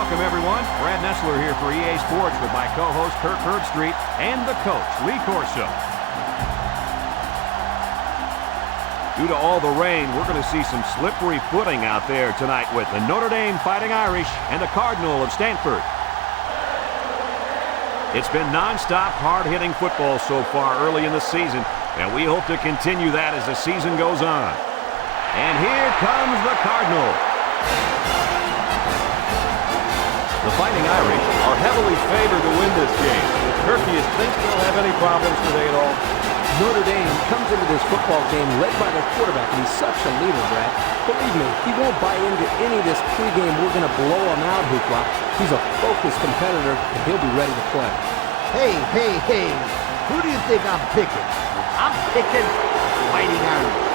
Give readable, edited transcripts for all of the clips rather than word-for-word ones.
Welcome, everyone. Brad Nessler here for EA Sports with my co-host Kirk Herbstreit and the coach, Lee Corso. Due to all the rain, we're going to see some slippery footing out there tonight with the Notre Dame Fighting Irish and the Cardinal of Stanford. It's been non-stop, hard-hitting football so far early in the season, and we hope to continue that as the season goes on. And here comes the Cardinal. The Fighting Irish are heavily favored to win this game. Kirk, do you think they'll have any problems today at all? Notre Dame comes into this football game led by their quarterback, and he's such a leader, Brad. Believe me, he won't buy into any of this pregame "we're going to blow him out" hoopla. He's a focused competitor, and he'll be ready to play. Hey, who do you think I'm picking? I'm picking Fighting Irish.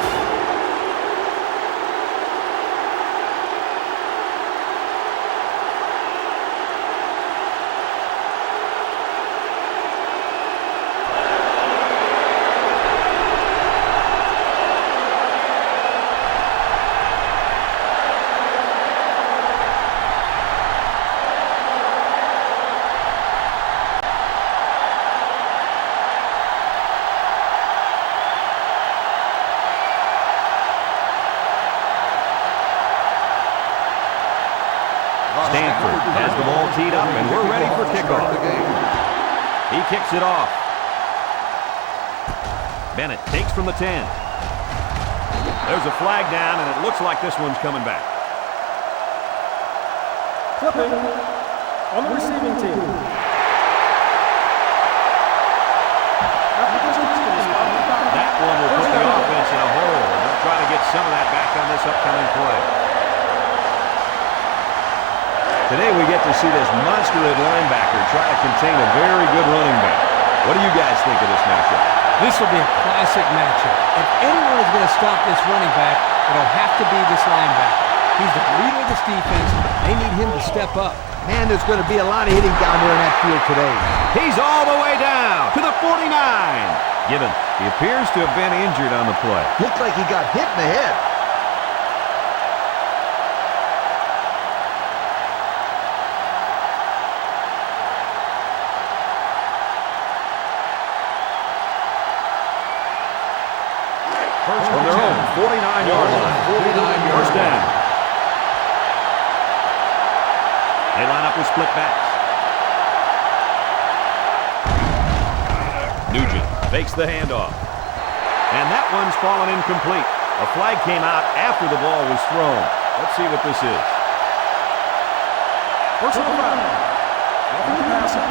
Stanford has the ball teed up, and we're ready for kickoff. He kicks it off. Bennett takes from the 10. There's a flag down, and it looks like this one's coming back. Clipping on the receiving team. That one will put the offense in a hole, and they'll try to get some of that back on this upcoming play. Today we get to see this monster at linebacker try to contain a very good running back. What do you guys think of this matchup? This will be a classic matchup. If anyone is going to stop this running back, it'll have to be this linebacker. He's the leader of this defense. They need him to step up. Man, there's going to be a lot of hitting down there in that field today. He's all the way down to the 49. Gibbon, he appears to have been injured on the play. Looked like he got hit in the head. From their own 49-yard line. First down. They line up with split backs. Nugent fakes the handoff. And that one's fallen incomplete. A flag came out after the ball was thrown. Let's see what this is. Personal foul. Roughing the passer.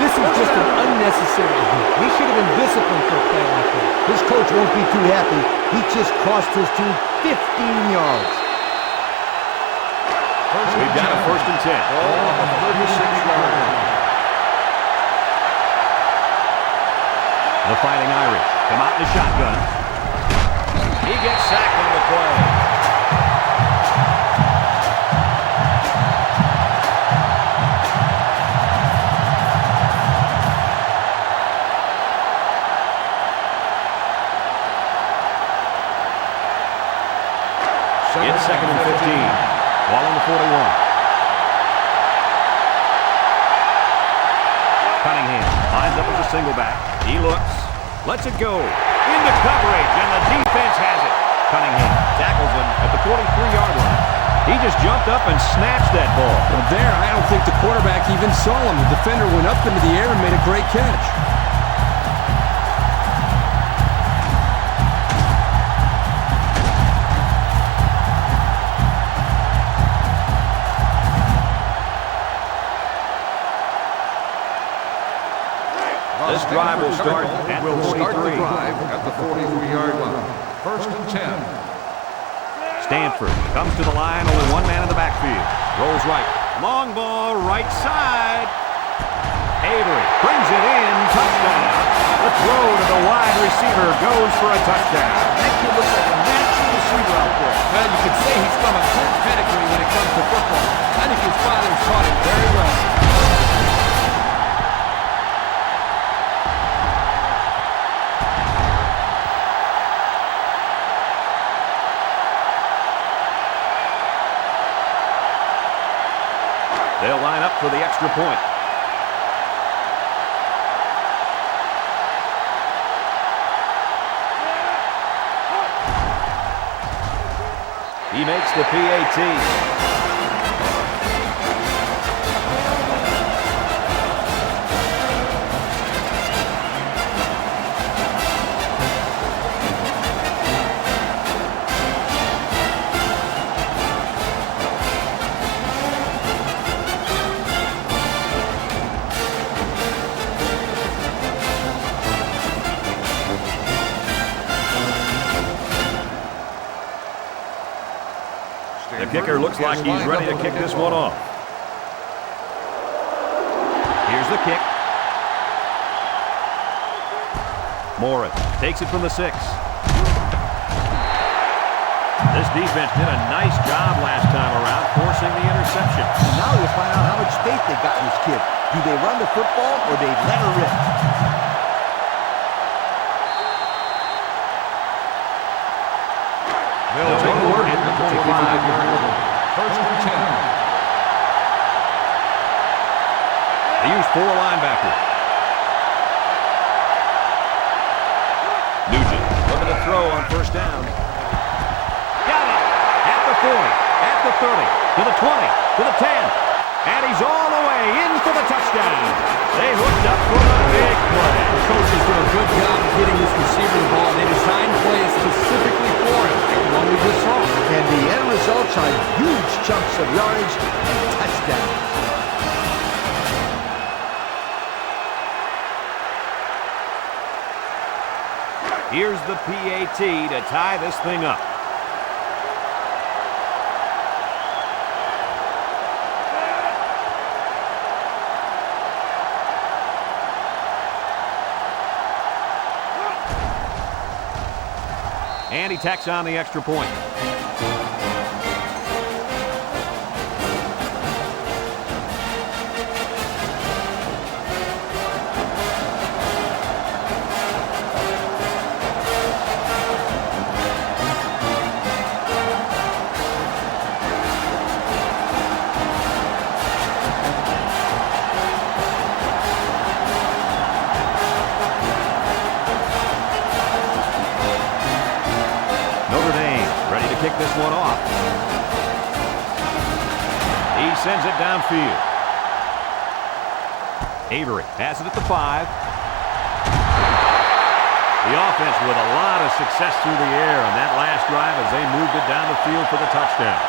This is just an unnecessary hit. He should have been disciplined for a play like that. His coach won't be too happy. He just cost his team 15 yards. We've got a 1st and 10. On the 36-yard line. The Fighting Irish come out in the shotgun. He gets sacked on the play. It's 2nd and 15. Ball on the 41. Cunningham lines up as a single back. He looks, lets it go. Into coverage, and the defense has it. Cunningham tackles him at the 43-yard line. He just jumped up and snatched that ball. Well, there, I don't think the quarterback even saw him. The defender went up into the air and made a great catch. This drive will start at the 43. At the 43-yard line. 1st and 10. Stanford comes to the line, only one man in the backfield. Rolls right. Long ball, right side. Avery brings it in. Touchdown. The throw to the wide receiver goes for a touchdown. That kid looks like a natural receiver out there. Well, you could say he's from a good pedigree when it comes to football. I think his father taught him very well. extra point. He makes the PAT. The kicker looks like he's ready to kick this one off. Here's the kick. Morris takes it from the 6. This defense did a nice job last time around, forcing the interception. And now you find out how much faith they got in this kid. Do they run the football or they let her rip? They'll take a look at the 25-yard line. First and 10. They use 4 linebackers. Nugent looking to throw on first down. Got it! At the 40, at the 30, to the 20, to the 10. And he's all the way in for the touchdown. They hooked up for a big play. The coaches do a good job of getting this receiver the ball. They designed plays specifically for him, like the one we just saw. And the end results are huge chunks of yardage and touchdowns. Here's the PAT to tie this thing up. And he tacks on the extra point. Notre Dame ready to kick this one off. He sends it downfield. Avery has it at the 5. The offense with a lot of success through the air on that last drive as they moved it down the field for the touchdown.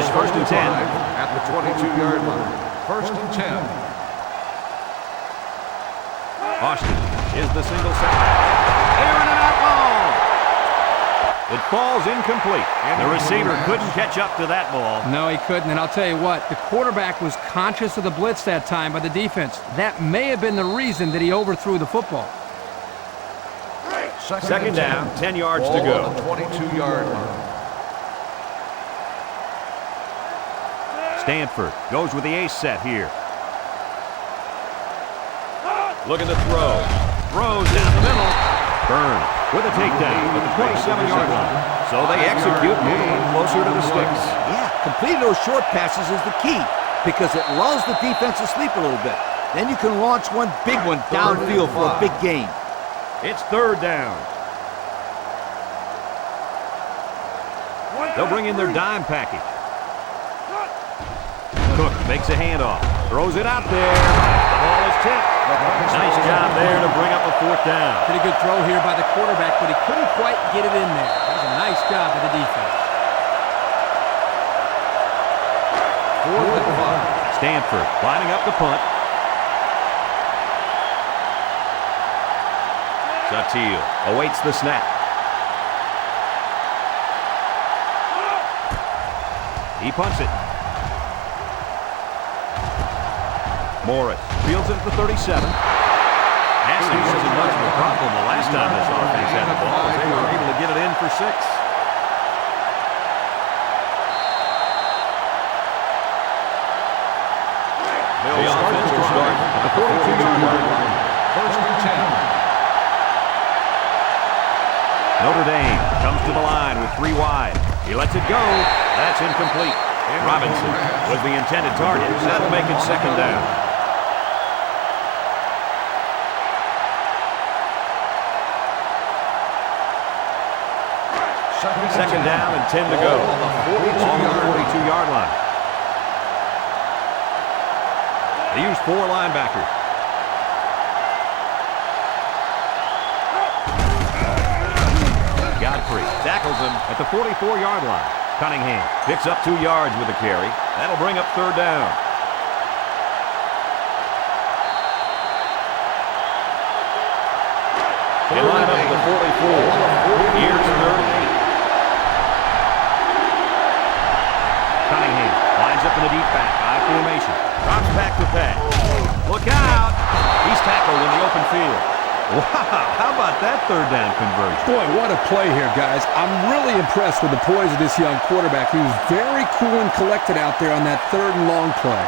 It's first and 10. At the 22-yard line. First and 10. Austin is the single sack. Aaron and out ball. It falls incomplete. And the receiver couldn't catch up to that ball. No, he couldn't. And I'll tell you what, the quarterback was conscious of the blitz that time by the defense. That may have been the reason that he overthrew the football. Second down, 10 yards to go. On the 22-yard line. Stanford goes with the ace set here. Looking to throw. Throws down the middle. Burns with a takedown at the 27-yard line. So they execute, moving a little closer to the sticks. Yeah, completing those short passes is the key because it lulls the defense to sleep a little bit. Then you can launch one big one downfield for a big gain. It's third down. They'll bring in their dime package. Cook makes a handoff. Throws it out there. The ball is tipped. Nice job there to bring up a fourth down. Pretty good throw here by the quarterback, but he couldn't quite get it in there. That was a nice job by the defense. 4th and 5. Stanford lining up the punt. Satil awaits the snap. He punts it. Morris fields it at the 37. Passing wasn't much of a problem the last time this offense had the ball. They were able to get it in for 6. The offense will start at the 42-yard line. First and 10. Notre Dame comes to the line with 3 wide. He lets it go. That's incomplete. Robinson was the intended target. That'll make it second down. Second down and 10 to go. On the 42-yard line. They use 4 linebackers. Godfrey tackles him at the 44-yard line. Cunningham picks up 2 yards with the carry. That'll bring up third down. They line up at the 44. Here's third and 8. Cunningham lines up in the deep back. I formation. Drops back to pass. Look out. He's tackled in the open field. Wow, how about that third down conversion? Boy, what a play here, guys. I'm really impressed with the poise of this young quarterback. He was very cool and collected out there on that third and long play.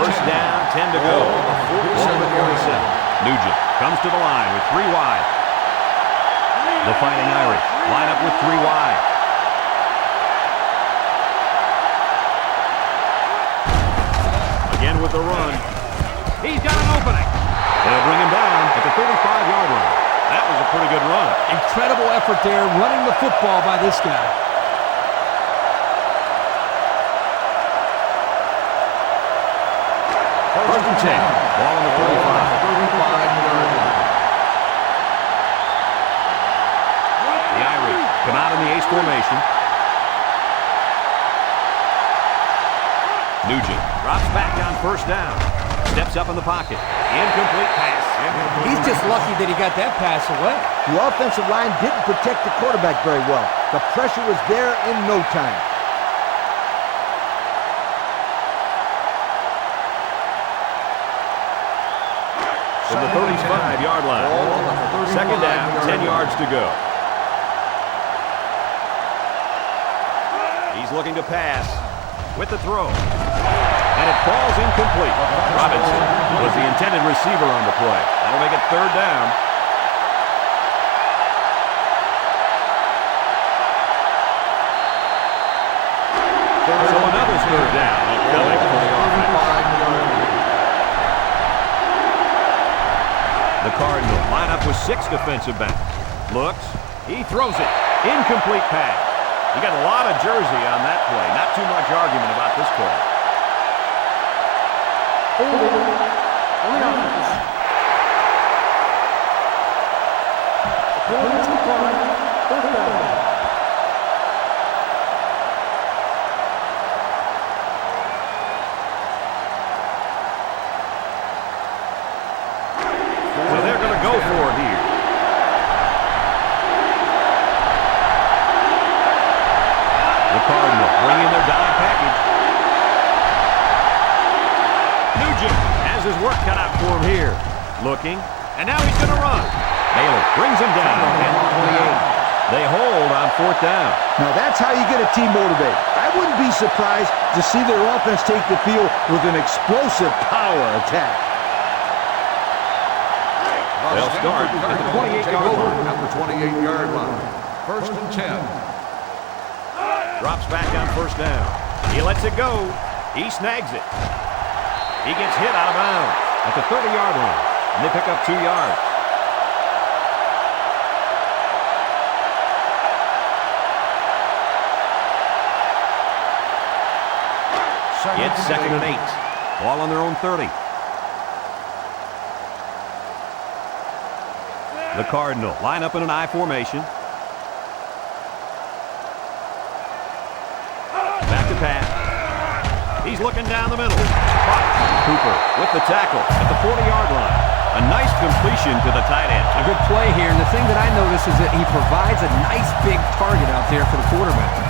First down, 10 to go. 47. Nugent comes to the line with 3 wide. The Fighting Irish line up with 3 wide. Again with the run. He's got an opening. They'll bring him down at the 35-yard line. That was a pretty good run. Incredible effort there running the football by this guy. First and 10. Ball on the 35-yard line. The Irish come out in the ace formation. Nugent drops back on first down. Steps up in the pocket. Incomplete pass. He's just lucky that he got that pass away. The offensive line didn't protect the quarterback very well. The pressure was there in no time. From the 35-yard line. Second down, 10 yards to go. He's looking to pass with the throw. And it falls incomplete. Robinson was the intended receiver on the play. That'll make it third down. So another third down upcoming for the offense. The Cardinal line up with 6 defensive backs. Looks. He throws it. Incomplete pass. You got a lot of jersey on that play. Not too much argument about this play. So they're going to go for it here. The Cardinal bringing their dime package. Nugent has his work cut out for him here. Looking, and now he's going to run. Baylor brings him down at the 28. They hold on fourth down. Now that's how you get a team motivated. I wouldn't be surprised to see their offense take the field with an explosive power attack. They'll start at the 28-yard line. At the 28-yard line. First and 10. Drops back on first down. He lets it go. He snags it. He gets hit out of bounds at the 30-yard line. And they pick up 2 yards. It's second and 8. Ball on their own 30. The Cardinal line up in an I formation. Back to pass. He's looking down the middle. Cooper with the tackle at the 40-yard line. A nice completion to the tight end. A good play here, and the thing that I notice is that he provides a nice big target out there for the quarterback.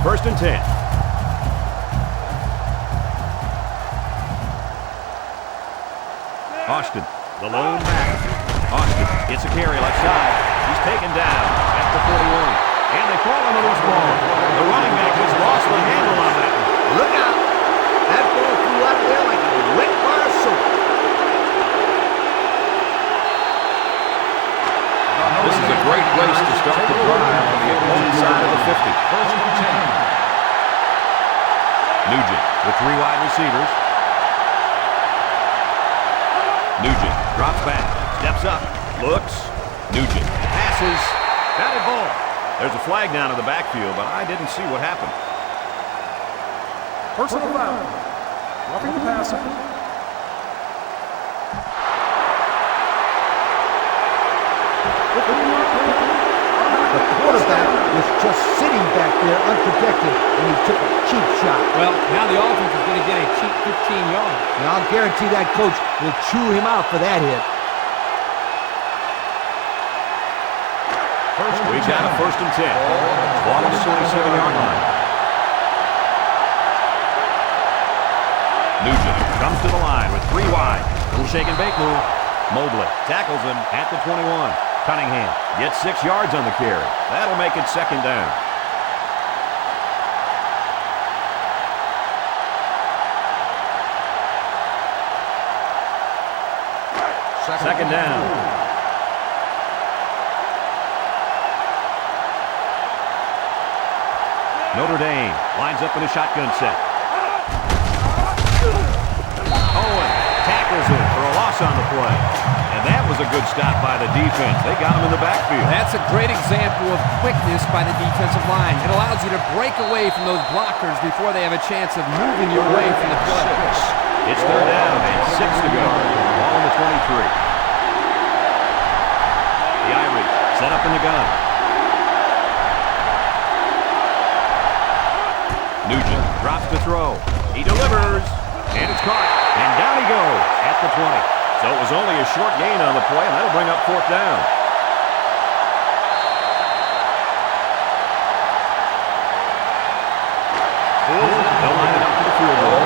First and 10. Austin, the lone back. Austin gets a carry left side. He's taken down at the 41. And they call him a loose ball. The running back has lost the handle on that one. Look out. That ball flew out of out there like a wet bar of soap. This is a great place to start the drive on the opposing side of the 50. First and 10. Nugent with 3 wide receivers. Nugent drops back, steps up, looks. Nugent passes. Batted ball. There's a flag down in the backfield, but I didn't see what happened. Personal foul. Roughing the passer. The quarterback was just sitting back there unprotected, and he took a cheap shot. Well, now the offense is going to get a cheap 15 yards. And I'll guarantee that coach will chew him out for that hit. We've got a first and 10. Ball on the 27-yard line. Nugent comes to the line with 3 wide. Little shake and bake move. Mobley tackles him at the 21. Cunningham gets 6 yards on the carry. That'll make it second down. Second down. Notre Dame lines up in a shotgun set. Owen tackles him for a loss on the play. And that was a good stop by the defense. They got him in the backfield. That's a great example of quickness by the defensive line. It allows you to break away from those blockers before they have a chance of moving you away from the play. It's third down and 6 to go. Ball on the 23. The Irish set up in the gun. Nugent drops to throw. He delivers. And it's caught. And down he goes at the 20. So it was only a short gain on the play, and that'll bring up fourth down. They'll line it up to the field goal.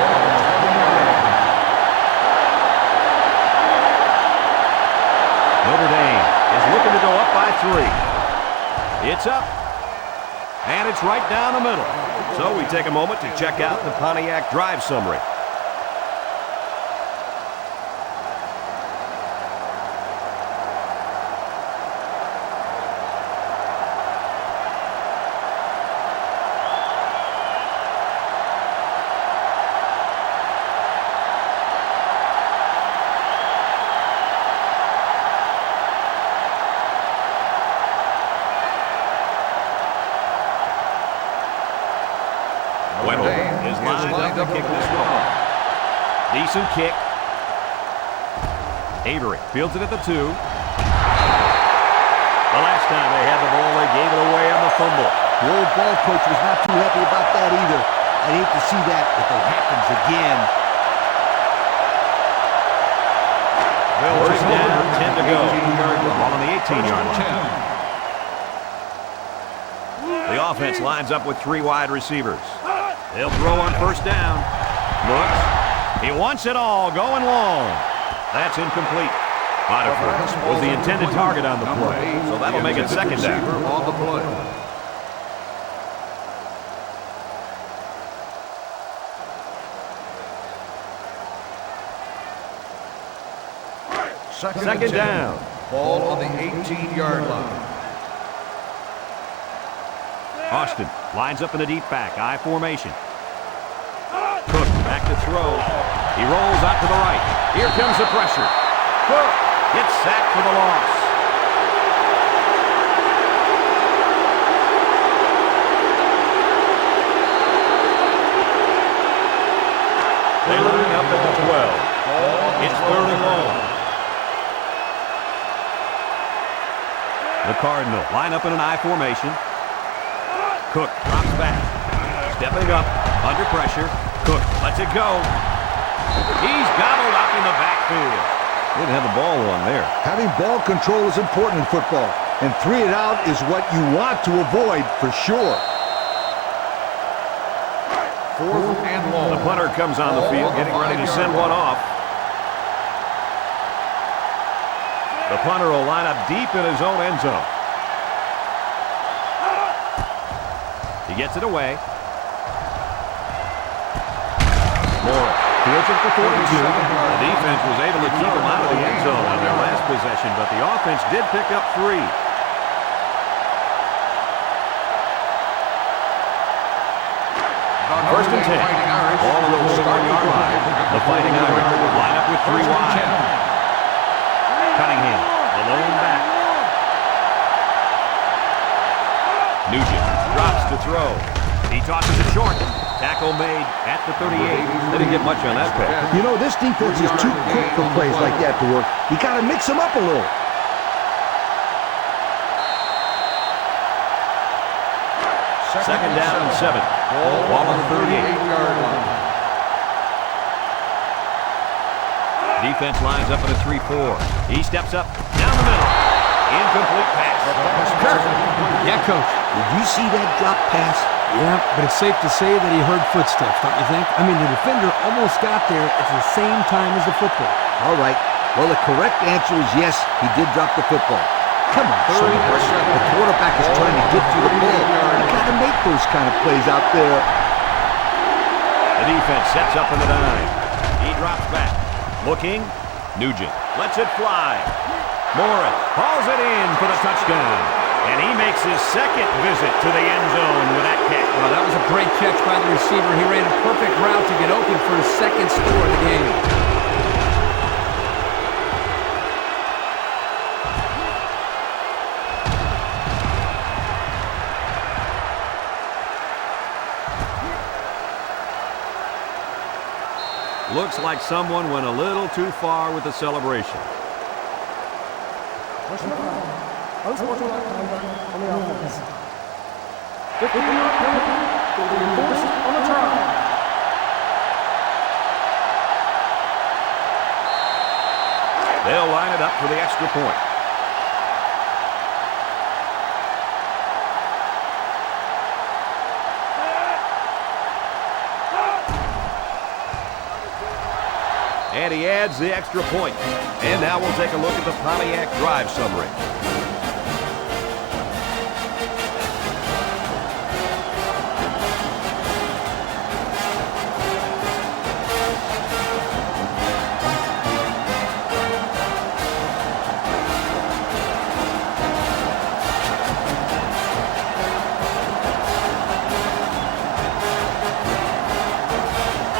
Notre Dame is looking to go up by 3. It's up. And it's right down the middle. So we take a moment to check out the Pontiac drive summary. Wendell is lined up to kick this one off. Decent kick. Avery fields it at the 2. The last time they had the ball, they gave it away on the fumble. The old ball coach was not too happy about that either. I'd hate to see that if it happens again. First down, 10 to go. Ball on the 18-yard line. The offense lines up with 3 wide receivers. They'll throw on first down. Looks. He wants it all, going long. That's incomplete. Potiphar was the intended target on the play, so that'll make it second down. On the play. Second down. Ball on the 18-yard line. Austin lines up in the deep back, I formation. Cook back to throw. He rolls out to the right. Here comes the pressure. Cook gets sacked for the loss. They line up at the 12. It's third and long. The Cardinal line up in an I formation. Cook drops back. Stepping up, under pressure. Cook lets it go. He's gobbled up in the backfield. Didn't have the ball long there. Having ball control is important in football, and 3 and out is what you want to avoid for sure. Fourth and long. The punter comes on the field, getting ready to send one off. The punter will line up deep in his own end zone. He gets it away. Moore Fields it for 42. The defense was able to keep them out of the end zone on their last possession, but the offense did pick up 3. First and 10. Ball on the 41-yard line. The Fighting Irish line up with 3 wide. Cunningham, the lone back. Nugent drops to throw. He tosses it short. Tackle made at the 38. They didn't get much on that pick. You know, this defense is too quick for plays like that to work. You got to mix them up a little. Second down and 7. Ball on the 38-yard line. Defense lines up in a 3-4. He steps up down the middle. Incomplete pass. Yeah, Coach. Did you see that drop pass? Yeah, but it's safe to say that he heard footsteps, don't you think? I mean, the defender almost got there at the same time as the football. All right. Well, the correct answer is yes, he did drop the football. Come on, son. The quarterback is trying to get you the ball. You got to make those kind of plays out there. The defense sets up in the 9. He drops back. Looking. Nugent lets it fly. Morris hauls it in for the touchdown. And he makes his second visit to the end zone with that catch. Well, that was a great catch by the receiver. He ran a perfect route to get open for his second score of the game. Looks like someone went a little too far with the celebration. Unsportsmanlike conduct on the offense. 15-yard penalty will be enforced on the try. They'll line it up for the extra point. And he adds the extra point. And now we'll take a look at the Pontiac drive summary.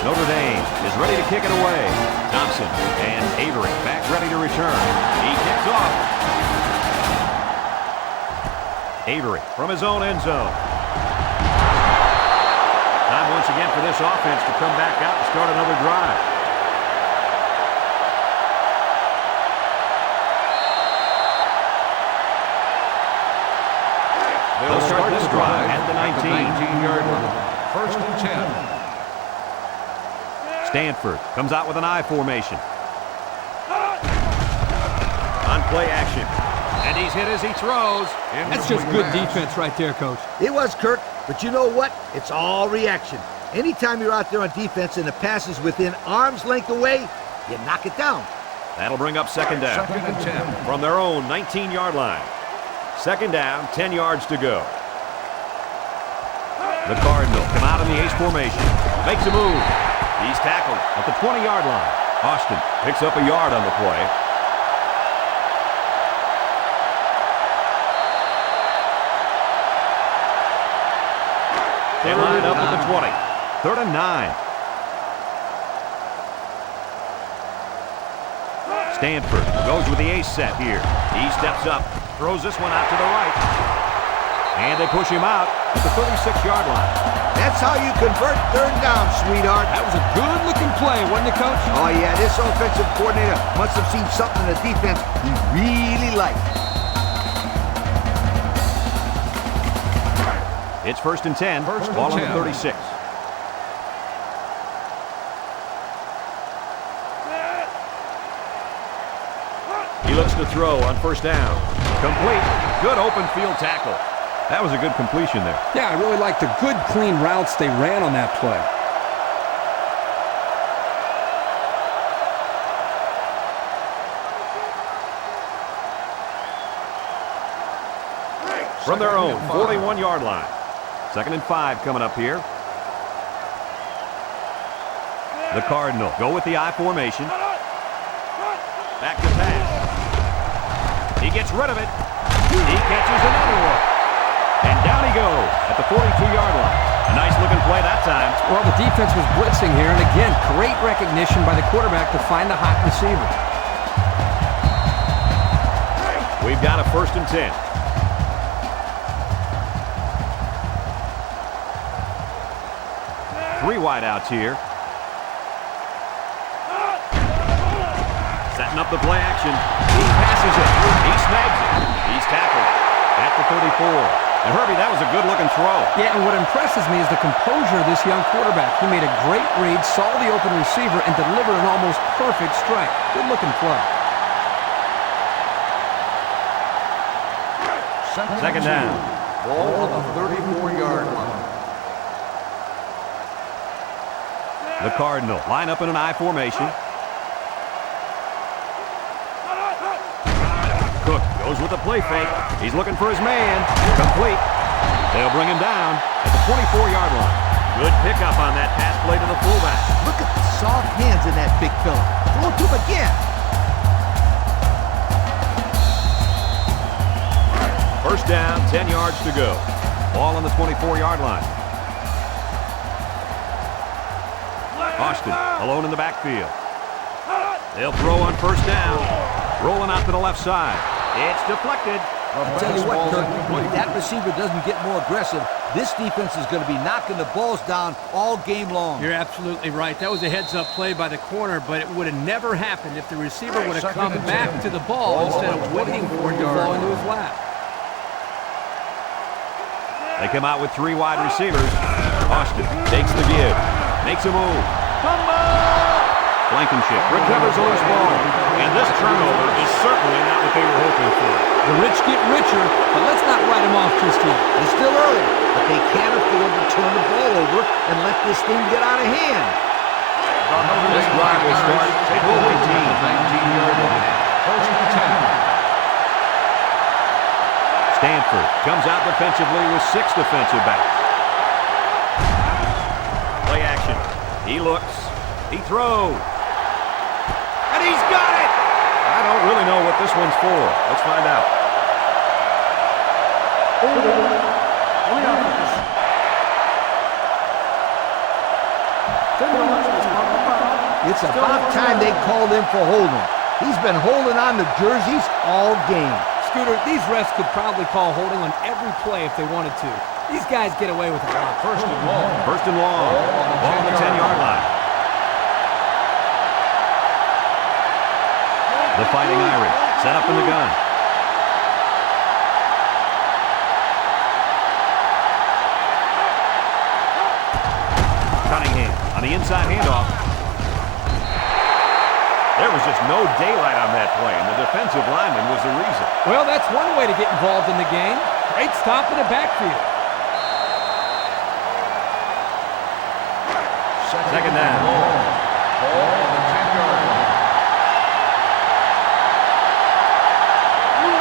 Notre Dame is ready to kick it away. Thompson and Avery back ready to return. He kicks off. Avery from his own end zone. Time once again for this offense to come back out and start another drive. They'll start this drive at the 19-yard line. First and 10. Stanford comes out with an I formation. On play action. And he's hit as he throws. That's just good defense right there, Coach. It was, Kirk, but you know what? It's all reaction. Anytime you're out there on defense and the pass is within arm's length away, you knock it down. That'll bring up second down. Second and 10. From their own 19-yard line. Second down, 10 yards to go. The Cardinal come out in the ace formation. Makes a move. He's tackled at the 20-yard line. Austin picks up a yard on the play. They line up at the 20. 3rd and 9. Stanford goes with the ace set here. He steps up, throws this one out to the right. And they push him out at the 36-yard line. That's how you convert 3rd down, sweetheart. That was a good-looking play, wasn't it, Coach? Oh, yeah, this offensive coordinator must have seen something in the defense he really liked. It's 1st and 10. First and Ball on 10. the 36. He looks to throw on 1st down. Complete. Good open field tackle. That was a good completion there. Yeah, I really liked the good, clean routes they ran on that play. From their own 41-yard line. 2nd and 5 coming up here. The Cardinal go with the I formation. Back to pass. He gets rid of it. He catches another one. And down he goes at the 42-yard line. A nice-looking play that time. Well, the defense was blitzing here, and again, great recognition by the quarterback to find the hot receiver. We've got a 1st and 10. Three wideouts here. Setting up the play action. He passes it. He snags it. He's tackled at the 34. And Herbie, that was a good-looking throw. Yeah, and what impresses me is the composure of this young quarterback. He made a great read, saw the open receiver, and delivered an almost perfect strike. Good-looking play. Second down. Ball on the 34-yard line. The Cardinal line up in an I formation. Cook goes with the play fake. He's looking for his man. Complete. They'll bring him down at the 24-yard line. Good pickup on that pass play to the fullback. Look at the soft hands in that big fella. Throw it to him again. First down, 10 yards to go. Ball on the 24-yard line. Austin alone in the backfield. They'll throw on first down. Rolling out to the left side. It's deflected. I'll tell you what, Kirk, if that receiver doesn't get more aggressive, this defense is going to be knocking the balls down all game long. You're absolutely right. That was a heads-up play by the corner, but it would have never happened if the receiver would have come back to the ball instead of waiting for it to fall into his lap. They come out with three wide receivers. Austin takes the give. Makes a move. Blankenship recovers a loose ball. And this turnover is certainly not what they were hoping for. The rich get richer, but let's not write them off just yet. It's still early, but they can't afford to turn the ball over and let this thing get out of hand. This drive will start at the 19-yard line. 1st and 10. Stanford comes out defensively with 6 defensive backs. Play action. He looks. He throws. And he's got it! I don't really know what this one's for. Let's find out. It's about time they called him for holding. He's been holding on to jerseys all game. Scooter, these refs could probably call holding on every play if they wanted to. These guys get away with a lot. First and long. First and long. Ball on the 10-yard line. The Fighting Irish set up in the gun. Cunningham on the inside handoff. There was just no daylight on that play, and the defensive lineman was the reason. Well, that's one way to get involved in the game. Great stop in the backfield. Second down. Ball on the 10-yard line.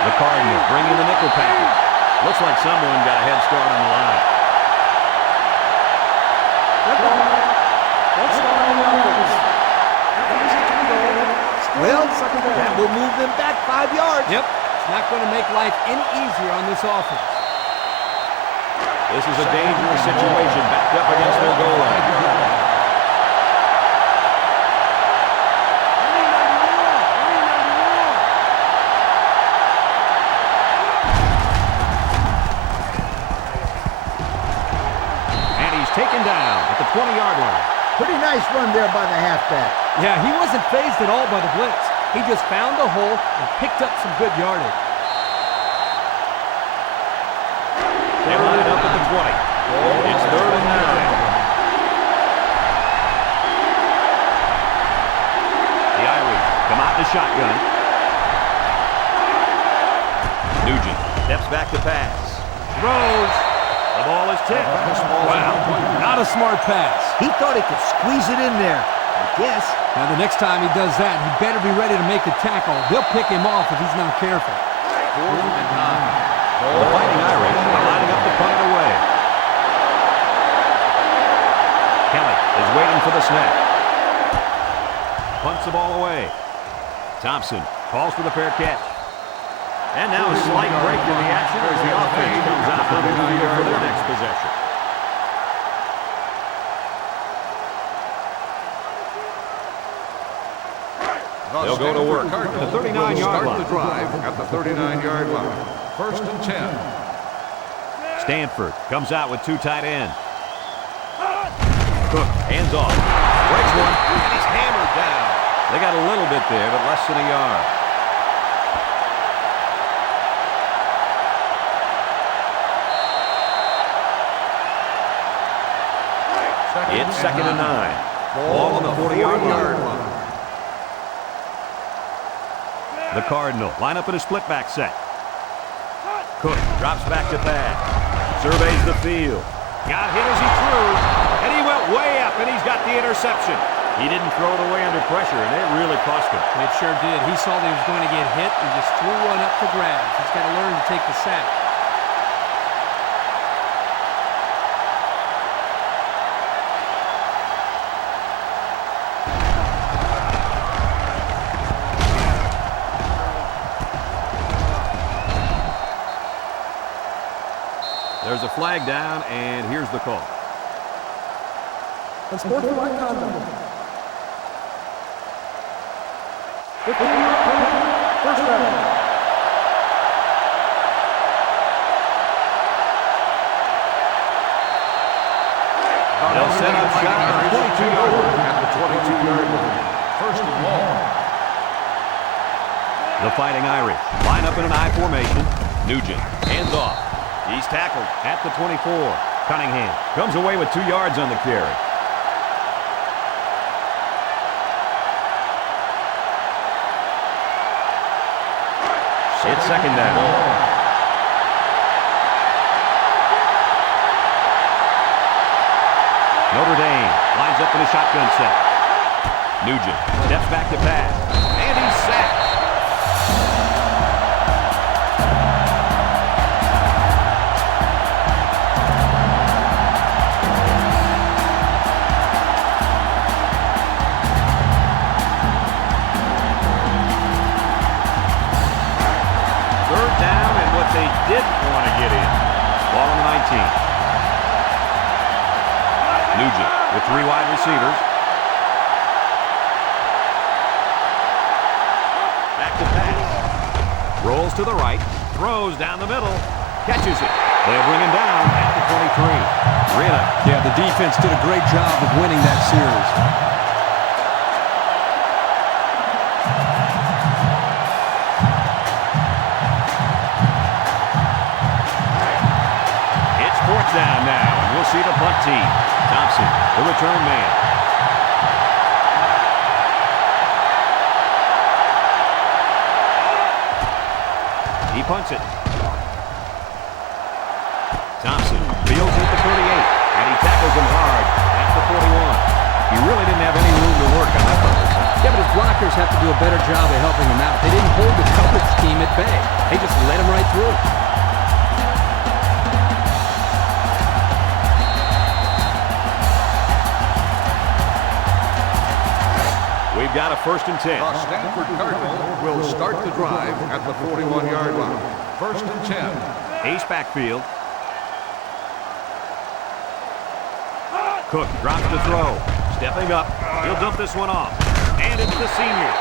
The Cardinal bringing the nickel package. Looks like someone got a head start on the line. Well, that will move them back 5 yards. Yep, it's not going to make life any easier on this offense. This is a dangerous situation backed up against their goal line. And he's taken down at the 20-yard line. Pretty nice run there by the halfback. Yeah, he wasn't fazed at all by the blitz. He just found a hole and picked up some good yardage. They line up at the 20. It's 3rd and 9. The Irish come out in the shotgun. Nugent steps back to pass. Throws. The ball is tipped. Wow, not a smart pass. He thought he could squeeze it in there, I guess. Now, the next time he does that, he better be ready to make a tackle. They'll pick him off if he's not careful. 4th and 9. The Fighting Irish are lining up to punt it away. Kelly is waiting for the snap. punts the ball away. Thompson calls for the fair catch. And now a slight break in the action as the offense comes out for their next possession. They'll go to work. The 39-yard line. Start the drive at the 39-yard line. First and 10. Stanford comes out with two tight ends. Cook, hands off. Breaks one, and he's hammered down. They got a little bit there, but less than a yard. It's second and 9. Ball on the 40-yard line. The Cardinal line up in a split back set. Cook drops back to pass. Surveys the field. Got hit as he threw, and he went way up, and he's got the interception. He didn't throw it away under pressure, and it really cost him. It sure did. He saw that he was going to get hit and just threw one up for grabs. He's got to learn to take the sack. There's a flag down, and here's the call. Unsportsmanlike conduct. 15-yard penalty, first down. They'll set up shot at the 22-yard line. At the 22-yard line. First and long. The Fighting Irish line up in an I formation. Nugent, hands off. He's tackled at the 24. Cunningham comes away with 2 yards on the carry. It's second down. Notre Dame lines up in a shotgun set. Nugent steps back to pass, and he's sacked. They didn't want to get in. Ball on the 19. Nugent with 3 wide receivers. Back to pass. Rolls to the right. Throws down the middle. Catches it. They'll bring him down at the 23. Really? Yeah, the defense did a great job of winning that series. Down now, and we'll see the punt team. Thompson, the return man. He punts it. Thompson fields it at the 38, and he tackles him hard at the 41. He really didn't have any room to work on that punt. Yeah, but his blockers have to do a better job of helping him out. They didn't hold the coverage team at bay. They just let him right through. We've got a first and 10. The Stanford Cardinal will start the drive at the 41-yard line. First and 10. Ace backfield. Cook drops the throw. Stepping up. He'll dump this one off. And it's the senior.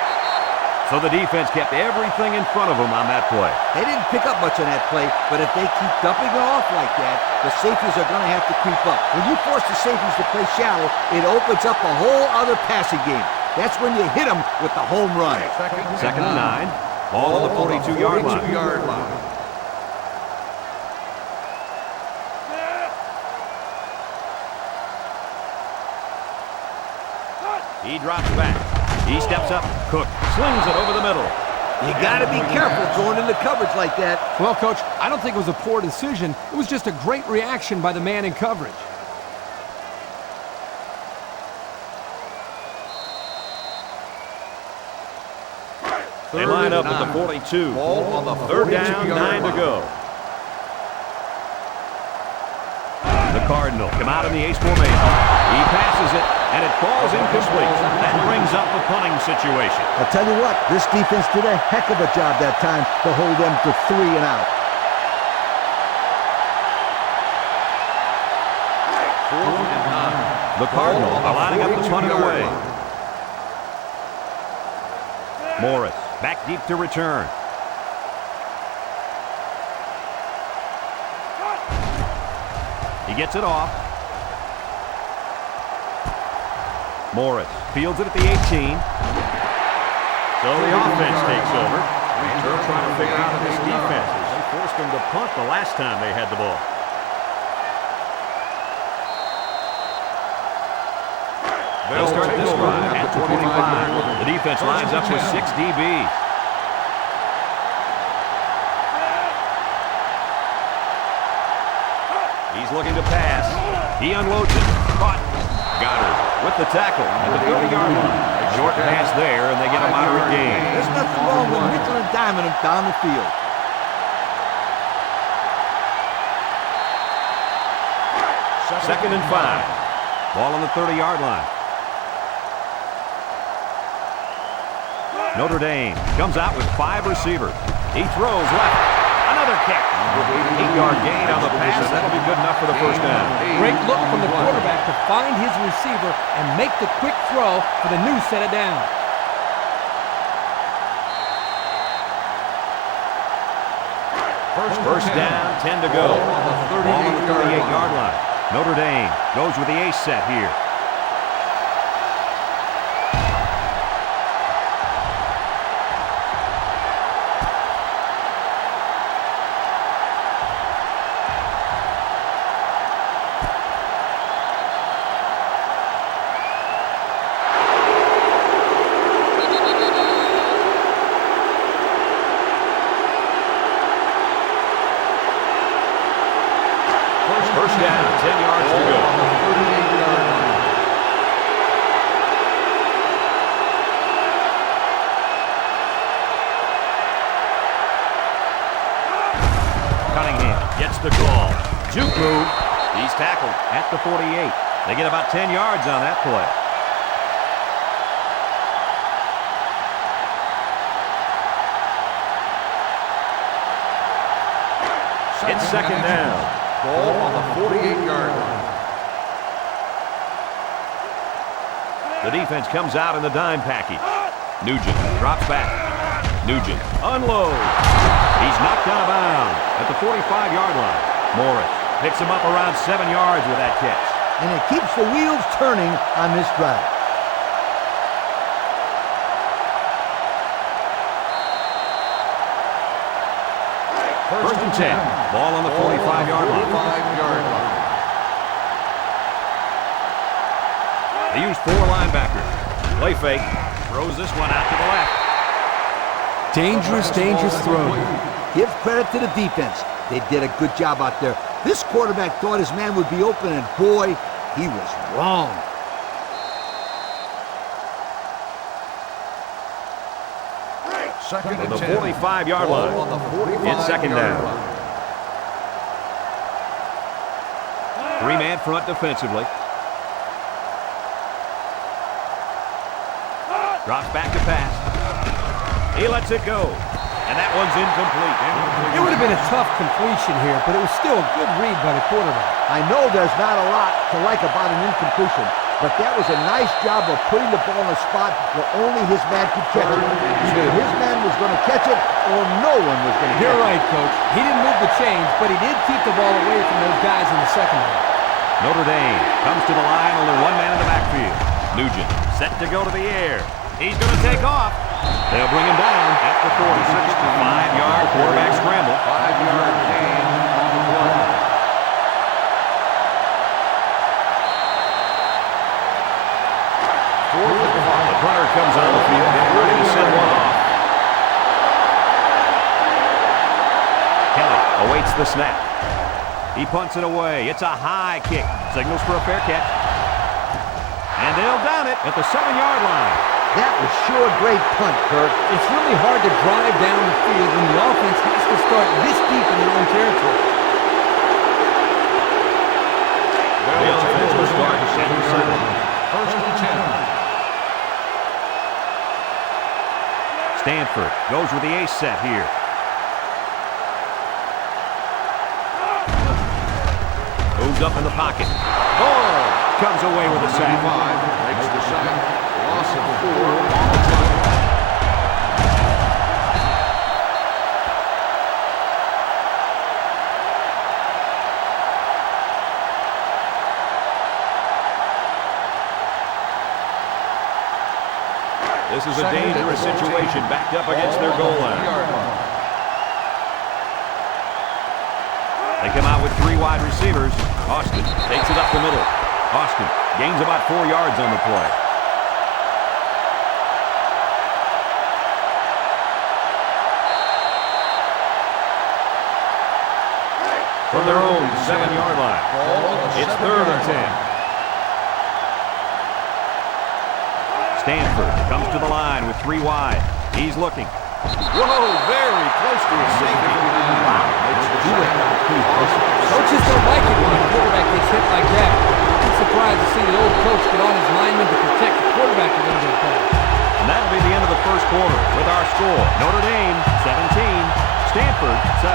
So the defense kept everything in front of them on that play. They didn't pick up much on that play, but if they keep dumping it off like that, the safeties are going to have to creep up. When you force the safeties to play shallow, it opens up a whole other passing game. That's when you hit them with the home run. Second and 9. Ball on the 42-yard line. He drops back. He steps up. Cook slings it over the middle. You got to be careful going into coverage like that. Well, Coach, I don't think it was a poor decision. It was just a great reaction by the man in coverage. They line up at the 42. Ball on the third down, 9 to go. The Cardinal come out in the ace formation. He passes it. And it falls incomplete. That brings up the punting situation. I'll tell you what, this defense did a heck of a job that time to hold them to 3 and out. 4th and 9. The Cardinal are lining up the punt away. Morris back deep to return. He gets it off. Morris fields it at the 18. So the offense takes over. And they're trying to figure out this defense. They forced them to punt the last time they had the ball. They'll start this drive at 25. The defense lines up with 6 DBs. He's looking to pass. He unloads it. Caught. Goddard with the tackle at the 30-yard line. A short pass there, and they get a moderate gain. There's nothing wrong with nickel and diming him down the field. Second and 5. Ball on the 30-yard line. Notre Dame comes out with 5 receivers. He throws left. Another kick. 8-yard gain on the pass. That'll be good enough for the first down. Great look from the quarterback to find his receiver and make the quick throw for the new set of downs. First down, 10 to go. Ball on the 38-yard line. Notre Dame goes with the ace set here. First down, 10 yards to go. Cunningham gets the call. Juke move. He's tackled at the 48. They get about 10 yards on that play. It's second down. Ball on the 48-yard line. The defense comes out in the dime package. Nugent drops back. Nugent unloads. He's knocked out of bounds at the 45-yard line. Morris picks him up around 7 yards with that catch. And it keeps the wheels turning on this drive. First and 10. Ball on the 45-yard line. 45-yard line. They use 4 linebackers. Play fake. Throws this one out to the left. Dangerous throw. Give credit to the defense. They did a good job out there. This quarterback thought his man would be open, and boy, he was wrong. Second To and the 10. 45-yard Ball line. on the 45-yard It's second down. line. 3-man front defensively. Drops back to pass. He lets it go. And that one's incomplete. It would have been a tough completion here, but it was still a good read by the quarterback. I know there's not a lot to like about an incompletion, but that was a nice job of putting the ball in a spot where only his man could catch it. Either his man was going to catch it or no one was going to catch it. You're right, Coach. He didn't move the chains, but he did keep the ball away from those guys in the secondary. Notre Dame comes to the line, only 1 man in the backfield. Nugent set to go to the air. He's going to take off. They'll bring him down at the 40. 5-yard quarterback scramble. 5-yard gain on the play. The punter comes on the field, getting ready to send one off. Kelly awaits the snap. He punts it away. It's a high kick. Signals for a fair catch. And they'll down it at the 7-yard line. That was sure a great punt, Kurt. It's really hard to drive down the field when the offense has to start this deep in their own territory. The offense will start at the 7. First and 10. Stanford goes with the ace set here. Moves up in the pocket. Ball comes away with a sack. 5 makes the sack. Loss of 4 on the play. This is a dangerous situation backed up against their goal line. They come out with 3 wide receivers. Austin takes it up the middle. Austin gains about 4 yards on the play. From their own 7-yard line. It's 3rd and 10. Stanford comes to the line with 3 wide. He's looking. Whoa, very close to his safety. Wow. Coaches don't like it when a quarterback gets hit like that. I'm surprised to see the old coach get on his lineman to protect the quarterback a little bit better. And that'll be the end of the first quarter with our score. Notre Dame 17, Stanford 7.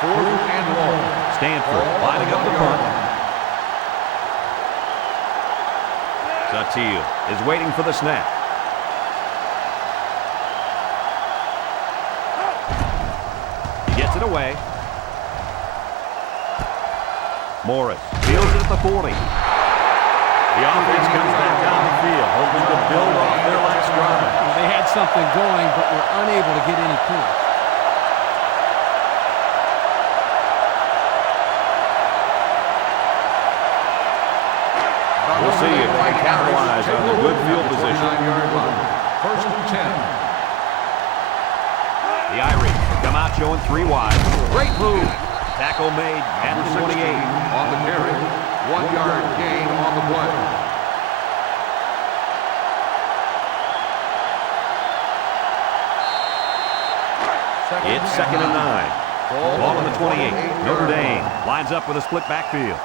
Fourth and long. Stanford lining up the punt. Satil is waiting for the snap. He gets it away. Morris fields it at the 40. The offense comes back down the field, hoping to build off their last drive. They had something going, but were unable to get any points. We'll see if they can capitalize on the good field position. First and 10. The Irish come out showing 3 wide. Great move. Tackle made at the 28. On the carry. 1-yard gain on the play. It's 2nd and 9. Ball on the 28. Notre Dame lines up with a split backfield.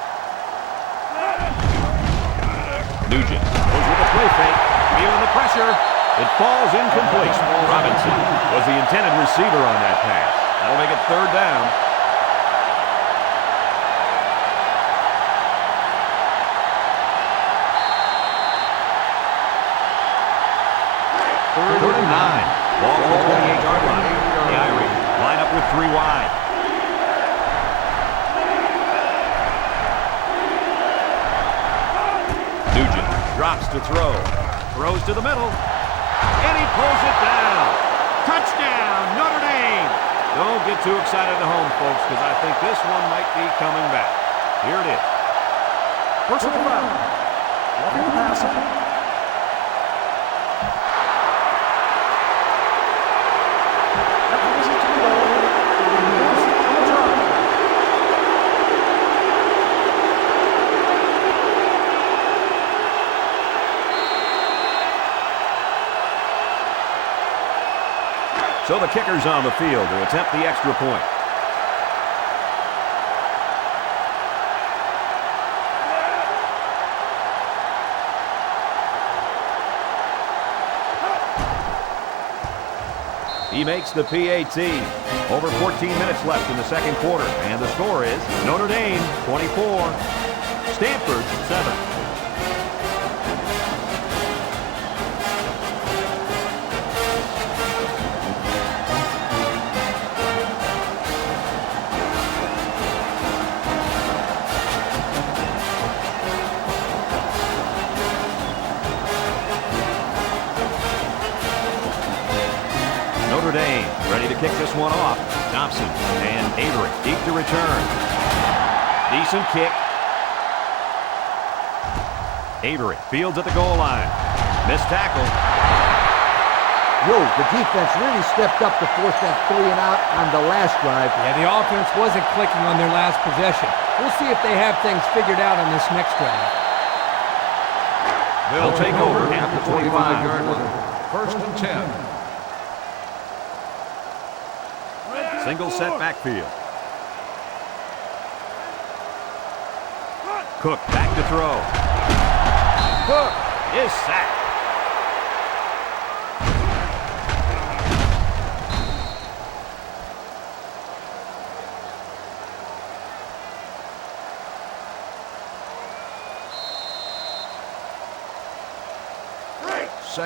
Nugent goes with a play fake. Feeling the pressure. It falls incomplete. Robinson was the intended receiver on that pass. That'll make it 3rd down. Third and 9. Ball on the 28-yard line. The Irish line up with 3 wide. Nugent drops to throw. Throws to the middle. And he pulls it down. Touchdown, Notre Dame. Don't get too excited at home, folks, because I think this one might be coming back. Here it is. Personal foul. Roughing the passer. That brings it to the goal. It will be forced on the drive. So the kicker's on the field to attempt the extra point. He makes the PAT. Over 14 minutes left in the second quarter, and the score is Notre Dame 24, Stanford 7. Notre Dame ready to kick this one off. Thompson and Avery deep to return. Decent kick. Avery fields at the goal line. Missed tackle. Whoa, the defense really stepped up to force that 3 and out on the last drive. Yeah, the offense wasn't clicking on their last possession. We'll see if they have things figured out on this next drive. They'll take over at the 25-yard 25. line. First and 10. Single set backfield. Cook back to throw. Cook is sacked.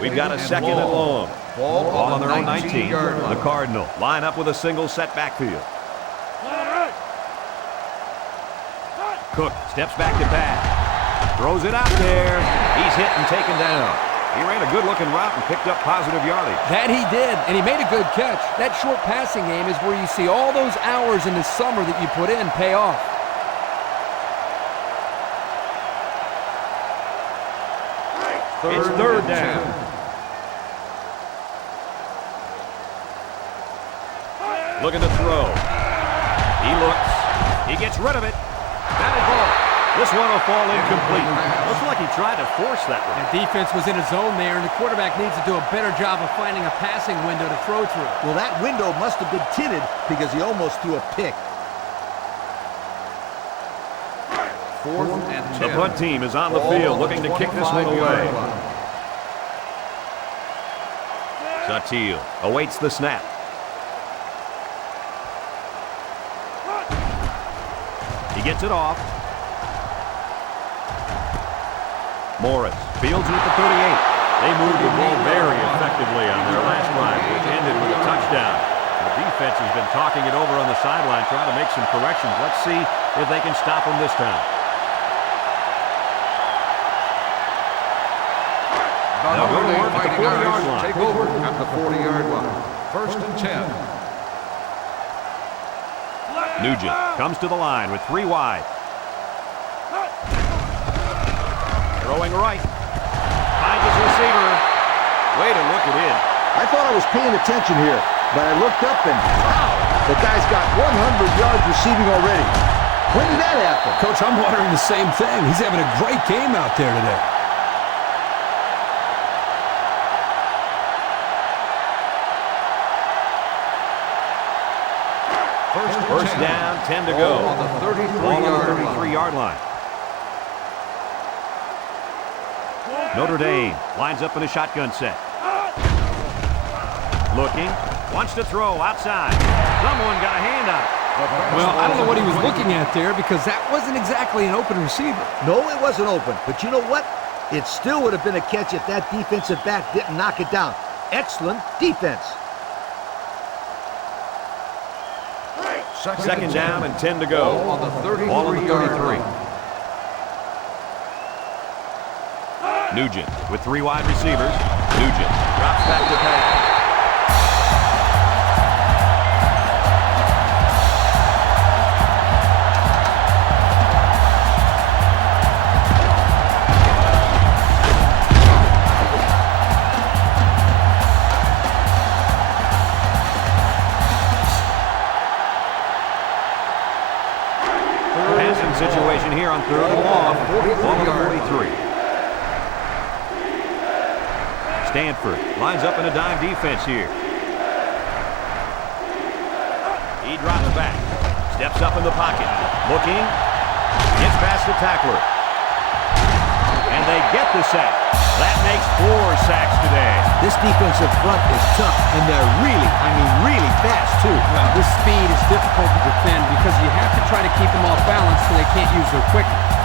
We've got a second and long. Ball on their own 19. 19-yard line. The Cardinal line up with a single set backfield. Cook steps back to pass. Throws it out there. He's hit and taken down. He ran a good-looking route and picked up positive yardage. That he did, and he made a good catch. That short passing game is where you see all those hours in the summer that you put in pay off. It's third down. Looking to throw. He looks. He gets rid of it. Batted ball. This one will fall incomplete. Looks like he tried to force that one. The defense was in a zone there, and the quarterback needs to do a better job of finding a passing window to throw through. Well, that window must have been tinted because he almost threw a pick. Fourth and 10. The punt team is on the field looking to kick this one away. Satil awaits the snap. He gets it off. Morris fields it at the 38. They moved the ball very effectively on their last drive, which ended with a touchdown. The defense has been talking it over on the sideline, trying to make some corrections. Let's see if they can stop them this time. Notre go to Dame work at the Fighting 40-yard Irish line. take over at the 40-yard line. First and 10. Nugent comes to the line with 3 wide. Throwing right. Finds his receiver. Way to look it in. I thought I was paying attention here, but I looked up and, wow, the guy's got 100 yards receiving already. When did that happen? Coach, I'm wondering the same thing. He's having a great game out there today. First down, 10 to go. On the 33-yard line. Notre Dame lines up in a shotgun set. Looking, wants to throw outside. Someone got a hand on it. Well, I don't know what he was looking at there because that wasn't exactly an open receiver. No, it wasn't open. But you know what? It still would have been a catch if that defensive back didn't knock it down. Excellent defense. Second down and 10 to go. On the 33. Ball on the 33. Nugent with 3 wide receivers. Nugent drops back to pass. Passing situation here on third and long. Ball on the 43. Stanford lines up in a dime defense here. He drops back, steps up in the pocket, looking, gets past the tackler. And they get the sack. That makes 4 sacks today. This defensive front is tough, and they're really fast, too. Well, this speed is difficult to defend because you have to try to keep them off balance so they can't use their quickness.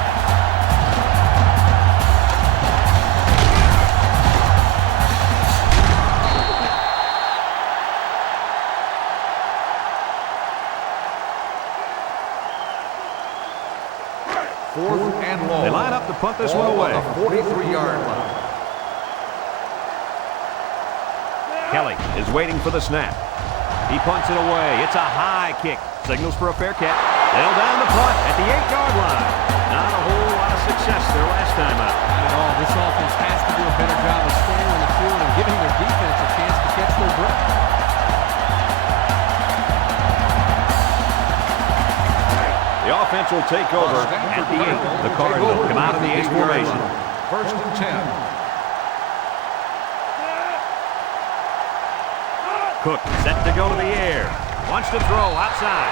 Fourth and long. They line up to punt this one Ball away. on the 43-yard line. Kelly is waiting for the snap. He punts it away. It's a high kick. Signals for a fair catch. They'll down the punt at the 8-yard line. Not a whole lot of success there last time out. Not at all. This offense has to do a better job of staying on the field and giving their defense a chance to catch their breath. The offense will take over at the 8. The Cardinal come out of the 8 formation. First and 10. Cook set to go to the air. Wants to throw outside.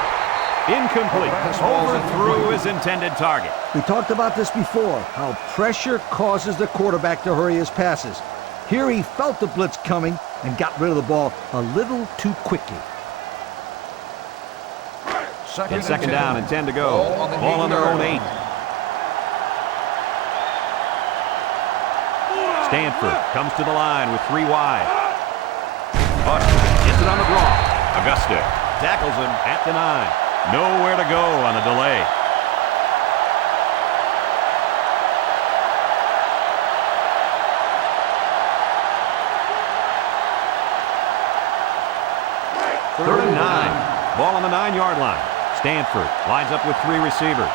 Incomplete. Overthrew his intended target. We talked about this before, how pressure causes the quarterback to hurry his passes. Here he felt the blitz coming and got rid of the ball a little too quickly. It's second down and 10 to go. Ball on their own 8. Stanford comes to the line with 3 wide. Buster gets it on the draw. Augusta tackles him at the 9. Nowhere to go on the delay. Third and 9. Ball on the 9-yard line. Stanford lines up with 3 receivers.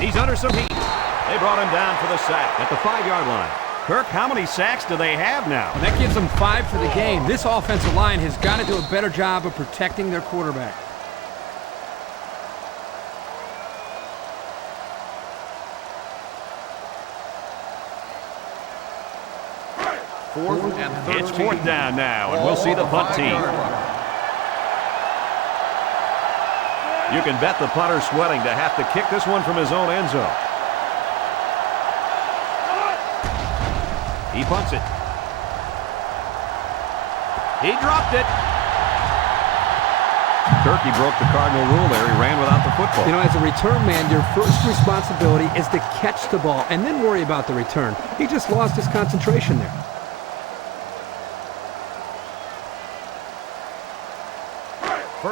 He's under some heat. They brought him down for the sack at the 5-yard line. Kirk, how many sacks do they have now? Well, that gives them 5 for the game. This offensive line has got to do a better job of protecting their quarterback. It's 4th down now, and we'll see the punt team. You can bet the punter sweating to have to kick this one from his own end zone. He punts it. He dropped it. Turkey broke the Cardinal rule there. He ran without the football. You know, as a return man, your first responsibility is to catch the ball and then worry about the return. He just lost his concentration there.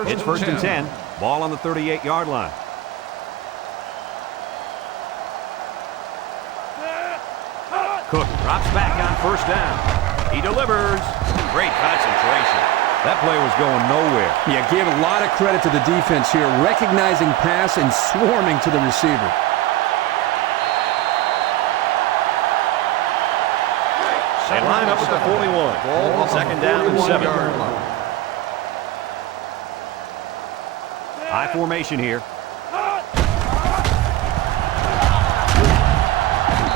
It's first and 10. Ball on the 38-yard line. Cook drops back on first down. He delivers. Great concentration. That play was going nowhere. Yeah, gave a lot of credit to the defense here, recognizing pass and swarming to the receiver. They line up at the 41. Second down and 7. High formation here.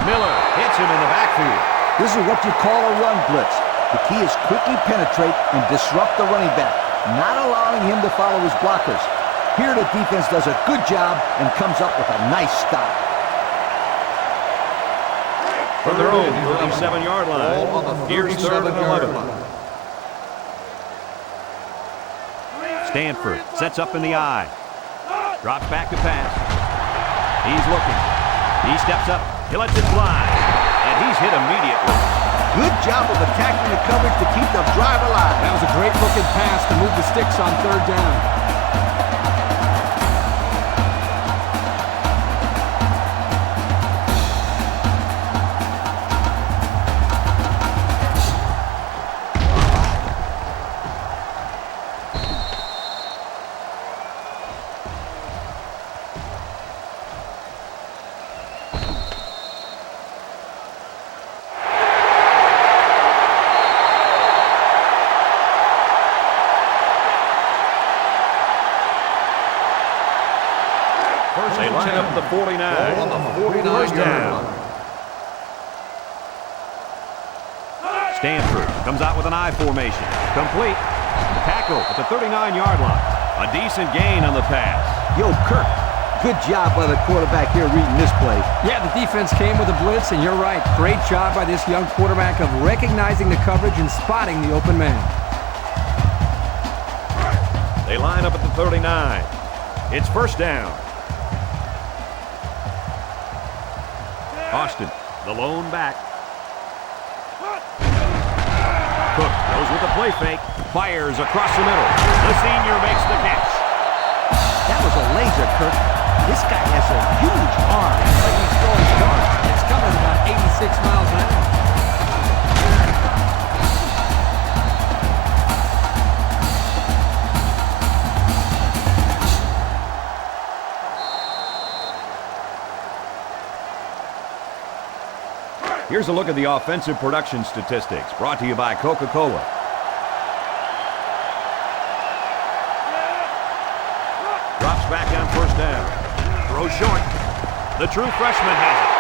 Miller hits him in the backfield. This is what you call a run blitz. The key is quickly penetrate and disrupt the running back, not allowing him to follow his blockers. Here the defense does a good job and comes up with a nice stop. From their own 37-yard line, here's 3rd and 11. Stanford sets up in the I. Drops back to pass. He's looking. He steps up. He lets it fly. And he's hit immediately. Good job of attacking the coverage to keep the drive alive. That was a great looking pass to move the sticks on 3rd down. They line up at the 49. On the 49 First down. Stanford comes out with an I formation. Complete. Tackle at the 39-yard line. A decent gain on the pass. Yo, Kirk, good job by the quarterback here reading this play. Yeah, the defense came with a blitz, and you're right. Great job by this young quarterback of recognizing the coverage and spotting the open man. They line up at the 39. It's first down. Austin, the lone back. Cook goes with the play fake. Fires across the middle. The senior makes the catch. That was a laser, Kirk. This guy has a huge arm. It's like he's throwing darts. It's coming at about 86 miles an hour. Here's a look at the offensive production statistics brought to you by Coca-Cola. Drops back on first down. Throws short. The true freshman has it.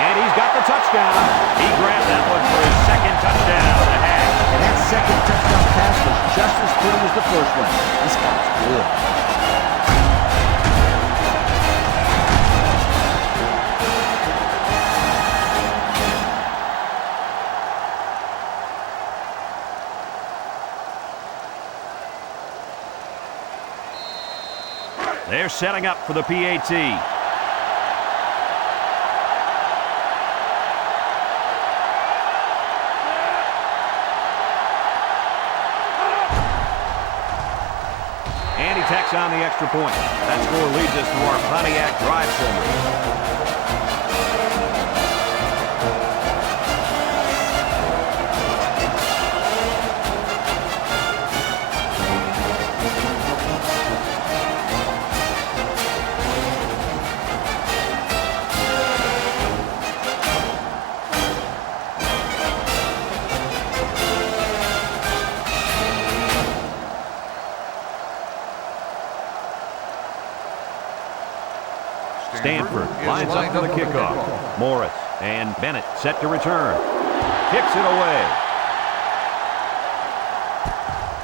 And he's got the touchdown. He grabbed that one for his second touchdown. The hash That second touchdown pass was just as pretty as the first one. This guy's good. They're setting up for the PAT. And he tacks on the extra point. That score leads us to our Pontiac drive summary. Stanford lines up for the kickoff. Morris and Bennett set to return. Kicks it away.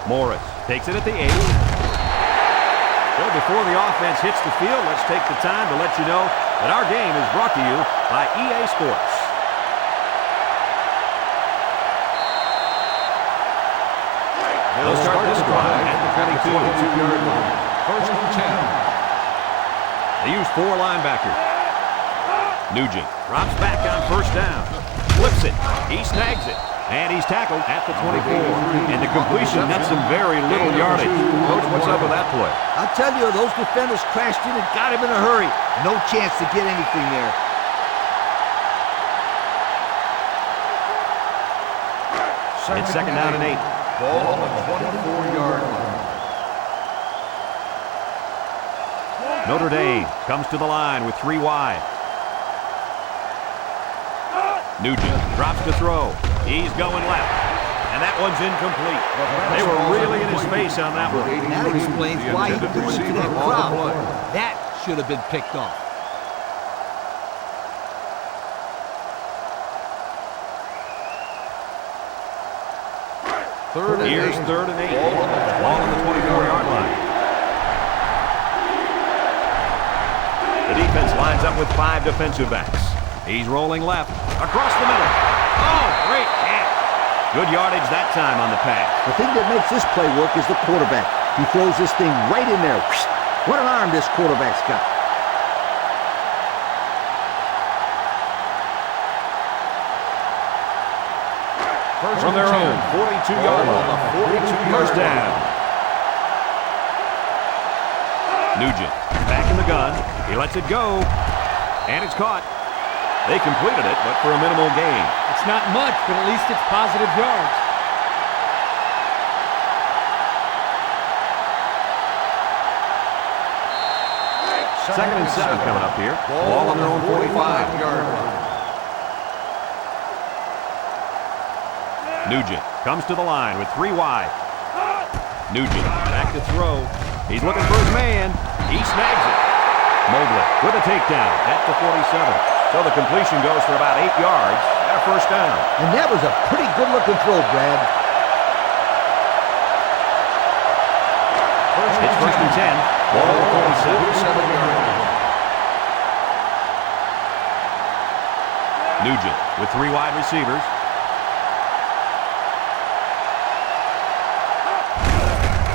Morris takes it at the 8. So before the offense hits the field, let's take the time to let you know that our game is brought to you by EA Sports. They'll start this drive at the 22-yard line. First and 10. They use 4 linebackers. Nugent drops back on first down. Flips it. He snags it. And he's tackled at the 24. And the completion nets some very little yardage. Coach, what's up with that play? I'll tell you, those defenders crashed in and got him in a hurry. No chance to get anything there. It's second down and 8. Ball on the 24-yard line. Notre Dame comes to the line with 3 wide. Nugent drops to throw. He's going left. And that one's incomplete. They were really in his face on that one. And that explains why he threw it to that crowd. That should have been picked off. Here's third and 8. Ball on the 24-yard line. The defense lines up with 5 defensive backs. He's rolling left, across the middle. Oh, great catch. Good yardage that time on the pass. The thing that makes this play work is the quarterback. He throws this thing right in there. What an arm this quarterback's got. From their own 42-yard line, first down. Nugent back in the gun. He lets it go, and it's caught. They completed it, but for a minimal gain. It's not much, but at least it's positive yards. Second and 7 coming up here. Ball on their own 45-yard line. Nugent comes to the line with 3 wide. Nugent back to throw. He's looking for his man. He snags it. Mobley with a takedown at the 47. So the completion goes for about 8 yards and a first down. And that was a pretty good-looking throw, Brad. It's first and 10. Ball on the 47-yard line. Nugent with 3 wide receivers.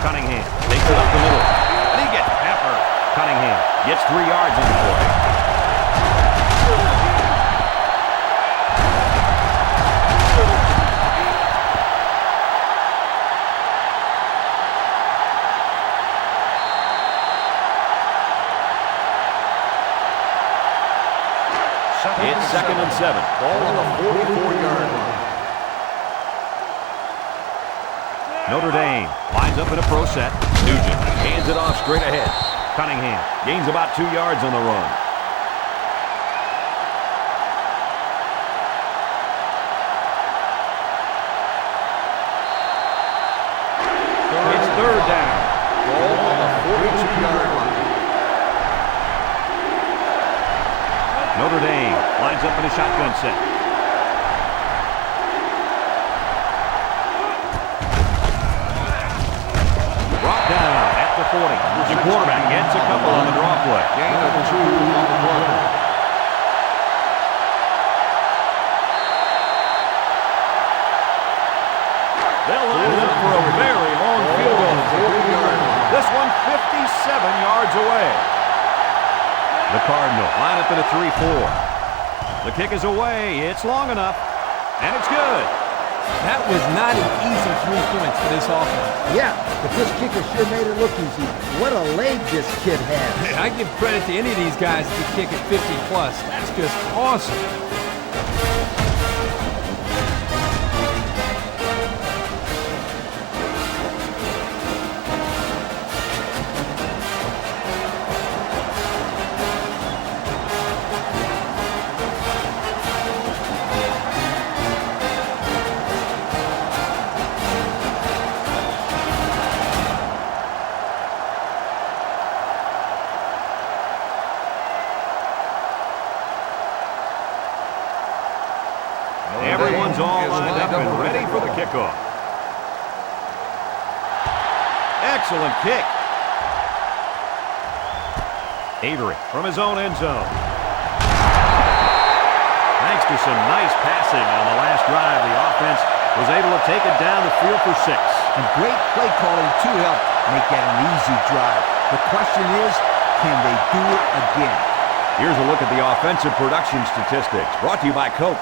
Cunningham takes it up the middle. And he gets peppered. Cunningham gets 3 yards on the play. It's second and 7. Ball on the 44-yard line. Notre Dame lines up in a pro set. Nugent hands it off straight ahead. Cunningham gains about 2 yards on the run. It's third down. Ball on the 42-yard line. Notre Dame lines up in a shotgun set. The Cardinal line up in a 3-4. The kick is away. It's long enough, and it's good. That was not an easy 3 points for this offense. Yeah, but this kicker sure made it look easy. What a leg this kid has. I give credit to any of these guys that can kick at 50+. That's just awesome. Everyone's all lined up and ready for the kickoff. Excellent kick. Avery from his own end zone. Thanks to some nice passing on the last drive, the offense was able to take it down the field for 6. And great play calling to help make that an easy drive. The question is, can they do it again? Here's a look at the offensive production statistics, brought to you by Coke.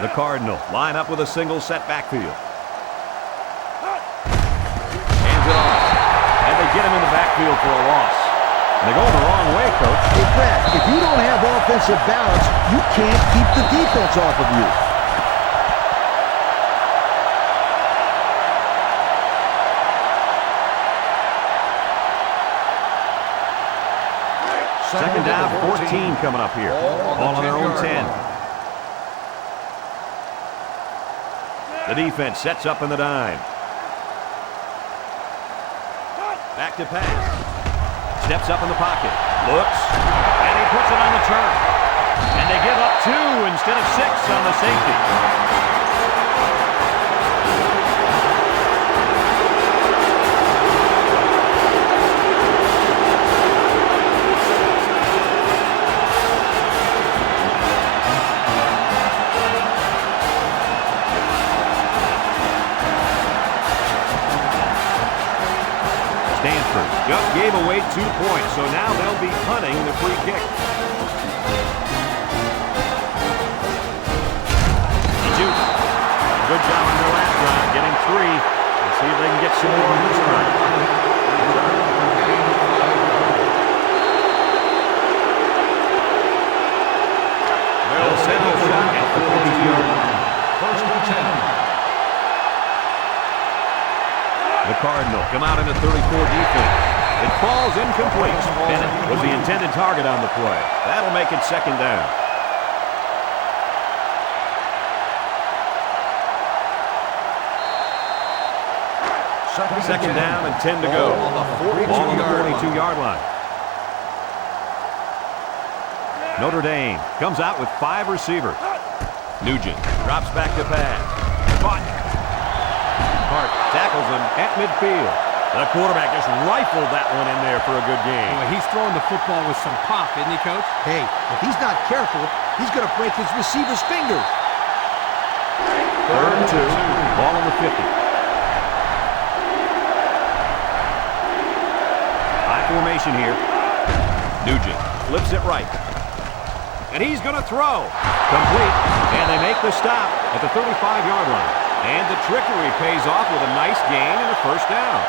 The Cardinal line up with a single set backfield. Hands it off. And they get him in the backfield for a loss. And they go the wrong way, Coach. Hey, Brad, if you don't have offensive balance, you can't keep the defense off of you. Second down, 14 coming up here. Ball on their own 10. The defense sets up in the dime. Back to pass. Steps up in the pocket. Looks. And he puts it on the turn. And they give up 2 instead of 6 on the safety. Stanford just gave away 2 points, so now they'll be punting the free kick. Good job on their last drive, getting 3. Let's see if they can get some more on this drive. They'll send a shot at the 42-yard line. First and 10. The Cardinal come out in a 34 defense. It falls incomplete. Bennett was the intended target on the play. That'll make it second down. Second down and 10 to go. Ball on the 42-yard line. Notre Dame comes out with 5 receivers. Nugent drops back to pass. Caught. Hart tackles him at midfield. The quarterback just rifled that one in there for a good game. Boy, he's throwing the football with some pop, isn't he, Coach? Hey, if he's not careful, he's going to break his receiver's fingers. Third and 2. Ball on the 50. High formation here. Nugent flips it right. And he's going to throw. Complete. And they make the stop at the 35-yard line. And the trickery pays off with a nice gain and a first down.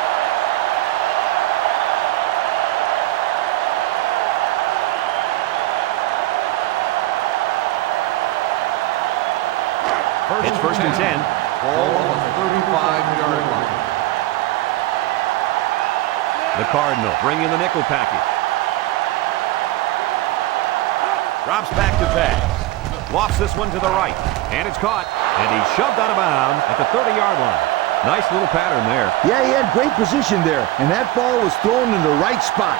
It's first and 10. Ball on the 35-yard line. The Cardinal bring in the nickel package. Drops back to pass. Lofts this one to the right. And it's caught. And he's shoved out of bounds at the 30-yard line. Nice little pattern there. Yeah, he had great position there, and that ball was thrown in the right spot.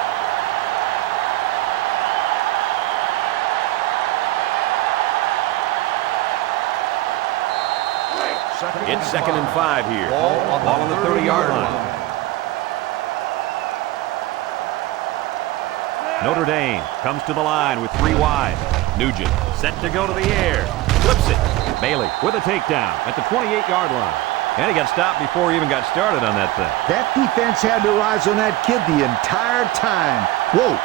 It's second and 5 here. Ball on the 30-yard line. Notre Dame comes to the line with 3 wide. Nugent set to go to the air. Flips it. Bailey with a takedown at the 28-yard line. And he got stopped before he even got started on that thing. That defense had their eyes on that kid the entire time. Whoa.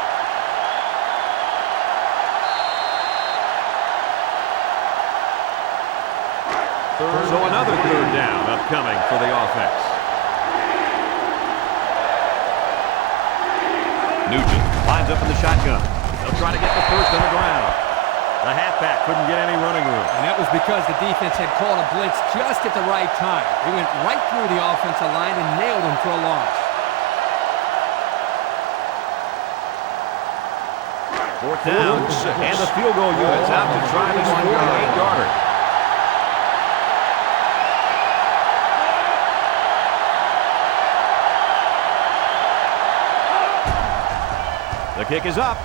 So another third down upcoming for the offense. Nugent lines up in the shotgun. They'll try to get the first on the ground. The halfback couldn't get any running room. And that was because the defense had called a blitz just at the right time. He went right through the offensive line and nailed him for a loss. Fourth down, and the field goal unit's out to try this 48-yarder. The kick is up,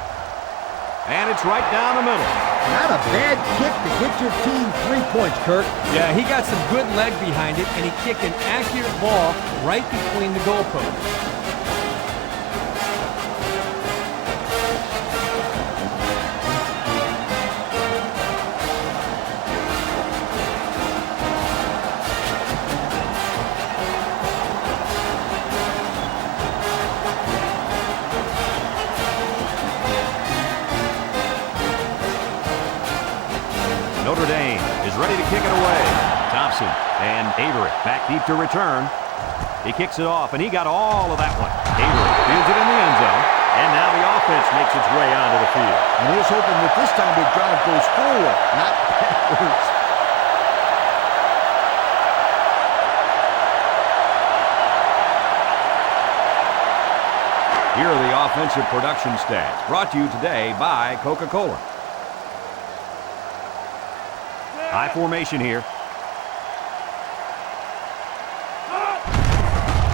and it's right down the middle. Not a bad kick to get your team 3 points, Kirk. Yeah, he got some good leg behind it, and he kicked an accurate ball right between the goalposts. Notre Dame is ready to kick it away. Thompson and Avery back deep to return. He kicks it off, and he got all of that one. Avery fields it in the end zone, and now the offense makes its way onto the field. And he's hoping that this time the drive goes forward, not backwards. Here are the offensive production stats, brought to you today by Coca-Cola. High formation here.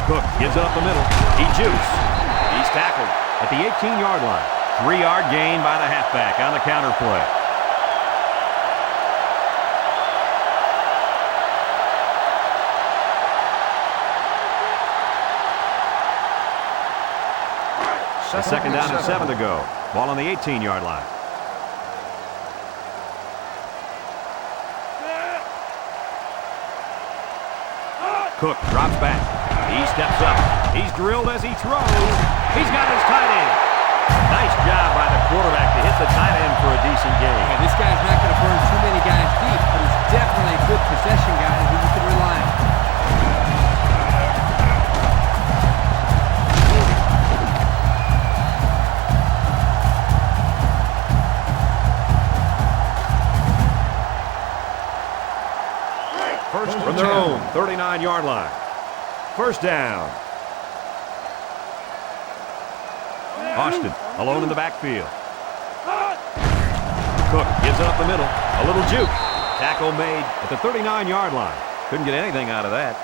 Cook gives it up the middle. He jukes. He's tackled at the 18-yard line. 3-yard gain by the halfback on the counter play. A second down and 7 to go. Ball on the 18-yard line. Cook drops back. He steps up. He's drilled as he throws. He's got his tight end. Nice job by the quarterback to hit the tight end for a decent gain. Yeah, this guy's not going to burn too many guys deep, but he's definitely a good possession guy who you can rely on. From their own 39-yard line. First down. Austin alone in the backfield. Cook gives it up the middle. A little juke. Tackle made at the 39-yard line. Couldn't get anything out of that.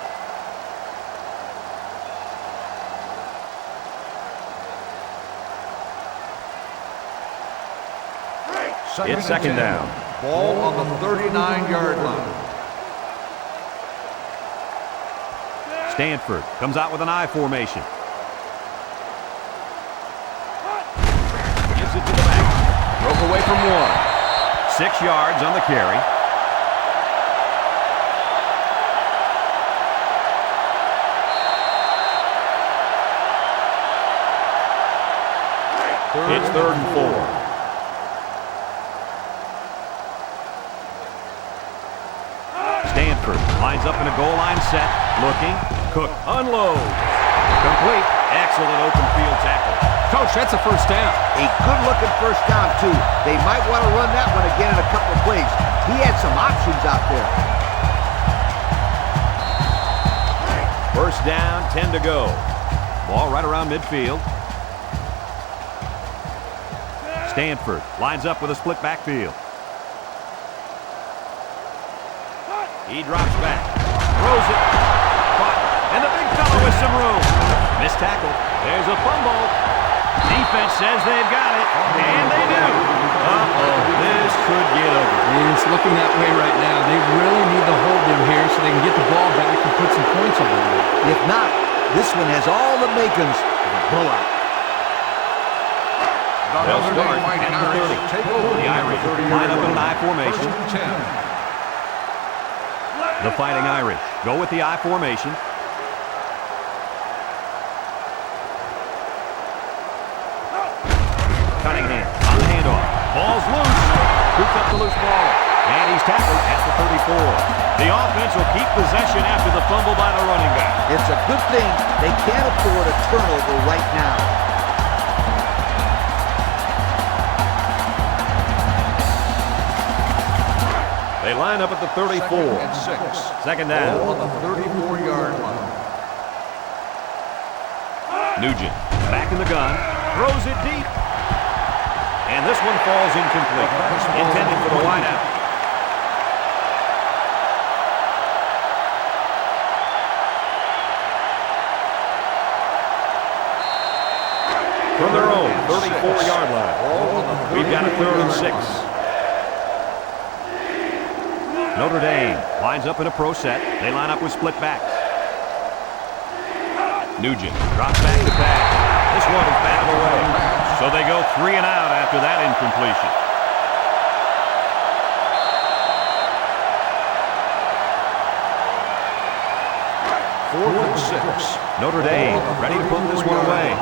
It's second down. Ball on the 39-yard line. Stanford comes out with an I formation. Gives it to the back. Broke away from 1. 6 yards on the carry. It's 3rd and 4. Stanford lines up in a goal line set. Looking. Cook unloads. Complete. Excellent open field tackle. Coach, that's a first down. A good-looking first down, too. They might want to run that one again in a couple of plays. He had some options out there. First down, 10 to go. Ball right around midfield. Stanford lines up with a split backfield. He drops back. Throws it. Caught. And the big fellow with some room. Missed tackle. There's a fumble. Defense says they've got it. And they do. Uh-oh. This could get ugly. It's looking that way right now. They really need to hold them here so they can get the ball back and put some points on the board. If not, this one has all the makings of a blowout. They'll start at the 30. The Irish line up in an I formation. First and 10. The Fighting Irish go with the I formation. Cunningham on the handoff. Ball's loose. Scoops up the loose ball. And he's tackled at the 34. The offense will keep possession after the fumble by the running back. It's a good thing they can't afford a turnover right now. They line up at the 34. Second and 6. Second down. Ball on the 34-yard line. Nugent back in the gun. Throws it deep. And this one falls incomplete. Intended for the wideout. From their own 34-yard line. We've got a 3rd and 6. Notre Dame lines up in a pro set. They line up with split backs. Nugent drops back to pass. This one is batted away. So they go 3 and out after that incompletion. Fourth and 6. Notre Dame ready to put this one away.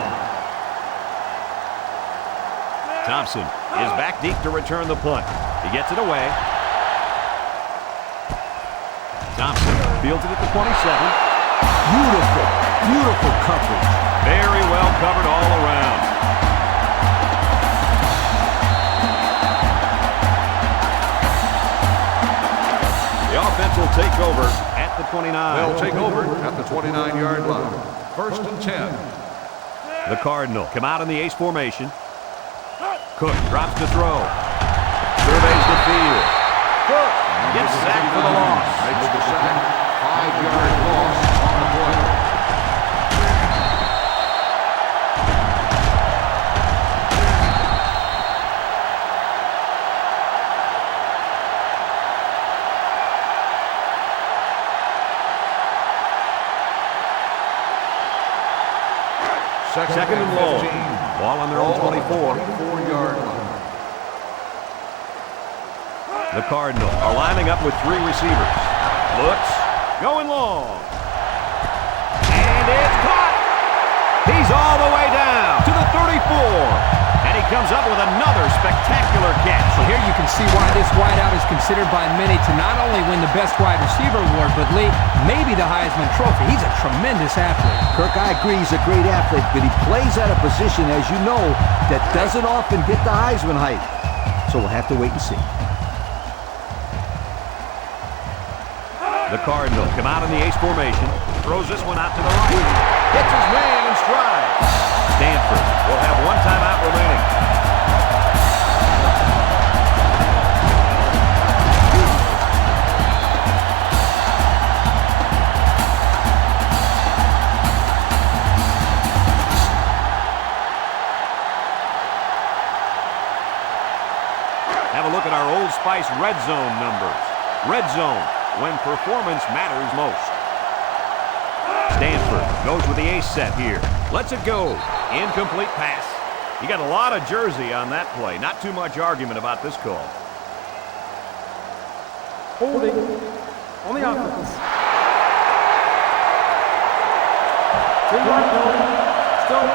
Thompson is back deep to return the punt. He gets it away. Thompson fields it at the 27. Beautiful, beautiful coverage. Very well covered all around. The offense will take over at the 29. They'll take over at the 29-yard line. First and 10. The Cardinal come out in the ace formation. Cook drops to throw. Surveys the field. Cook gets sacked for the loss. Makes the sack. 5-yard loss on the play. Second and long. Ball on their own 24. 4-yard line. The Cardinal are lining up with 3 receivers. Looks, going long. And it's caught. He's all the way down to the 34. And he comes up with another spectacular catch. So here you can see why this wideout is considered by many to not only win the Best Wide Receiver Award, but Lee, maybe the Heisman Trophy. He's a tremendous athlete. Kirk, I agree he's a great athlete, but he plays at a position, as you know, that doesn't often get the Heisman hype. So we'll have to wait and see. The Cardinal come out in the ace formation. Throws this one out to the right. Hits his man in stride. Stanford will have 1 timeout remaining. Have a look at our Old Spice red zone numbers. Red zone, when performance matters most. Stanford goes with the ace set here. Lets it go. Incomplete pass. He got a lot of jersey on that play. Not too much argument about this call. Holding on the offense.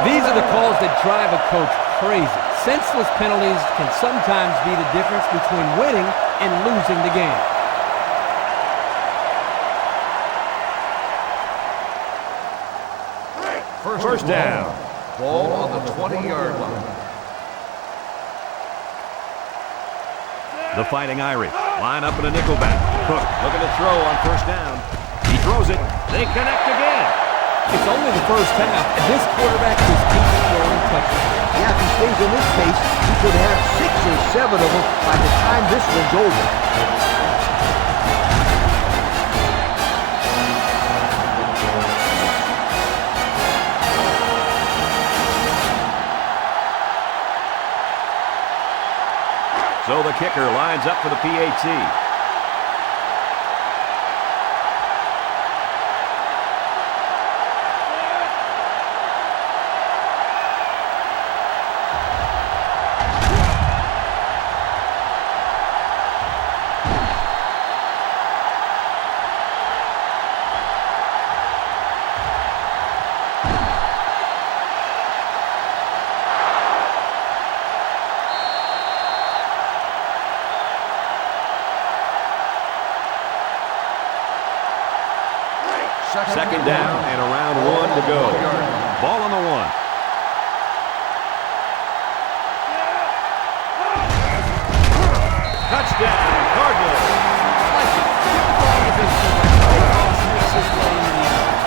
These are the calls that drive a coach crazy. Senseless penalties can sometimes be the difference between winning and losing the game. First down. Ball on the 20-yard line. The Fighting Irish line up in a nickelback. Cook looking to throw on first down. He throws it. They connect again. It's only the first half, and this quarterback just keeps throwing touchdowns. Yeah, if he stays in this pace, he could have 6 or 7 of them by the time this one's over. So the kicker lines up for the PAT. Second down and around 1 to go. Ball on the 1. Touchdown, Cardinal.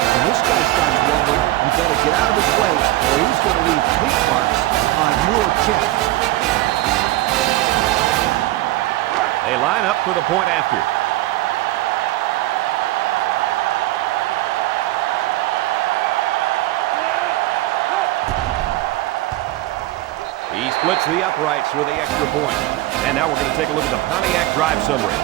When this guy starts rolling, you better get out of his way or he's going to leave cleat marks on your chest. They line up for the point after. He splits the uprights for the extra point. And now we're going to take a look at the Pontiac drive summary.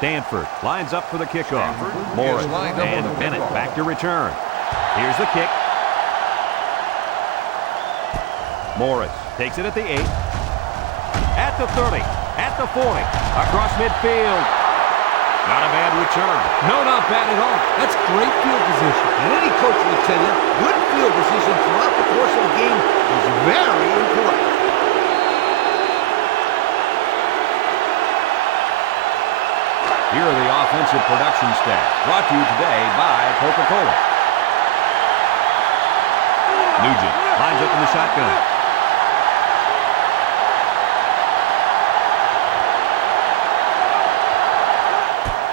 Stanford lines up for the kickoff. Morris and Bennett back to return. Here's the kick. Morris takes it at the 8. At the 30. At the 40. Across midfield. Not a bad return. No, not bad at all. That's great field position. And any coach will tell you, good field position throughout the course of the game is very important. Here are the offensive production stats, brought to you today by Coca-Cola. Nugent lines up in the shotgun.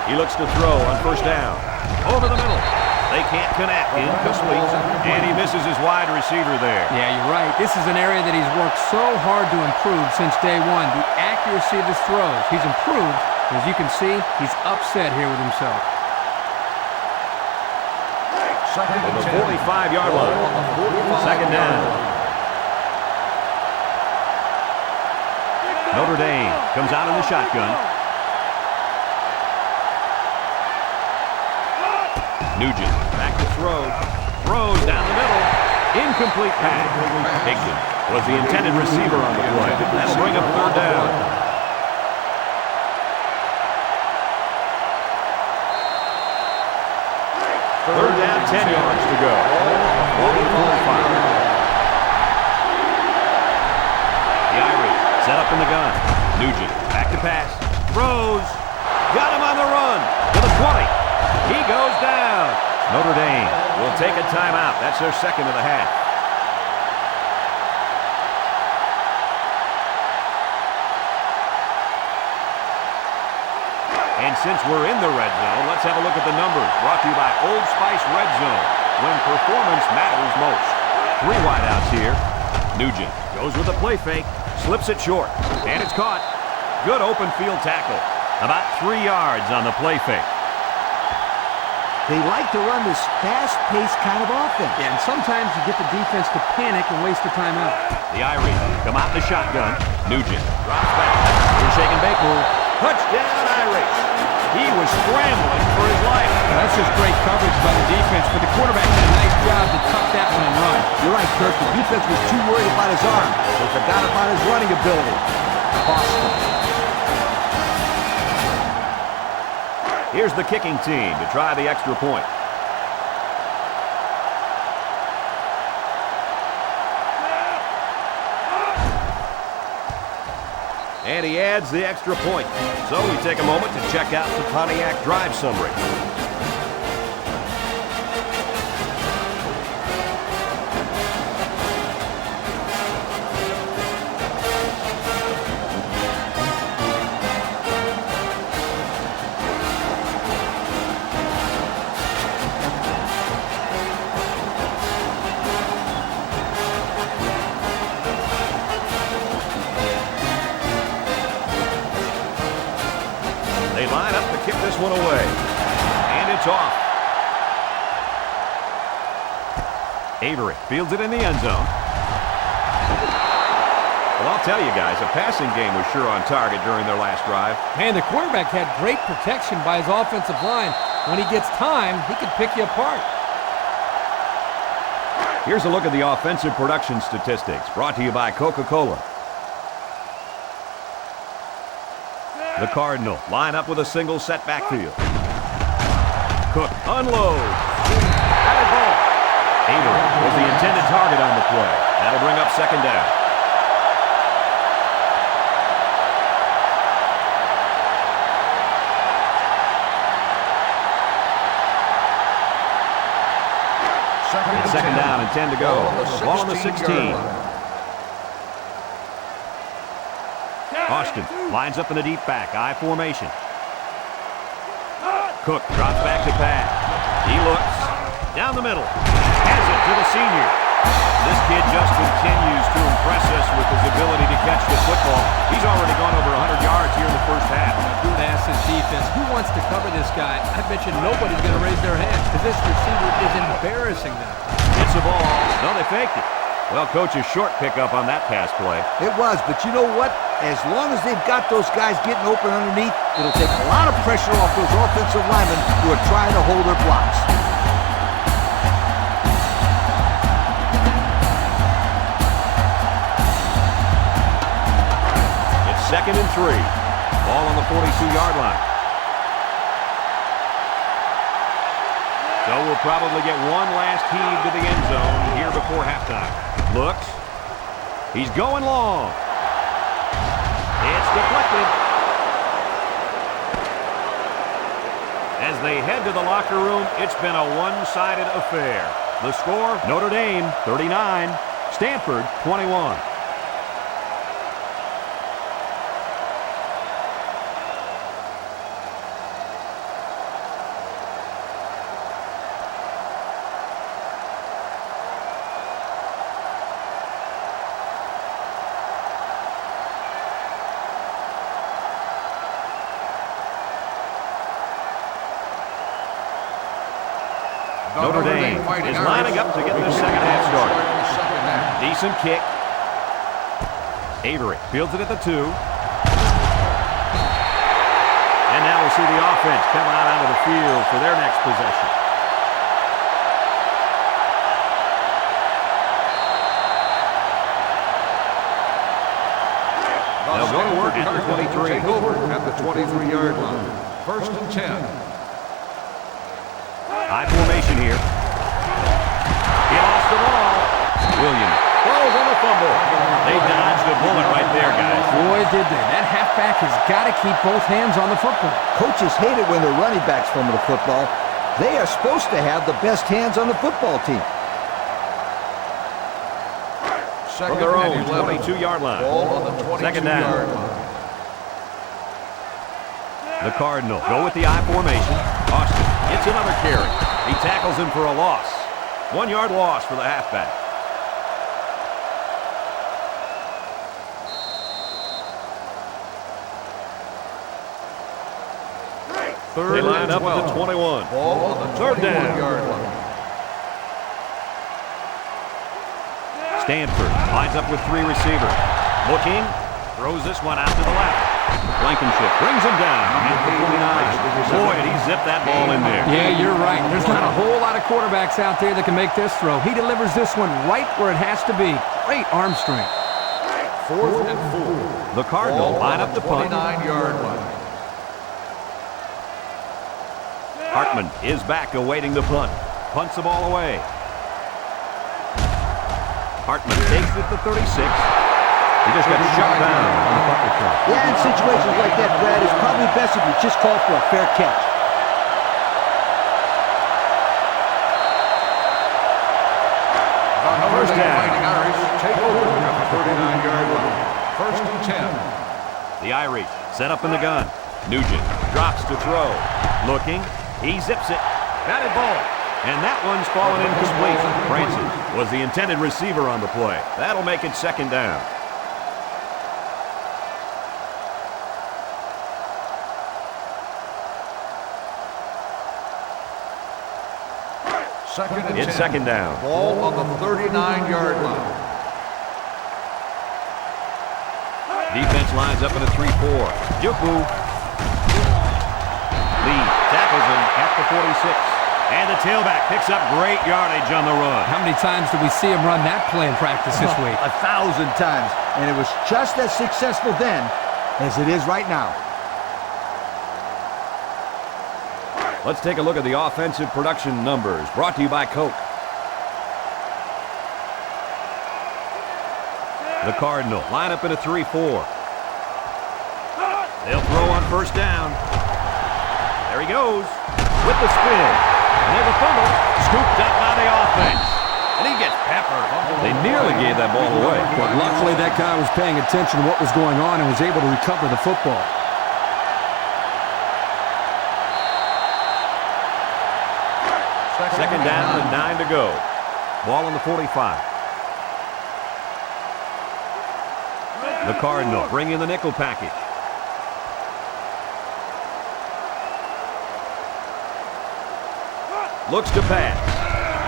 He looks to throw on first down. Over the middle. They can't connect. Incomplete. And he misses his wide receiver there. Yeah, you're right. This is an area that he's worked so hard to improve since day one. The accuracy of his throws. He's improved. As you can see, he's upset here with himself. On the 45-yard line. Second down. Notre Dame comes out in the shotgun. Nugent back to throw. Throws down the middle. Incomplete pass. Higdon was the intended receiver on the play. That'll bring up third down. Third down, 10 yards to go. Ball on the 5. The Irish set up in the gun. Nugent back to pass. Throws. Got him on the run. To the 20. He goes down. Notre Dame will take a timeout. That's their second of the half. And since we're in the red zone, let's have a look at the numbers. Brought to you by Old Spice Red Zone, when performance matters most. 3 wideouts here. Nugent goes with a play fake, slips it short, and it's caught. Good open field tackle. About 3 yards on the play fake. They like to run this fast-paced kind of offense. Yeah, and sometimes you get the defense to panic and waste a timeout. The Irish come out in the shotgun. Nugent drops back. Here's shaking Baker. Touchdown, Irish. He was scrambling for his life. Now, that's just great coverage by the defense, but the quarterback did a nice job to tuck that one and run. You're right, Kirk. The defense was too worried about his arm. They forgot about his running ability. Cost them. Here's the kicking team to try the extra point. And he adds the extra point. So we take a moment to check out the Pontiac drive summary. They line up to kick this one away. And it's off. Avery fields it in the end zone. Well, I'll tell you guys, a passing game was sure on target during their last drive. Man, the quarterback had great protection by his offensive line. When he gets time, he can pick you apart. Here's a look at the offensive production statistics, brought to you by Coca-Cola. The Cardinal line up with a single set backfield. Cook unloads. Batted ball. Avery was the intended target on the play. That'll bring up second down. Second down and 10 to go. Ball on the 16. Austin lines up in the deep back, I formation. Cook drops back to pass. He looks down the middle. Has it to the senior. This kid just continues to impress us with his ability to catch the football. He's already gone over 100 yards here in the first half. Good ass his defense. Who wants to cover this guy? I bet you nobody's going to raise their hand because this receiver is embarrassing them. It's the ball. No, they faked it. Well, Coach, a short pickup on that pass play. It was, but you know what? As long as they've got those guys getting open underneath, it'll take a lot of pressure off those offensive linemen who are trying to hold their blocks. It's 2nd and 3. Ball on the 42-yard line. So we'll probably get one last heave to the end zone here before halftime. Looks. He's going long. It's deflected. As they head to the locker room, it's been a one-sided affair. The score, Notre Dame 39, Stanford 21. Notre Dame is lining up to get the second half started. Decent kick. Avery fields it at the 2. And now we'll see the offense come out onto the field for their next possession. They'll go to work at the 23. Take over at the 23-yard line. 1st and 10. High formation here. He lost the ball. Williams falls on the fumble. They dodged a bullet right there, guys. Boy, did they. That halfback has got to keep both hands on the football. Coaches hate it when their running backs fumble the football. They are supposed to have the best hands on the football team. From their own 22-yard line. Ball on the 22-yard line. The Cardinal go with the I formation. Austin gets another carry. He tackles him for a loss. 1-yard loss for the halfback. They line up at the 21. Ball on the 3rd down. 21-yard line. Stanford lines up with 3 receivers. Looking, throws this one out to the left. Blankenship brings him down at the 49. Boy, did he zip that ball in there. Yeah, you're right. There's not a whole lot of quarterbacks out there that can make this throw. He delivers this one right where it has to be. Great arm strength. 4th and 4. The Cardinal line up to punt. 29-yard line. Hartman is back awaiting the punt. Punts the ball away. Hartman takes it to 36. He just got shut down on the punt return. Yeah, in situations like that, Brad, it's probably best if you just call for a fair catch. The Notre First Dame down. Fighting Irish take over at the 39-yard line. 1st and 10. The Irish set up in the gun. Nugent drops to throw. Looking. He zips it. Batted ball. And that one's fallen incomplete. Francis was the intended receiver on the play. That'll make it 2nd down. It's 2nd down. Ball on the 39-yard line. Defense lines up in a 3-4. Juku. Lee tackles him at the 46. And the tailback picks up great yardage on the run. How many times did we see him run that play in practice this week? 1,000 times. And it was just as successful then as it is right now. Let's take a look at the offensive production numbers brought to you by Coke. The Cardinal line up in a 3-4. They'll throw on first down. There he goes with the spin. And there's a fumble. Scooped up by the offense. And he gets peppered. They nearly gave that ball away. But luckily that guy was paying attention to what was going on and was able to recover the football. Second down and 9 to go. Ball on the 45. The Cardinal bring in the nickel package. Looks to pass.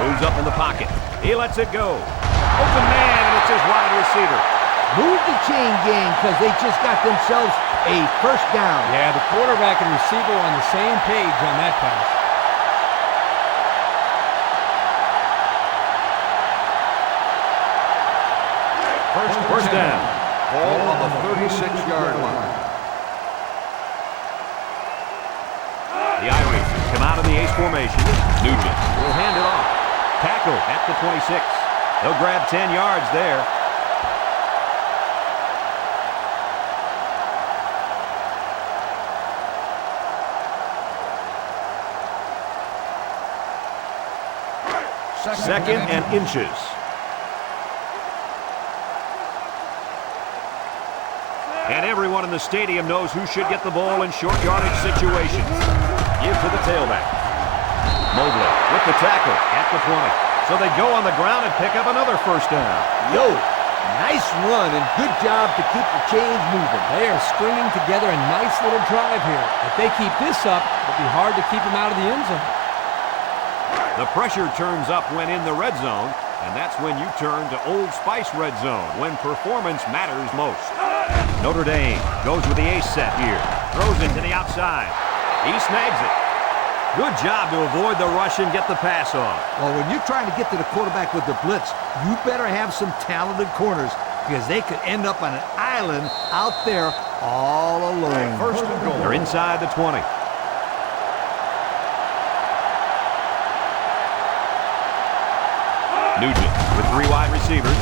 Moves up in the pocket. He lets it go. Open man, and it's his wide receiver. Move the chain gang because they just got themselves a first down. Yeah, the quarterback and receiver are on the same page on that pass. First down. Ball on the 36-yard line. The Irish come out in the ace formation. Nugent will hand it off. Tackle at the 26. They'll grab 10 yards there. Second and inches. And everyone in the stadium knows who should get the ball in short yardage situations. Give to the tailback. Mobley with the tackle at the 20. So they go on the ground and pick up another first down. Yo, nice run and good job to keep the chains moving. They are stringing together a nice little drive here. If they keep this up, it'll be hard to keep them out of the end zone. The pressure turns up when in the red zone, and that's when you turn to Old Spice Red Zone, when performance matters most. Notre Dame goes with the ace set here. Throws it to the outside. He snags it. Good job to avoid the rush and get the pass off. Well, when you're trying to get to the quarterback with the blitz, you better have some talented corners because they could end up on an island out there all alone. First and goal. They're inside the 20. Nugent with 3 wide receivers.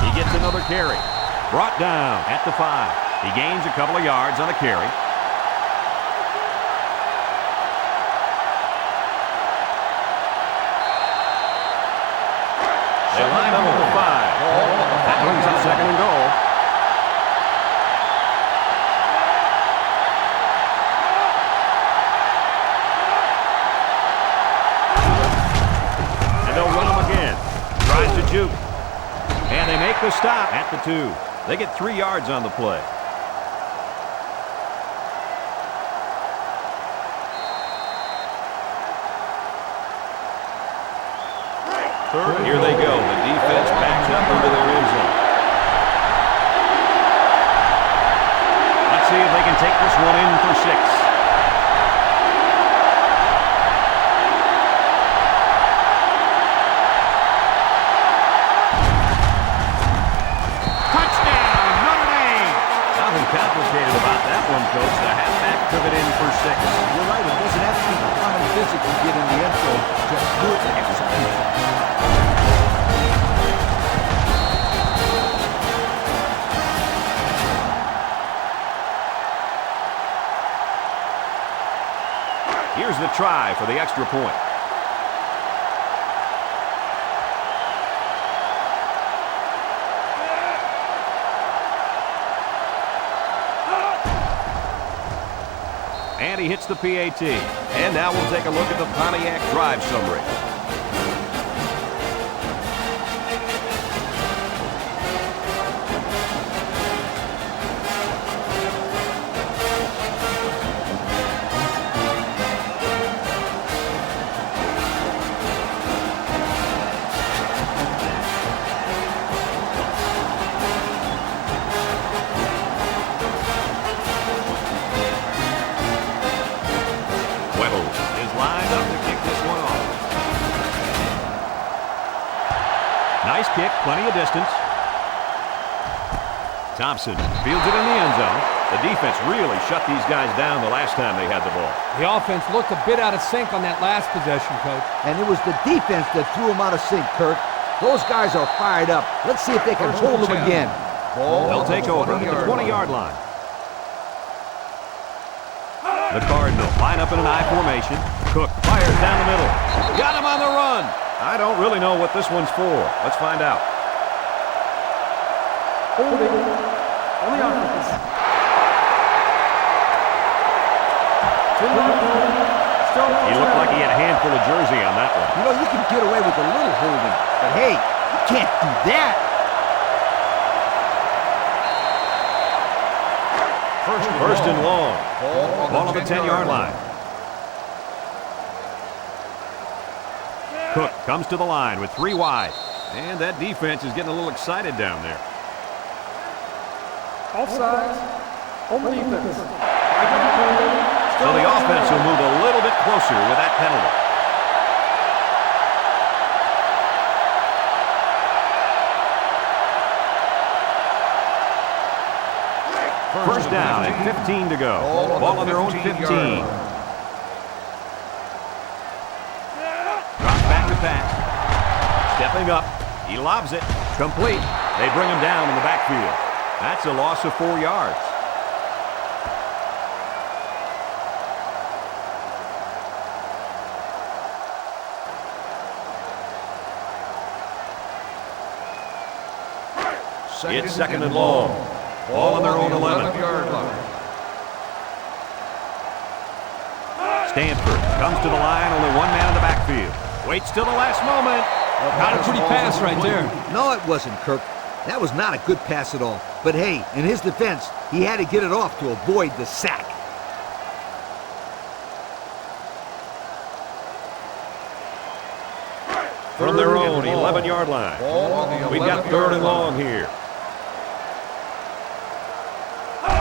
He gets another carry. Brought down at the 5. He gains a couple of yards on a carry. They line up at the 5. That brings up second and goal. And they'll run him again. Tries to juke. And they make the stop at the 2. They get 3 yards on the play. Third, here they go. The defense backs up into their end zone. Let's see if they can take this one in for 6. Touchdown, Notre Dame! Nothing complicated about that one, Coach. The halfback took it in for 6. You're right. It doesn't have to be common physics to get in the end zone. Just good execution. Here's the try for the extra point. And he hits the PAT. And now we'll take a look at the Pontiac drive summary. Is lined up to kick this one off. Nice kick, plenty of distance. Thompson fields it in the end zone. The defense really shut these guys down the last time they had the ball. The offense looked a bit out of sync on that last possession, Coach. And it was the defense that threw them out of sync, Kirk. Those guys are fired up. Let's see if they can hold them again. They'll take over at the 20-yard line. The Cardinal line up in an I formation. Cook fires down the middle. Got him on the run. I don't really know what this one's for. Let's find out. Holding on the offense. He looked like he had a handful of jersey on that one. You know, you can get away with a little holding, but hey, you can't do that. First and long. Ball on the 10-yard line. Cook comes to the line with 3 wide. And that defense is getting a little excited down there. Offsides on the defense. So the offense will move a little bit closer with that penalty. First down and 15 to go. Ball on their own 15. Drops back to pass. Stepping up. He lobs it. Complete. They bring him down in the backfield. That's a loss of 4 yards. It's second and long. Ball on their own 11-yard line. Stanford comes to the line, only 1 man in the backfield. Waits till the last moment. Not a pretty pass right there. No, it wasn't, Kirk. That was not a good pass at all. But hey, in his defense, he had to get it off to avoid the sack. From their own 11-yard line. We've got third and long here.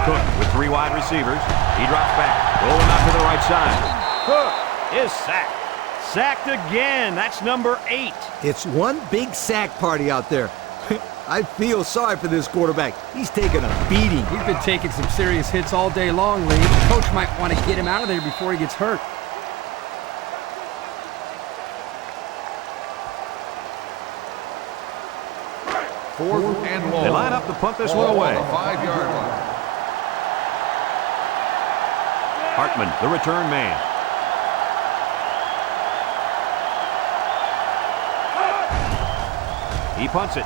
Cook with 3 wide receivers. He drops back, rolling out to the right side. Cook is sacked. Sacked again. That's number 8. It's one big sack party out there. I feel sorry for this quarterback. He's taking a beating. He's been taking some serious hits all day long, Lee. The coach might want to get him out of there before he gets hurt. Fourth and long. They line up to punt this one away. 5-yard line. Hartman, the return man. He punts it.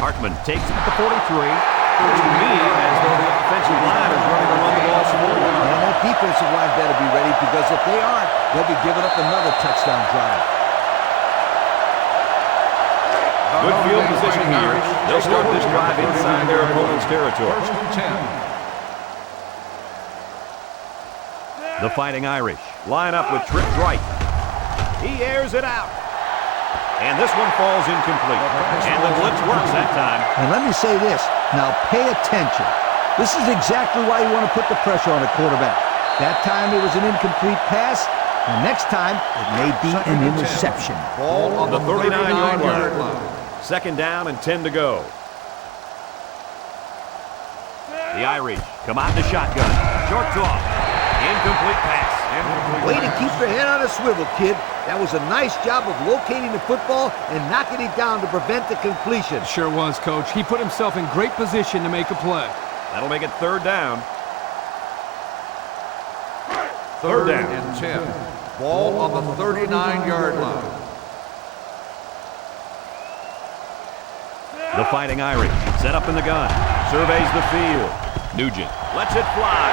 Hartman takes it at the 43. Looks to me as though the offensive line is running to run the ball some more. And that defensive line better be ready, because if they aren't, they'll be giving up another touchdown drive. Good field position here. They'll start this drive inside their opponent's territory. First and 10. The Fighting Irish line up with trips right. He airs it out. And this one falls incomplete. And the blitz works that time. And let me say this. Now pay attention. This is exactly why you want to put the pressure on a quarterback. That time it was an incomplete pass. The next time it may be an interception. Ball on the 39-yard line. Second down and 10 to go. The Irish come out in the shotgun. Short toss. Incomplete pass. Way to keep your head on a swivel, kid. That was a nice job of locating the football and knocking it down to prevent the completion. Sure was, Coach. He put himself in great position to make a play. That'll make it third down. Third down and 10. Ball on the 39-yard line. The Fighting Irish set up in the gun. Surveys the field. Nugent lets it fly.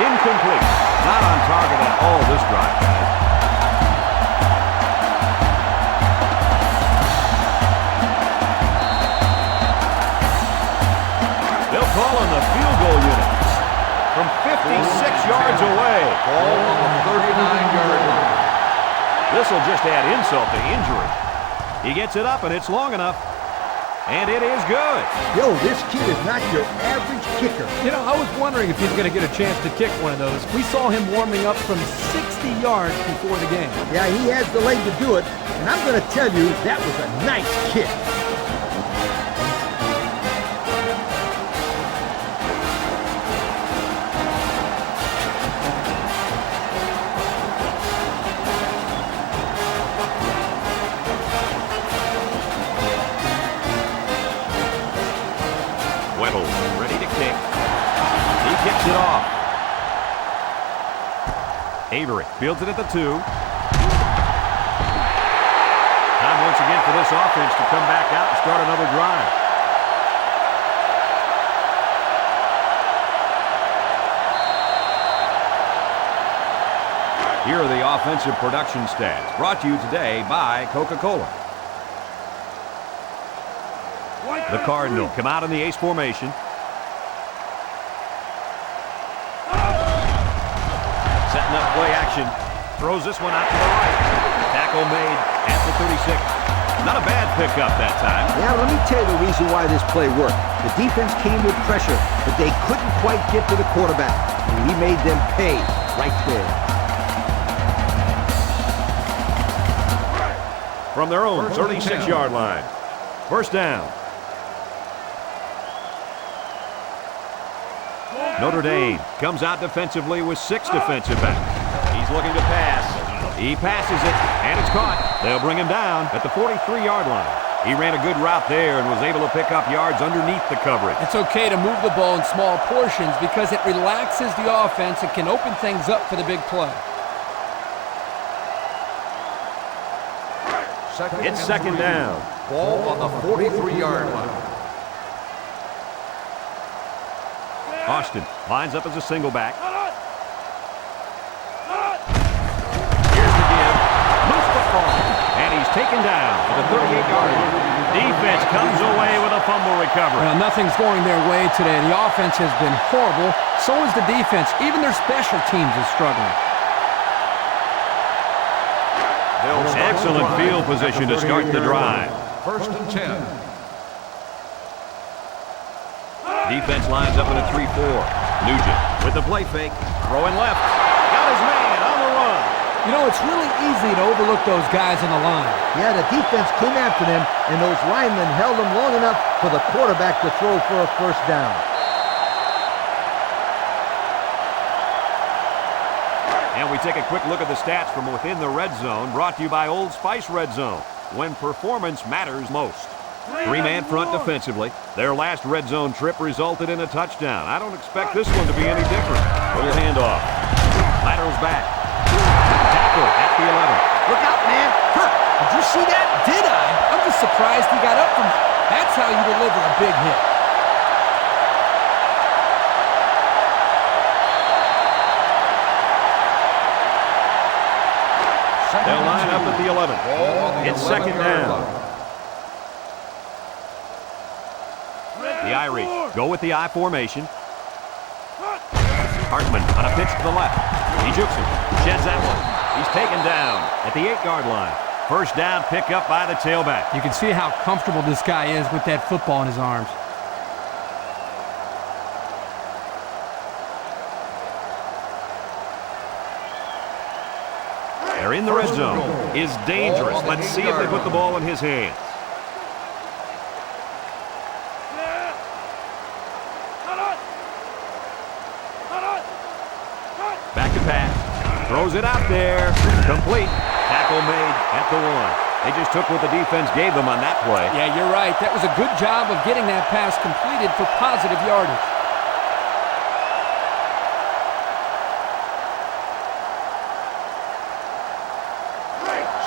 Incomplete. Not on target at all this drive, guys. They'll call on the field goal unit from 56 yards away. Ball on the 39-yard line. This will just add insult to injury. He gets it up, and it's long enough. And it is good. Yo, this kid is not your average kicker. You know, I was wondering if he's going to get a chance to kick one of those. We saw him warming up from 60 yards before the game. Yeah, he has the leg to do it, and I'm going to tell you, that was a nice kick. Ready to kick. He kicks it off. Avery fields it at the 2. Time once again for this offense to come back out and start another drive. Here are the offensive production stats, brought to you today by Coca-Cola. The Cardinal come out in the ace formation. Setting up play action. Throws this one out to the right. Tackle made at the 36. Not a bad pickup that time. Yeah, let me tell you the reason why this play worked. The defense came with pressure, but they couldn't quite get to the quarterback. And he made them pay right there. From their own 36-yard line. First down. Notre Dame comes out defensively with 6 defensive backs. He's looking to pass. He passes it, and it's caught. They'll bring him down at the 43-yard line. He ran a good route there and was able to pick up yards underneath the coverage. It's okay to move the ball in small portions because it relaxes the offense and can open things up for the big play. It's second down. Ball on the 43-yard line. Austin lines up as a single back. Here's the give. Loose football. And he's taken down at the 38-yard line. Defense comes away with a fumble recovery. Well, nothing's going their way today. The offense has been horrible. So is the defense. Even their special teams is struggling. Excellent field position to start the drive. First and 10. Defense lines up in a 3-4. Nugent with the play fake. Throwing left. Got his man on the run. You know, it's really easy to overlook those guys on the line. Yeah, the defense came after them, and those linemen held them long enough for the quarterback to throw for a first down. And we take a quick look at the stats from within the red zone, brought to you by Old Spice Red Zone, when performance matters most. 3-man front defensively. Their last red zone trip resulted in a touchdown. I don't expect this one to be any different. Little handoff. Laterals back. Tackle at the 11. Look out, man. Kirk, did you see that? Did I? I'm just surprised he got up from... That's how you deliver a big hit. They'll line up at the 11. It's second down. The Irish go with the I formation. Hartman on a pitch to the left. He jukes it. Sheds that one. He's taken down at the 8-yard line. First down pick up by the tailback. You can see how comfortable this guy is with that football in his arms. They're in the red zone. Is dangerous. Let's see if they put the ball in his hands. Back to pass. Throws it out there. Complete. Tackle made at the 1. They just took what the defense gave them on that play. Yeah, you're right. That was a good job of getting that pass completed for positive yardage.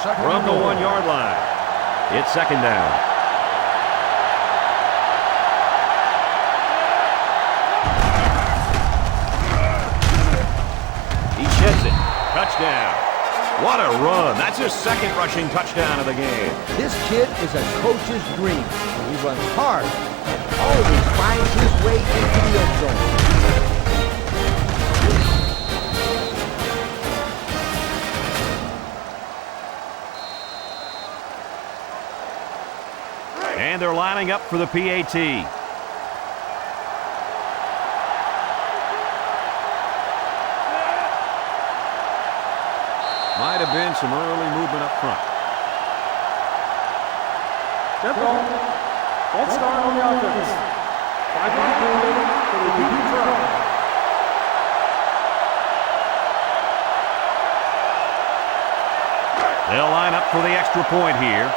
From the 1-yard line. It's second down. He sheds it. Touchdown. What a run. That's his second rushing touchdown of the game. This kid is a coach's dream. He runs hard and always finds his way into the end zone. And And they're lining up for the PAT. Might have been some early movement up front. Dead ball. False start on the offense. 5-yard penalty for repeated try. They'll line up for the extra point here.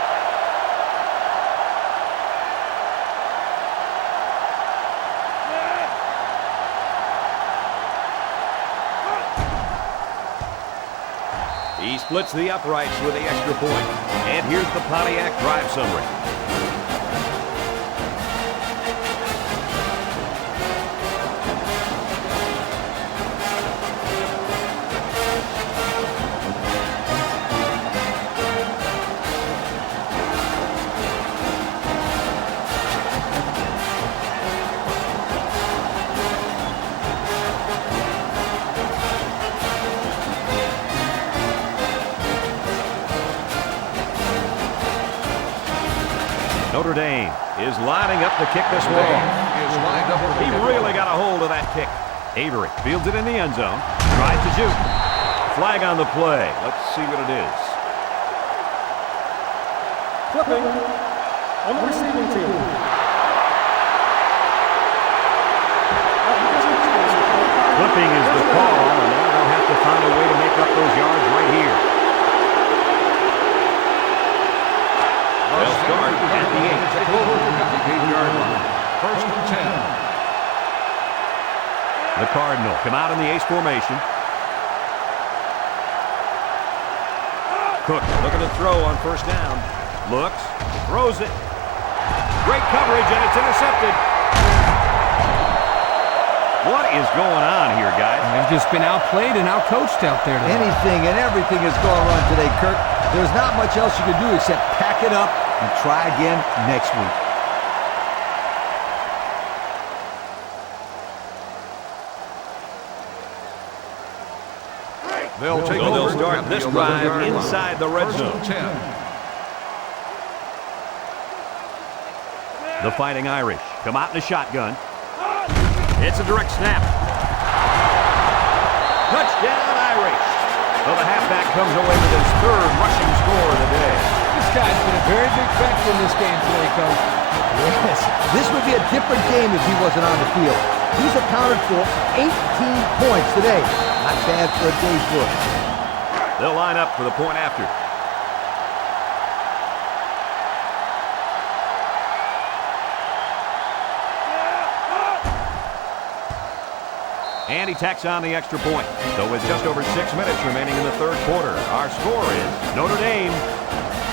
He splits the uprights with the extra point. And here's the Pontiac drive summary. Notre Dame is lining up to kick this one. He really got a hold of that kick. Avery fields it in the end zone. Tries to shoot. Flag on the play. Let's see what it is. Flipping on the receiving team. Flipping is the call, and now they'll have to find a way to make up those yards right here. They'll start at the 8. Take over at the 8-yard line. First and 10. The Cardinal come out in the ace formation. Cook looking to throw on first down. Looks, throws it. Great coverage, and it's intercepted. What is going on here, guys? They've just been outplayed and outcoached out there today. Anything and everything is going wrong today, Kirk. There's not much else you can do except pack it up and try again next week. They'll start this drive inside the red zone. The Fighting Irish come out in a shotgun. It's a direct snap. Touchdown Irish. Well, the halfback comes away with his third rushing score of the day. This guy's been a very big factor in this game today, Coach. Yes, this would be a different game if he wasn't on the field. He's accounted for 18 points today. Not bad for a day's work. They'll line up for the point after. And he tacks on the extra point. So with just over 6 minutes remaining in the third quarter, our score is Notre Dame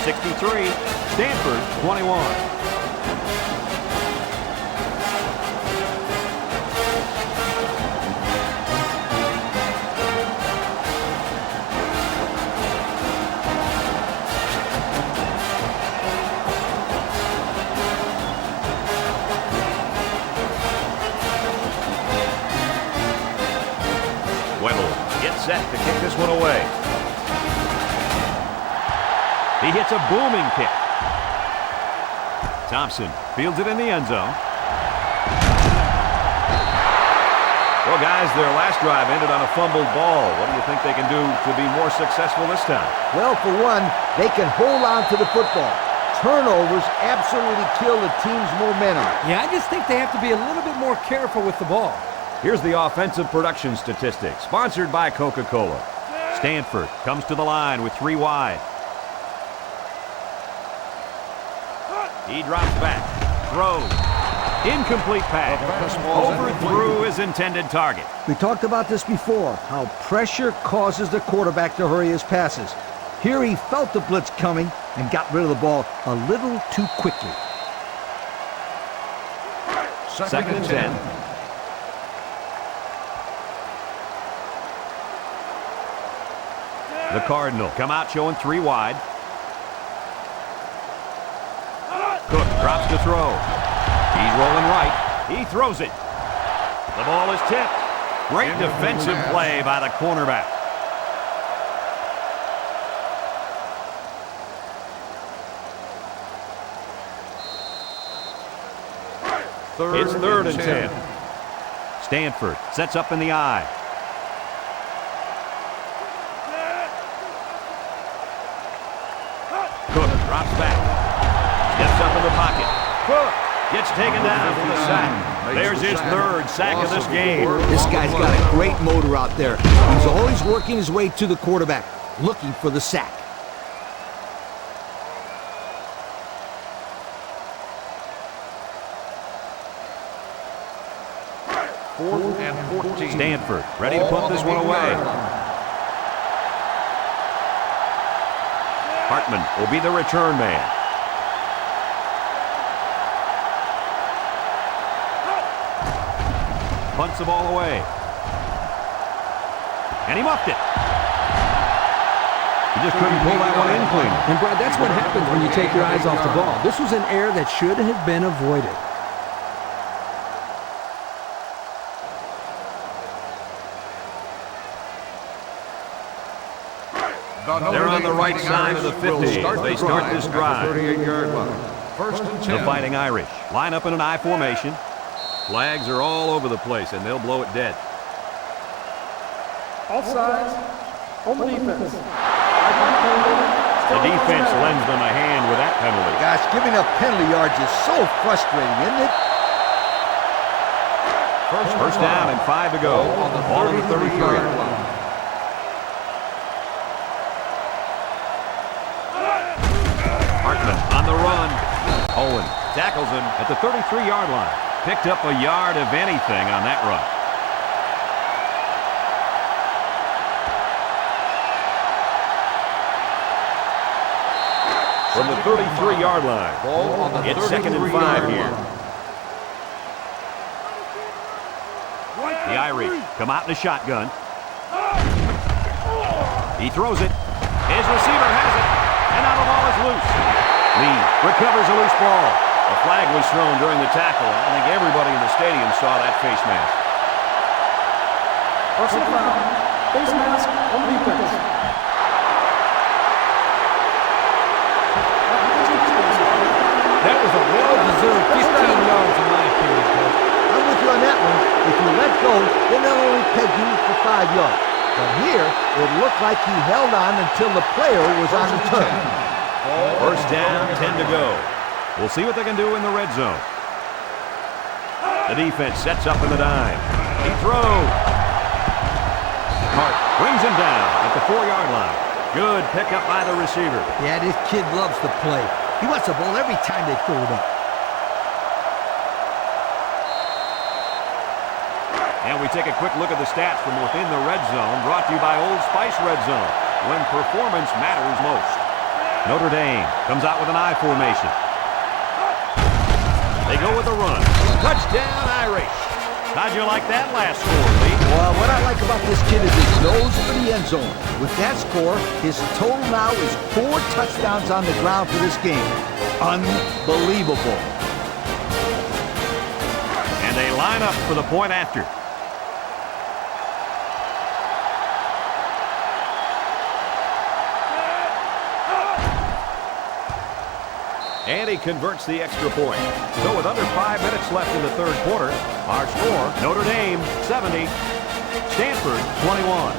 63, Stanford 21. Set to kick this one away. He hits a booming kick. Thompson fields it in the end zone. Well, guys, their last drive ended on a fumbled ball. What do you think they can do to be more successful this time? Well, for one, they can hold on to the football. Turnovers absolutely kill the team's momentum. Yeah, I just think they have to be a little bit more careful with the ball. Here's the offensive production statistics, sponsored by Coca-Cola. Stanford comes to the line with 3 wide. He drops back, throws, incomplete pass, overthrew his intended target. We talked about this before, how pressure causes the quarterback to hurry his passes. Here he felt the blitz coming and got rid of the ball a little too quickly. Second and 10. The Cardinal come out showing 3 wide. Cook drops to throw. He's rolling right. He throws it. The ball is tipped. Great defensive play by the cornerback. It's third and 10. 10. Stanford sets up in the I. Cook drops back. Steps up in the pocket. Cook gets taken down for the sack. There's his third sack of this game. This guy's got a great motor out there. He's always working his way to the quarterback, looking for the sack. Fourth and 14. Stanford ready to put this one away. Hartman will be the return man. Punts the ball away. And he muffed it. He just couldn't pull that one in clean. And, Brad, that's what happens when you take your eyes off the ball. This was an error that should have been avoided. They're on the right side of the 50 as they start this drive. 38-yard line. First and 10. The Fighting Irish line up in an I formation. Flags are all over the place, and they'll blow it dead. Offsides on the defense. The defense lends them a hand with that penalty. Gosh, giving up penalty yards is so frustrating, isn't it? First down and 5 to go. Ball on the 33. Hartman on the run. Owen tackles him at the 33-yard line. Picked up a yard of anything on that run. From the 33-yard line, it's second and 5 here. The Irish come out in a shotgun. He throws it. His receiver has it. And now the ball is loose. Lee recovers a loose ball. A flag was thrown during the tackle. I think everybody in the stadium saw that face mask. Personal foul. Face mask on defense. That was a well-deserved 15 yards in my opinion, Coach. I'm with you on that one. If you let go, then they'll only peg you for 5 yards. But here, it looked like he held on until the player was on the turf. First down, 10 to go. We'll see what they can do in the red zone. The defense sets up in the dime. He throws. Hart brings him down at the 4-yard line. Good pickup by the receiver. Yeah, this kid loves to play. He wants the ball every time they throw it up. And we take a quick look at the stats from within the red zone, brought to you by Old Spice Red Zone, when performance matters most. Notre Dame comes out with an I formation. They go with a run. Touchdown, Irish. How'd you like that last score, Lee? Well, what I like about this kid is his nose for the end zone. With that score, his total now is 4 touchdowns on the ground for this game. Unbelievable. And they line up for the point after. And he converts the extra point. So with under 5 minutes left in the third quarter, our score, Notre Dame 70, Stanford 21.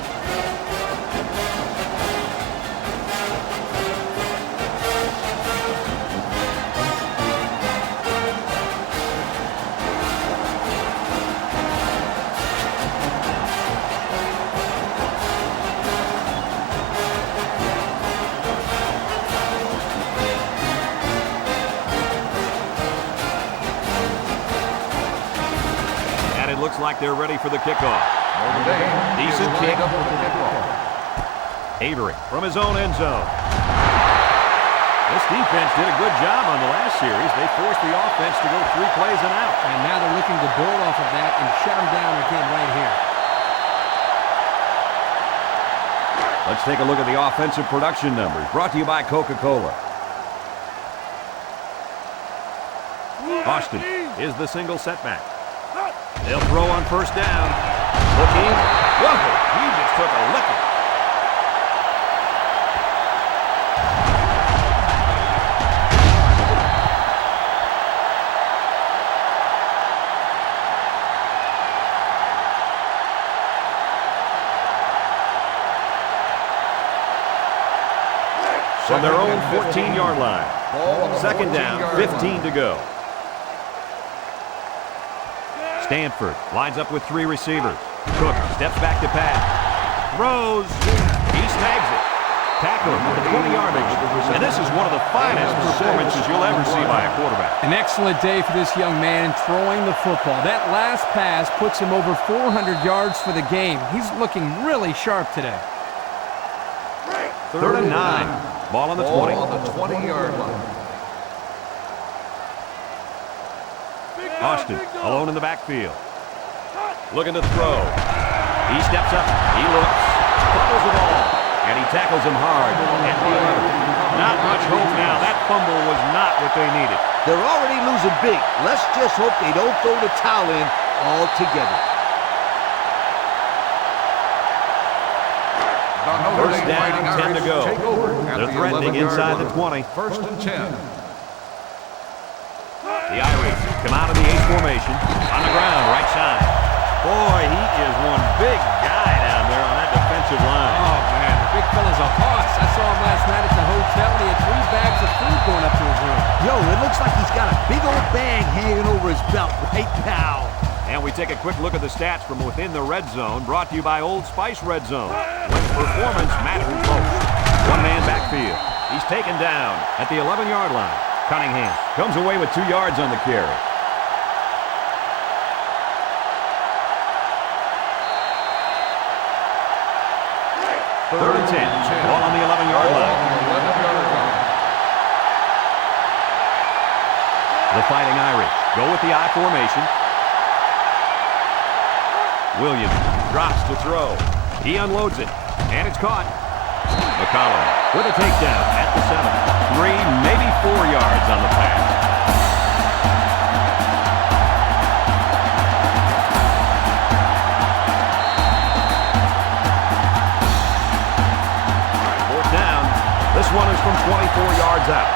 Looks like they're ready for the kickoff. Decent kick. Avery from his own end zone. This defense did a good job on the last series. They forced the offense to go 3 plays and out. And now they're looking to build off of that and shut them down again right here. Let's take a look at the offensive production numbers, brought to you by Coca-Cola. Austin is the single setback. They'll throw on first down. Looking. Whoa, he just took a licking. from their own 14-yard line. Second down, 15 to go. Stanford lines up with 3 receivers. Cook steps back to pass. Throws. He snags it. Tackled at the 20-yard line. And this is one of the finest performances you'll ever see by a quarterback. An excellent day for this young man throwing the football. That last pass puts him over 400 yards for the game. He's looking really sharp today. Third and 9. Ball on the 20. On the 20-yard line. Austin alone in the backfield. Looking to throw. He steps up. He looks. Fumbles the ball. And he tackles him hard at the 11. Not much hope now. That fumble was not what they needed. They're already losing big. Let's just hope they don't throw the towel in altogether. First down, 10 to go. They're threatening inside the 20. First and 10. The Irish come out of the Ace formation. On the ground, right side. Boy, he is one big guy down there on that defensive line. Oh, man, the big fella's a hoss. I saw him last night at the hotel, and he had 3 bags of food going up to his room. Yo, it looks like he's got a big old bag hanging over his belt right now. And we take a quick look at the stats from within the red zone, brought to you by Old Spice Red Zone. When performance matters most. One-man backfield. He's taken down at the 11-yard line. Cunningham comes away with 2 yards on the carry. Third and 10. Ball on the 11-yard line. The Fighting Irish go with the I formation. Williams drops to throw. He unloads it, and it's caught. McCollum with a takedown at the 7. 3, maybe 4 yards on the pass. Fourth down. This one is from 24 yards out.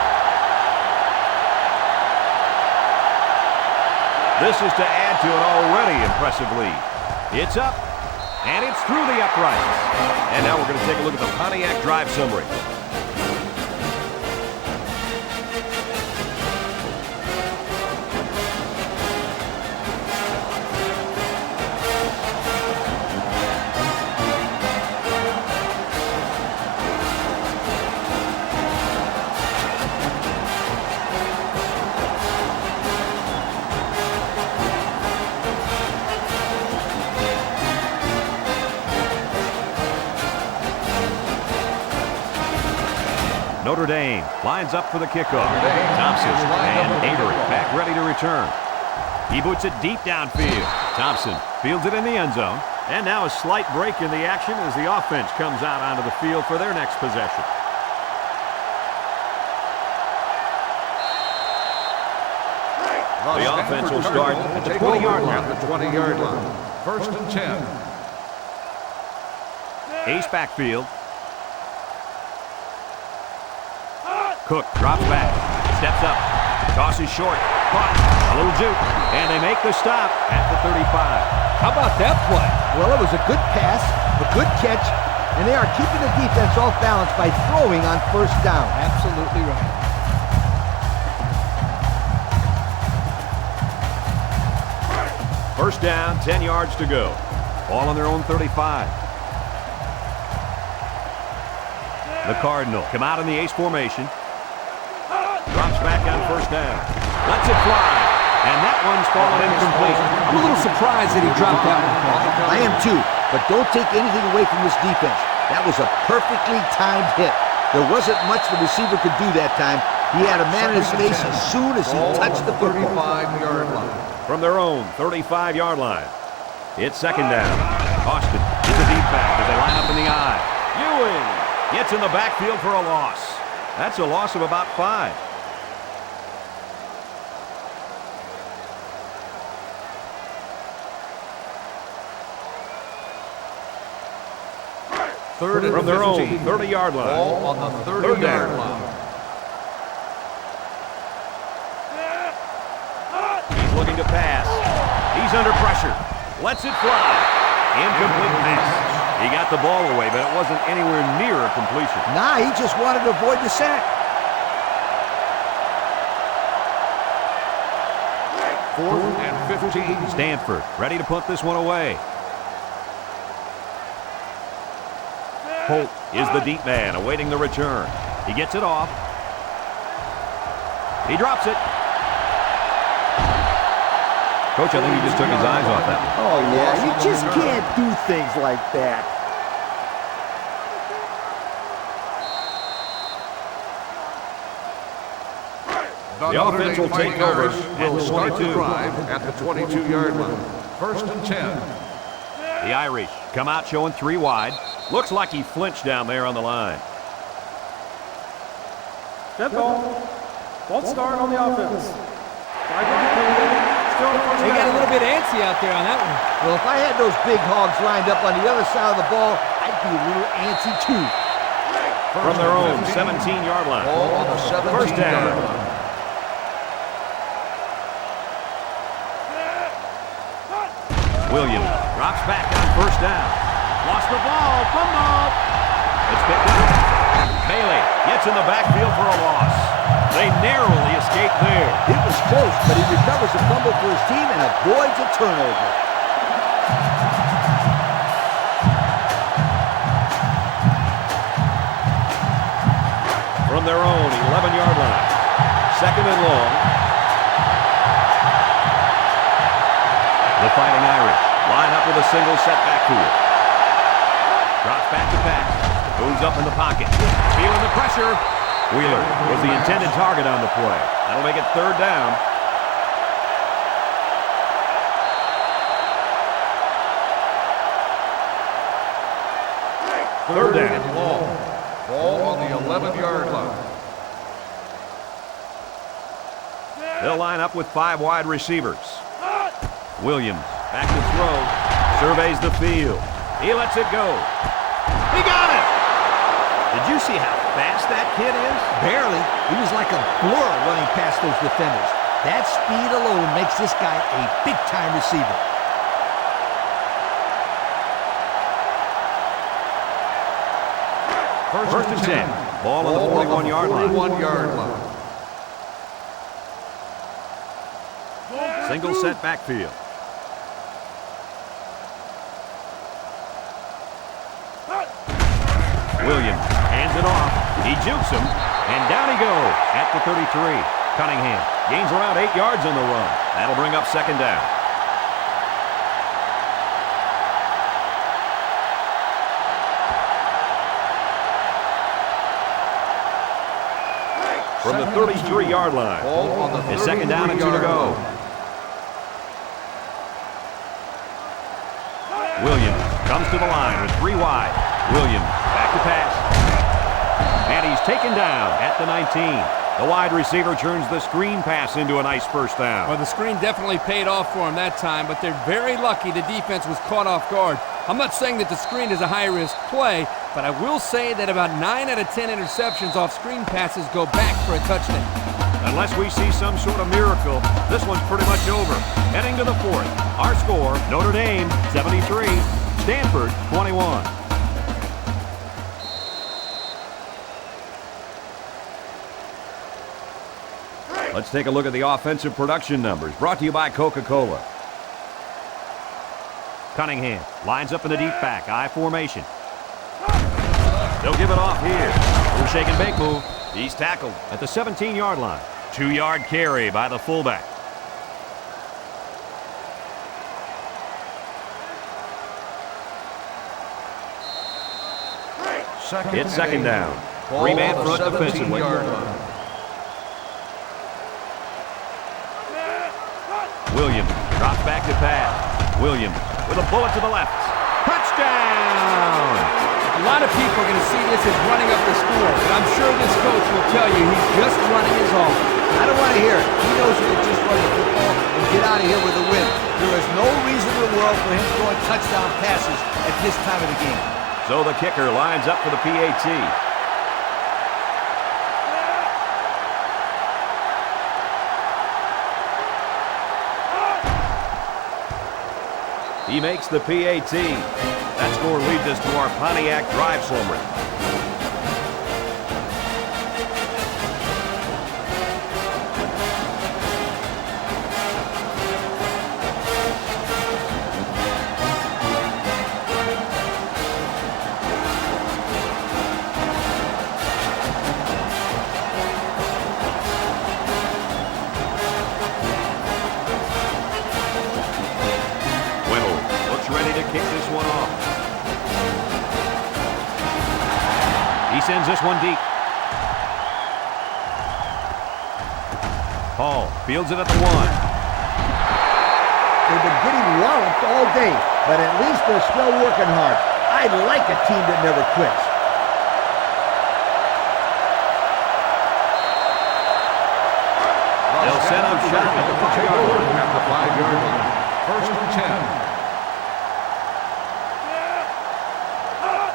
This is to add to an already impressive lead. It's up, and it's through the uprights. And now we're going to take a look at the Pontiac drive summary. Notre Dame lines up for the kickoff. Thompson and Avery back ready to return. He boots it deep downfield. Thompson fields it in the end zone. And now a slight break in the action as the offense comes out onto the field for their next possession. The offense will start at the 20-yard line. At the 20-yard line. First and 10. Ace backfield. Cook drops back, steps up, tosses short, caught, a little juke, and they make the stop at the 35. How about that play? Well, it was a good pass, a good catch, and they are keeping the defense off balance by throwing on first down. Absolutely right. First down, 10 yards to go. Ball on their own 35. The Cardinal come out in the ace formation. Drops back on first down. Lets it fly. And that one's fallen incomplete. I'm a little surprised that he dropped that one, Paul. I am too, but don't take anything away from this defense. That was a perfectly timed hit. There wasn't much the receiver could do that time. He had a man in his face as soon as he touched the football. 35-yard line. From their own 35-yard line. It's second down. Austin is a deep back as they line up in the I. Ewing gets in the backfield for a loss. That's a loss of about 5. Third and From their 15. own 30-yard line. Ball on the 30-yard line. He's looking to pass. He's under pressure. Lets it fly. Incomplete pass. He got the ball away, but it wasn't anywhere near a completion. Nah, he just wanted to avoid the sack. 4th and 15. Stanford ready to punt this one away. Holt is the deep man awaiting the return. He gets it off. He drops it. Coach, I think he just took his eyes off that one. Oh, yeah, you just can't do things like that. The offense will take over at will the start the 22. drive at the 22-yard line. 1st and 10. The Irish come out showing 3 wide. Looks like he flinched down there on the line. Dead ball. False start on the offense. Still on first They got a down. little bit antsy out there on that one. Well, if I had those big hogs lined up on the other side of the ball, I'd be a little antsy too. From their own 17-yard line. Ball on the 17-yard First down. line. Williams drops back on first down. Lost the ball. Fumble. It's picked up. Bailey gets in the backfield for a loss. They narrowly escape there. It was close, but he recovers the fumble for his team and avoids a turnover. From their own 11-yard line. 2nd and long. The Fighting Irish line up with a single set backfield. Drops back to pass. Moves up in the pocket. Feeling the pressure. Wheeler was the intended target on the play. That'll make it 3rd down. Third down. And long. Ball on the 11-yard line. They'll line up with 5 wide receivers. Williams back to throw. Surveys the field. He lets it go. He got it! Did you see how fast that kid is? Barely. He was like a blur running past those defenders. That speed alone makes this guy a big-time receiver. First and 10. Ball on the 41-yard line. 41-yard line. Single set backfield. Williams hands it off. He jukes him, and down he goes at the 33. Cunningham gains around 8 yards on the run. That'll bring up 2nd down. From the 33-yard line. Ball on the It's 2nd down and 2 to 33-yard go. line. Williams comes to the line with 3 wide. Williams back to pass. And he's taken down at the 19. The wide receiver turns the screen pass into a nice first down. Well, the screen definitely paid off for him that time, but they're very lucky the defense was caught off guard. I'm not saying that the screen is a high-risk play, but I will say that about 9 out of 10 interceptions off screen passes go back for a touchdown. Unless we see some sort of miracle, this one's pretty much over. Heading to the 4th. Our score, Notre Dame 73, Stanford 21. Let's take a look at the offensive production numbers, brought to you by Coca-Cola. Cunningham lines up in the deep back, I formation. They'll give it off here. Little shake and bake move. He's tackled at the 17-yard line. 2-yard carry by the fullback. It's 2nd down. Ball 3-man on the front defensively. 17-yard line. Williams drops back to pass. Williams with a bullet to the left. Touchdown! A lot of people are going to see this as running up the score, but I'm sure this coach will tell you he's just running his offense. I don't want to hear it. He knows he can just run the football and get out of here with a win. There is no reason in the world for him throwing touchdown passes at this time of the game. So the kicker lines up for the PAT. He He makes the PAT. That score leads us to our Pontiac drive summary. Sends this one deep. Hall fields it at the 1. They've been getting walloped all day, but at least they're still working hard. I like a team that never quits. They'll set up shop at the 5-yard line. At the 5-yard line. First and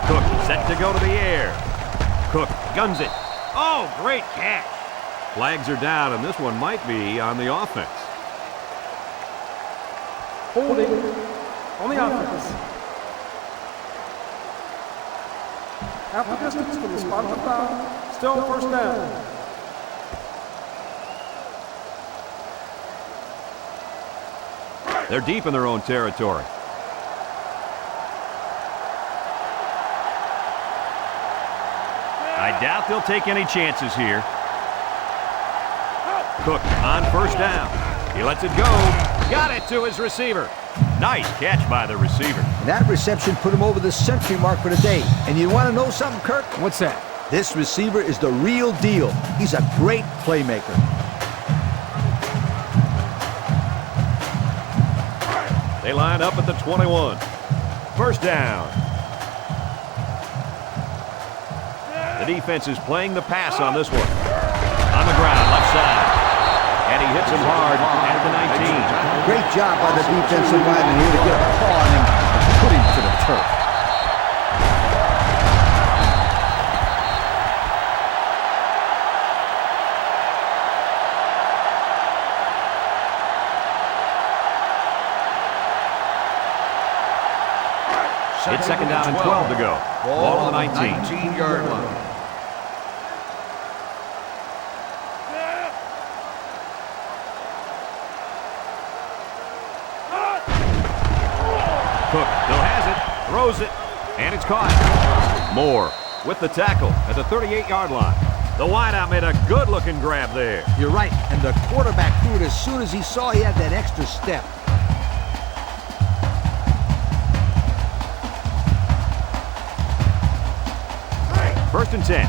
10. Cook set to go to the air. Cook guns it. Oh, great catch. Flags are down, and this one might be on the offense. Holding on the offense. Half the distance from the spot of the foul. Still first down. They're deep in their own territory. I doubt they'll take any chances here. Cook on first down. He lets it go. Got it to his receiver. Nice catch by the receiver. And that reception put him over the century mark for the day. And you want to know something, Kirk? What's that? This receiver is the real deal. He's a great playmaker. They line up at the 21. First down. The defense is playing the pass on this one. On the ground, left side. And he hits him hard at the 19. Great job by the defensive lineman here to get a paw on him and put him to the turf. It's second down and 12 to go. Ball on the 19. 19-yard line. Cook still has it, throws it, and it's caught. Moore with the tackle at the 38-yard line. The wideout made a good-looking grab there. You're right, and the quarterback threw it as soon as he saw he had that extra step. First and 10.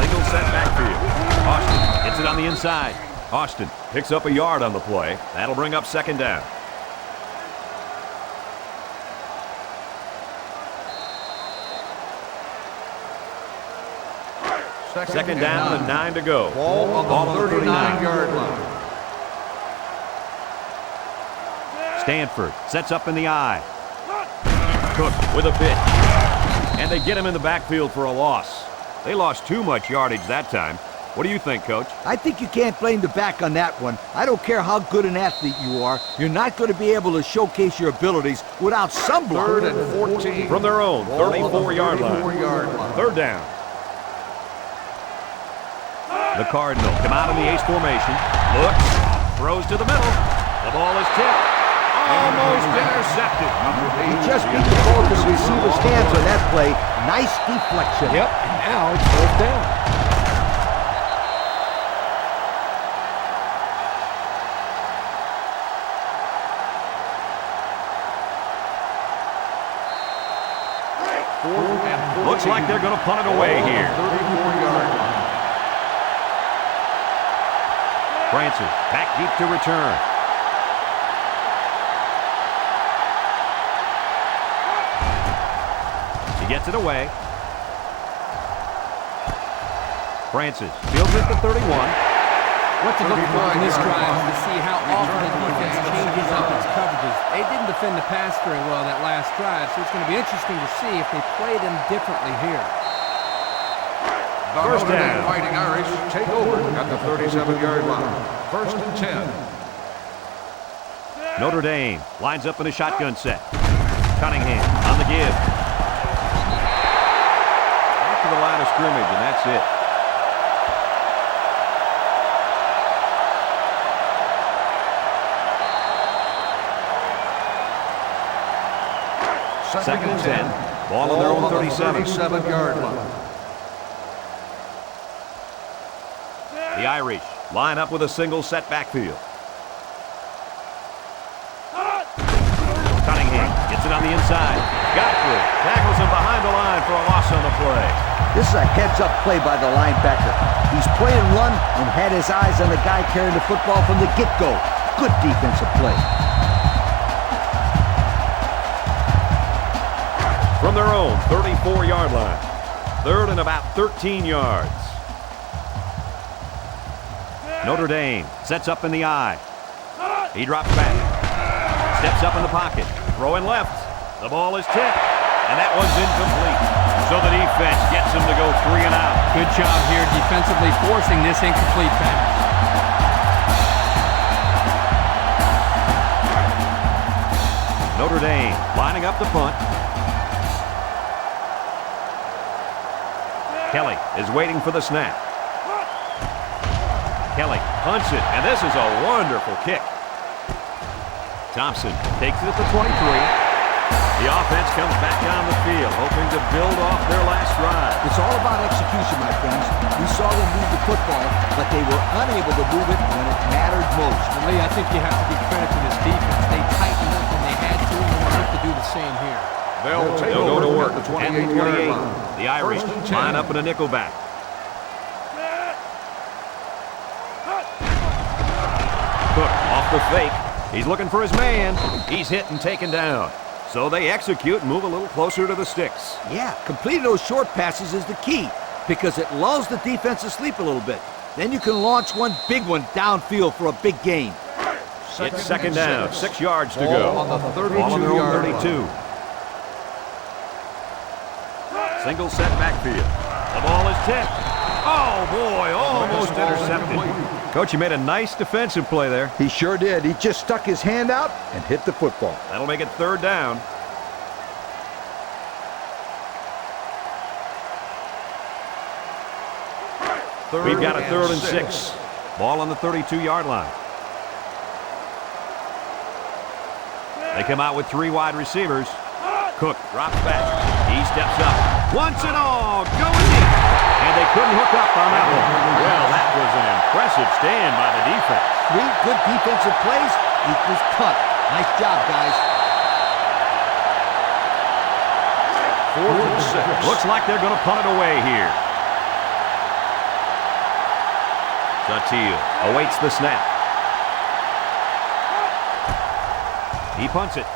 Single set backfield. Austin hits it on the inside. Austin picks up a yard on the play. That'll bring up second down. Second down and 9 to go. Ball on the 39-yard line. Stanford sets up in the eye. Cook with a pitch. And they get him in the backfield for a loss. They lost too much yardage that time. What do you think, Coach? I think you can't blame the back on that one. I don't care how good an athlete you are. You're not going to be able to showcase your abilities without some block. Third and 14. From their own 34-yard line. Third down. The Cardinal come out in the ace formation. Looks. Throws to the middle. The ball is tipped. Almost intercepted. He just beat the ball to the receiver's hands on that play. Nice deflection. Yep, and now it's fourth down. Looks like they're going to punt it away here. 34-yard line. Francis back deep to return. He gets it away. Francis fields it to 31. What to look for in this drive is to see how often the defense changes up its coverages. They didn't defend the pass very well that last drive, so it's going to be interesting to see if they play them differently here. The First Notre Dame down. Fighting Irish take over at the 37-yard line. First and 10. Notre Dame lines up in a shotgun set. Cunningham on the give. Back to the line of scrimmage, and that's it. Second and 10. Ball on their own 37. 37-yard line. The Irish line up with a single set backfield. Cunningham gets it on the inside. Godfrey tackles him behind the line for a loss on the play. This is a heads-up play by the linebacker. He's playing run and had his eyes on the guy carrying the football from the get-go. Good defensive play. From their own 34-yard line. Third and about 13 yards. Notre Dame sets up in the I. He drops back. Steps up in the pocket. Throwing left. The ball is tipped. And that one's incomplete. So the defense gets him to go 3 and out. Good job here defensively forcing this incomplete pass. Notre Dame lining up the punt. Kelly is waiting for the snap. Kelly punts it, and this is a wonderful kick. Thompson takes it at the 23. The offense comes back down the field, hoping to build off their last drive. It's all about execution, my friends. We saw them move the football, but they were unable to move it when it mattered most. And Lee, I think you have to give credit to this defense. They tightened up when they had to, and they'll look to do the same here. They'll Go to over work at the at the 28-yard 28. line. The Irish First and 10. line up in a nickel back. Cook off the fake. He's looking for his man. He's hit and taken down. So they execute and move a little closer to the sticks. Yeah, completing those short passes is the key because it lulls the defense to sleep a little bit. Then you can launch one big one downfield for a big gain. It's second down, 6 yards to Ball go. on the Ball on their own 32-yard 32. Single set backfield. The ball is tipped. Oh, boy, almost intercepted. Coach, you made a nice defensive play there. He sure did. He just stuck his hand out and hit the football. That'll make it third down. We've got a third and 6. Ball on the 32-yard line. They come out with 3 wide receivers. Cook drops back. He steps up. Once and all, going deep. And they couldn't hook up on that one. Well, that was an impressive stand by the defense. 3 good defensive plays equals punt. Nice job, guys. 4th and 6. Looks like they're going to punt it away here. Satil awaits the snap. He punts it.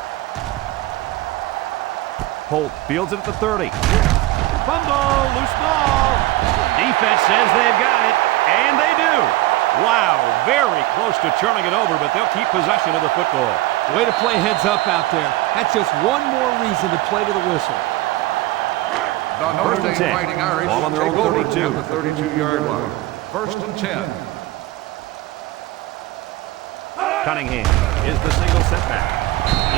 Holt fields it at the 30. Fumble, loose ball. Defense says they've got it, and they do. Wow, very close to turning it over, but they'll keep possession of the football. Way to play heads up out there. That's just one more reason to play to the whistle. The Notre First and Dame 10. Fighting Irish Ball on their take own over 32. at the 32-yard line. First and 10. Cunningham is the single setback.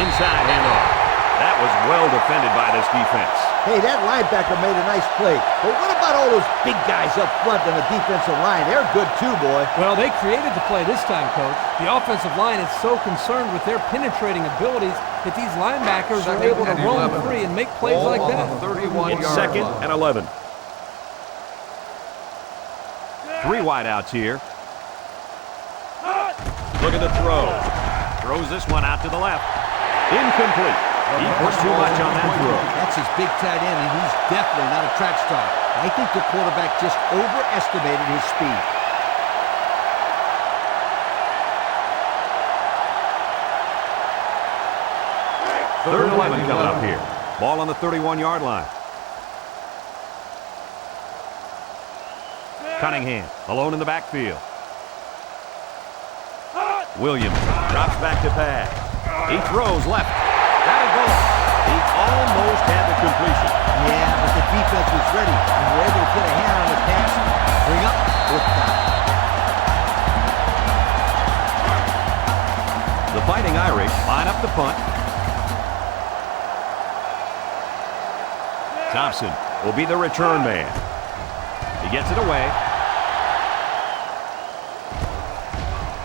Inside handoff. That was well defended by this defense. Hey, that linebacker made a nice play. But what about all those big guys up front on the defensive line? They're good too, boy. Well, they created the play this time, Coach. The offensive line is so concerned with their penetrating abilities that these linebackers are able to roam free and make plays Ball like on that. the 31-yard It's second line. and 11. 3 wideouts here. Look at the throw. Throws this one out to the left. Incomplete. He pushed too much on that throw. That's his big tight end, and he's definitely not a track star. I think the quarterback just overestimated his speed. Third and 11 coming up here. Ball on the 31-yard line. Cunningham alone in the backfield. Williams drops back to pass. He throws left. That'll go. He Almost had the completion. Yeah, but the defense was ready and were able to put a hand on the pass, bring up fourth down. The Fighting Irish line up the punt. Thompson will be the return man. He gets it away.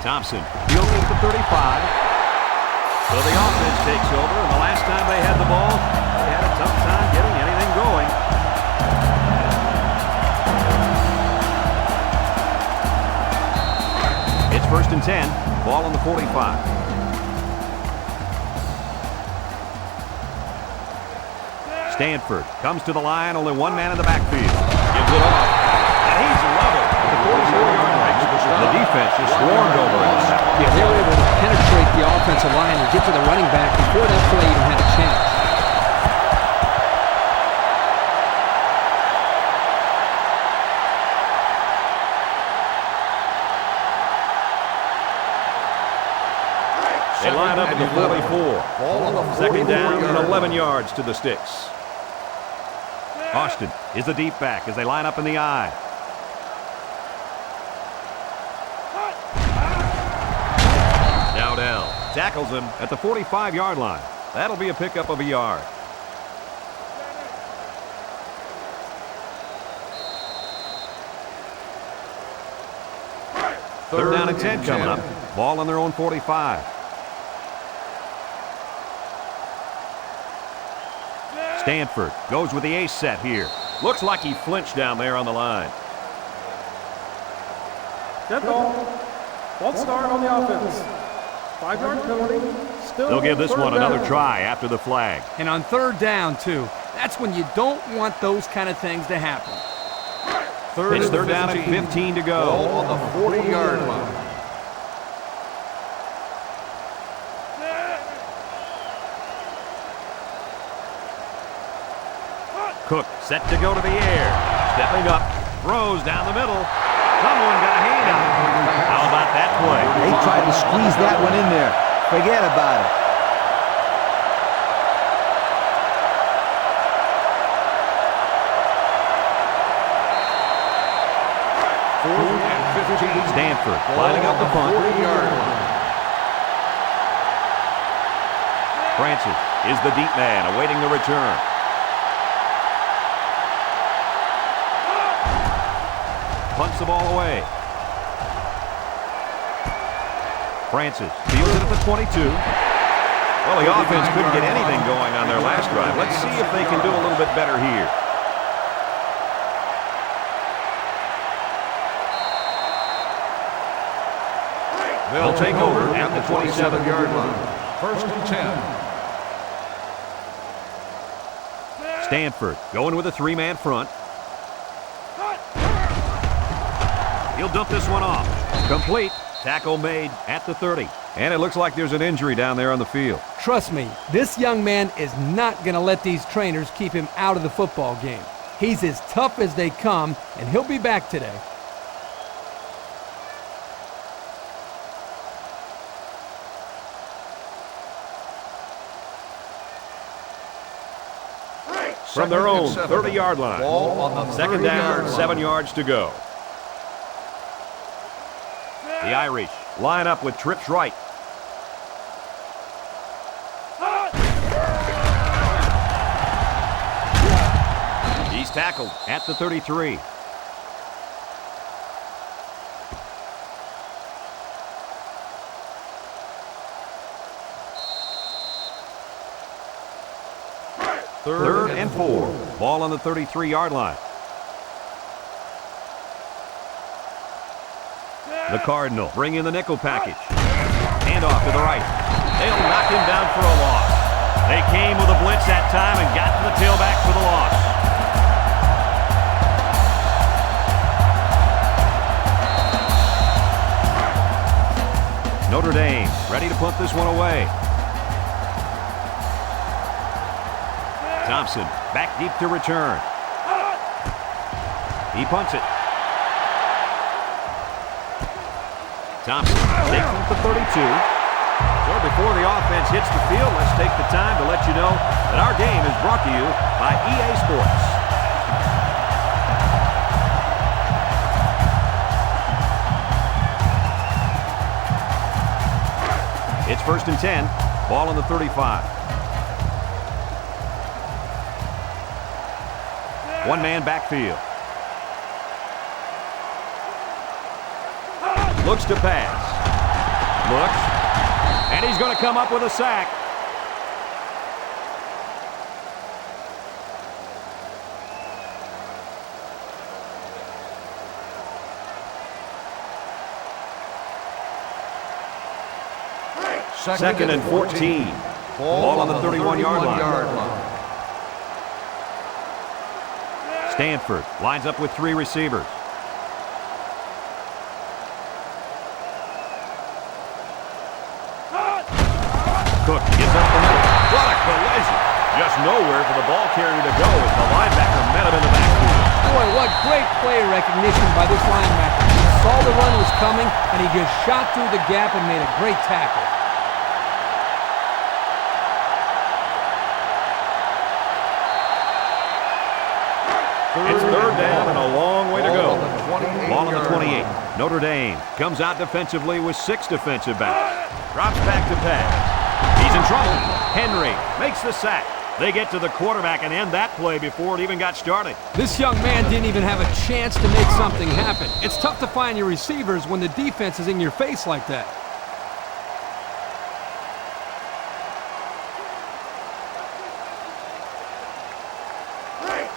Thompson fields it to 35. So the offense takes over, and the last time they had the ball, they had a tough time getting anything going. It's 1st and 10. Ball on the 45. Stanford comes to the line, only one man in the backfield. Gives it off. And he's level at the 44-yard line. The defense just swarmed over him. Yeah, they were able to penetrate the offensive line and get to the running back before that play even had a chance. They line up at the 44. Ball on the 2nd down and 44-yard 11 yards to the sticks. Austin is the deep back as they line up in the I. Dowdell tackles him at the 45-yard line. That'll be a pickup of a yard. Third down and 10 coming up. Ball on their own 45. Stanford goes with the ace set here. Looks like he flinched down there on the line. Dead ball. False start on the offense. 5-yard penalty. Still They'll give this third one down. another try after the flag. And on 3rd down, too. That's when you don't want those kind of things to happen. It's 3rd down and 15 to go. Ball on the 40-yard line. Cook set to go to the air. Stepping up. Throws down the middle. Someone got a hand on it. How about that play? They tried to squeeze that one in there. Forget about it. Fourth and 15. Stanford lining up the punt. 40-yard line. Francis is the deep man awaiting the return. Punts the ball away. Francis fields it at the 22. Well, the offense couldn't get anything going on their last drive. Let's see if they can do a little bit better here. They'll take over at the 27-yard line. 1st and 10. Stanford going with a 3-man front. He'll dump this one off. Complete. Tackle made at the 30. And it looks like there's an injury down there on the field. Trust me, this young man is not going to let these trainers keep him out of the football game. He's as tough as they come, and he'll be back today. From their own 30-yard line. Ball on the 2nd down, 30-yard line. 7 yards to go. The Irish line up with trips right. He's tackled at the 33. Third and 4. Ball on the 33-yard line. The Cardinal bring in the nickel package. Handoff to the right. They'll knock him down for a loss. They came with a blitz that time and got to the tailback for the loss. Notre Dame ready to punt this one away. Thompson back deep to return. He punts it. Thompson takes him to 32. So before the offense hits the field, let's take the time to let you know that our game is brought to you by EA Sports. It's 1st and 10. Ball on the 35. One-man backfield. Looks to pass. Looks. And he's going to come up with a sack. Second and 14. Ball on the 31-yard line. Stanford lines up with 3 receivers. Cook gets up the middle. What a collision. Just nowhere for the ball carrier to go as the linebacker met him in the backfield. Boy, what great play recognition by this linebacker. He saw the run was coming, and he just shot through the gap and made a great tackle. It's 3rd down and a long way to go. Ball on the 28. Notre Dame comes out defensively with 6 defensive backs. Drops back to pass. He's in trouble. Henry makes the sack. They get to the quarterback and end that play before it even got started. This young man didn't even have a chance to make something happen. It's tough to find your receivers when the defense is in your face like that.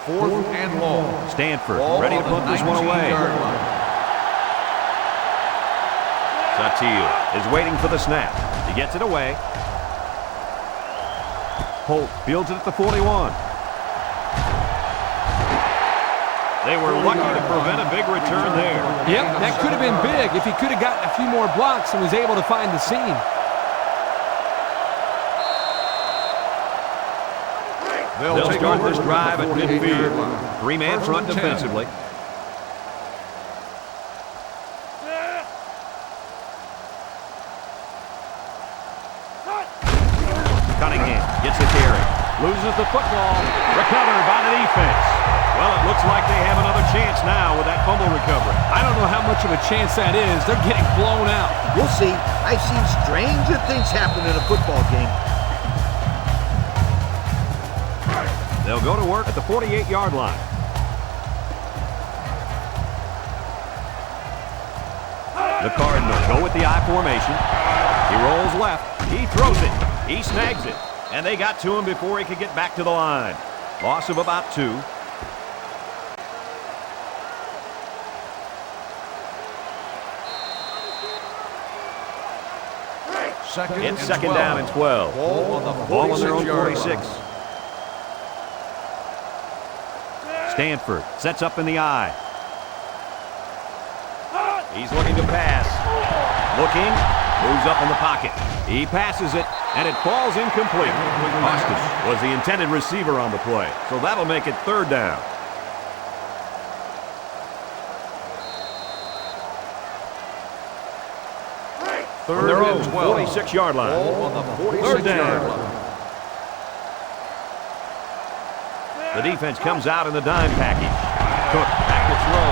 Fourth and long. Stanford ready to put this one away. Satil is waiting for the snap. He gets it away. Holt fields it at the 41. They were lucky to prevent a big return there. Yep, that could have been big if he could have gotten a few more blocks and was able to find the seam. They'll start this drive at midfield. 3-man front defensively. Cunningham gets the carry. Loses the football. Recovered by the defense. Well, it looks like they have another chance now with that fumble recovery. I don't know how much of a chance that is. They're getting blown out. We'll see. I've seen stranger things happen in a football game. They'll go to work at the 48-yard line. The Cardinals go with the I formation. He rolls left. He throws it. He snags it. And they got to him before he could get back to the line. Loss of about 2. It's 2nd down and 12. Ball on their own 46. Stanford sets up in the I. He's looking to pass. Looking. Moves up in the pocket. He passes it, and it falls incomplete. Austin was the intended receiver on the play, so that'll make it 3rd down. From their own 46-yard line. 3rd down. The defense comes out in the dime package. Cook back to throw.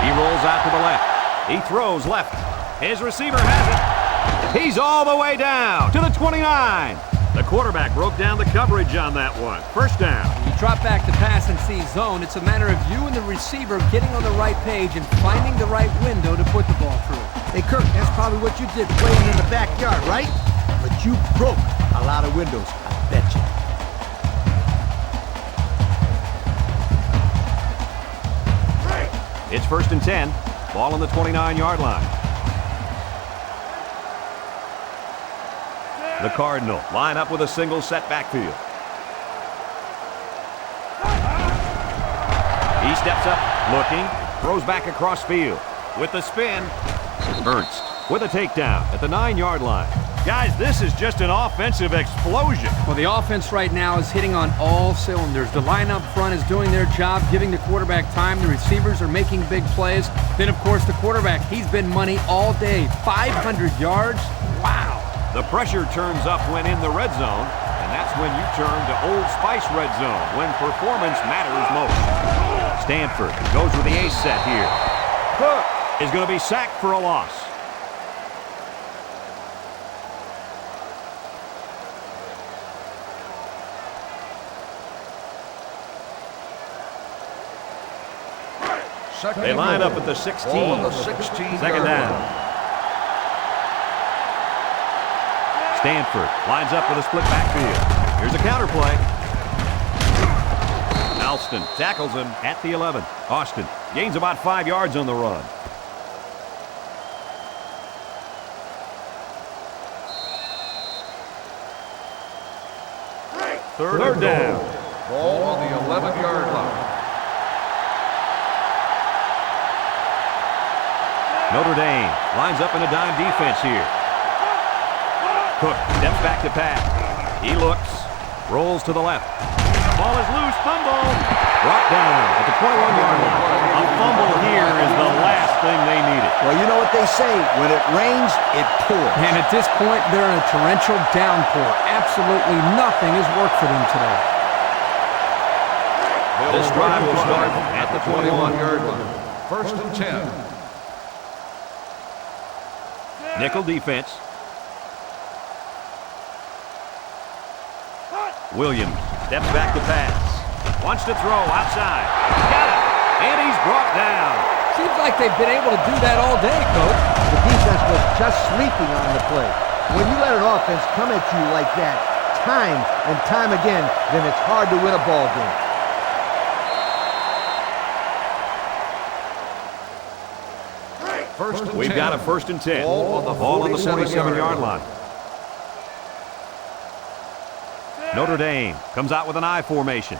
He rolls out to the left. He throws left. His receiver has it. He's all the way down to the 29. The quarterback broke down the coverage on that one. 1st down. You drop back to pass and see zone. It's a matter of you and the receiver getting on the right page and finding the right window to put the ball through. Hey, Kirk, that's probably what you did playing in the backyard, right? But you broke a lot of windows, I bet you. It's 1st and 10. Ball on the 29-yard line. The Cardinal line up with a single set backfield. He steps up, looking, throws back across field. With the spin, Ernst with a takedown at the 9-yard line. Guys, this is just an offensive explosion. Well, the offense right now is hitting on all cylinders. The line up front is doing their job, giving the quarterback time. The receivers are making big plays. Then, of course, the quarterback, he's been money all day. 500 yards. Wow. The pressure turns up when in the red zone, and that's when you turn to Old Spice red zone, when performance matters most. Stanford goes with the ace set here. Cook is going to be sacked for a loss. They line up at the 16. Second down. Stanford lines up with a split backfield. Here's a counter play. Alston tackles him at the 11. Austin gains about 5 yards on the run. Third down. Ball on the 11-yard line. Notre Dame lines up in a dime defense here. Cook steps back to pass. He looks, rolls to the left. The ball is loose, fumble. Brought down at the 21-yard line. A fumble here is the last thing they needed. Well, you know what they say, when it rains, it pours. And at this point, they're in a torrential downpour. Absolutely nothing has worked for them today. This drive will start at the 21-yard line. First and 10. Nickel defense. Williams steps back to pass. Wants to throw outside. Got it. And he's brought down. Seems like they've been able to do that all day, Coach. The defense was just sleeping on the play. When you let an offense come at you like that, time and time again, then it's hard to win a ball game. We've got a first and 10. Ball on the 47-yard line. Notre Dame comes out with an I formation.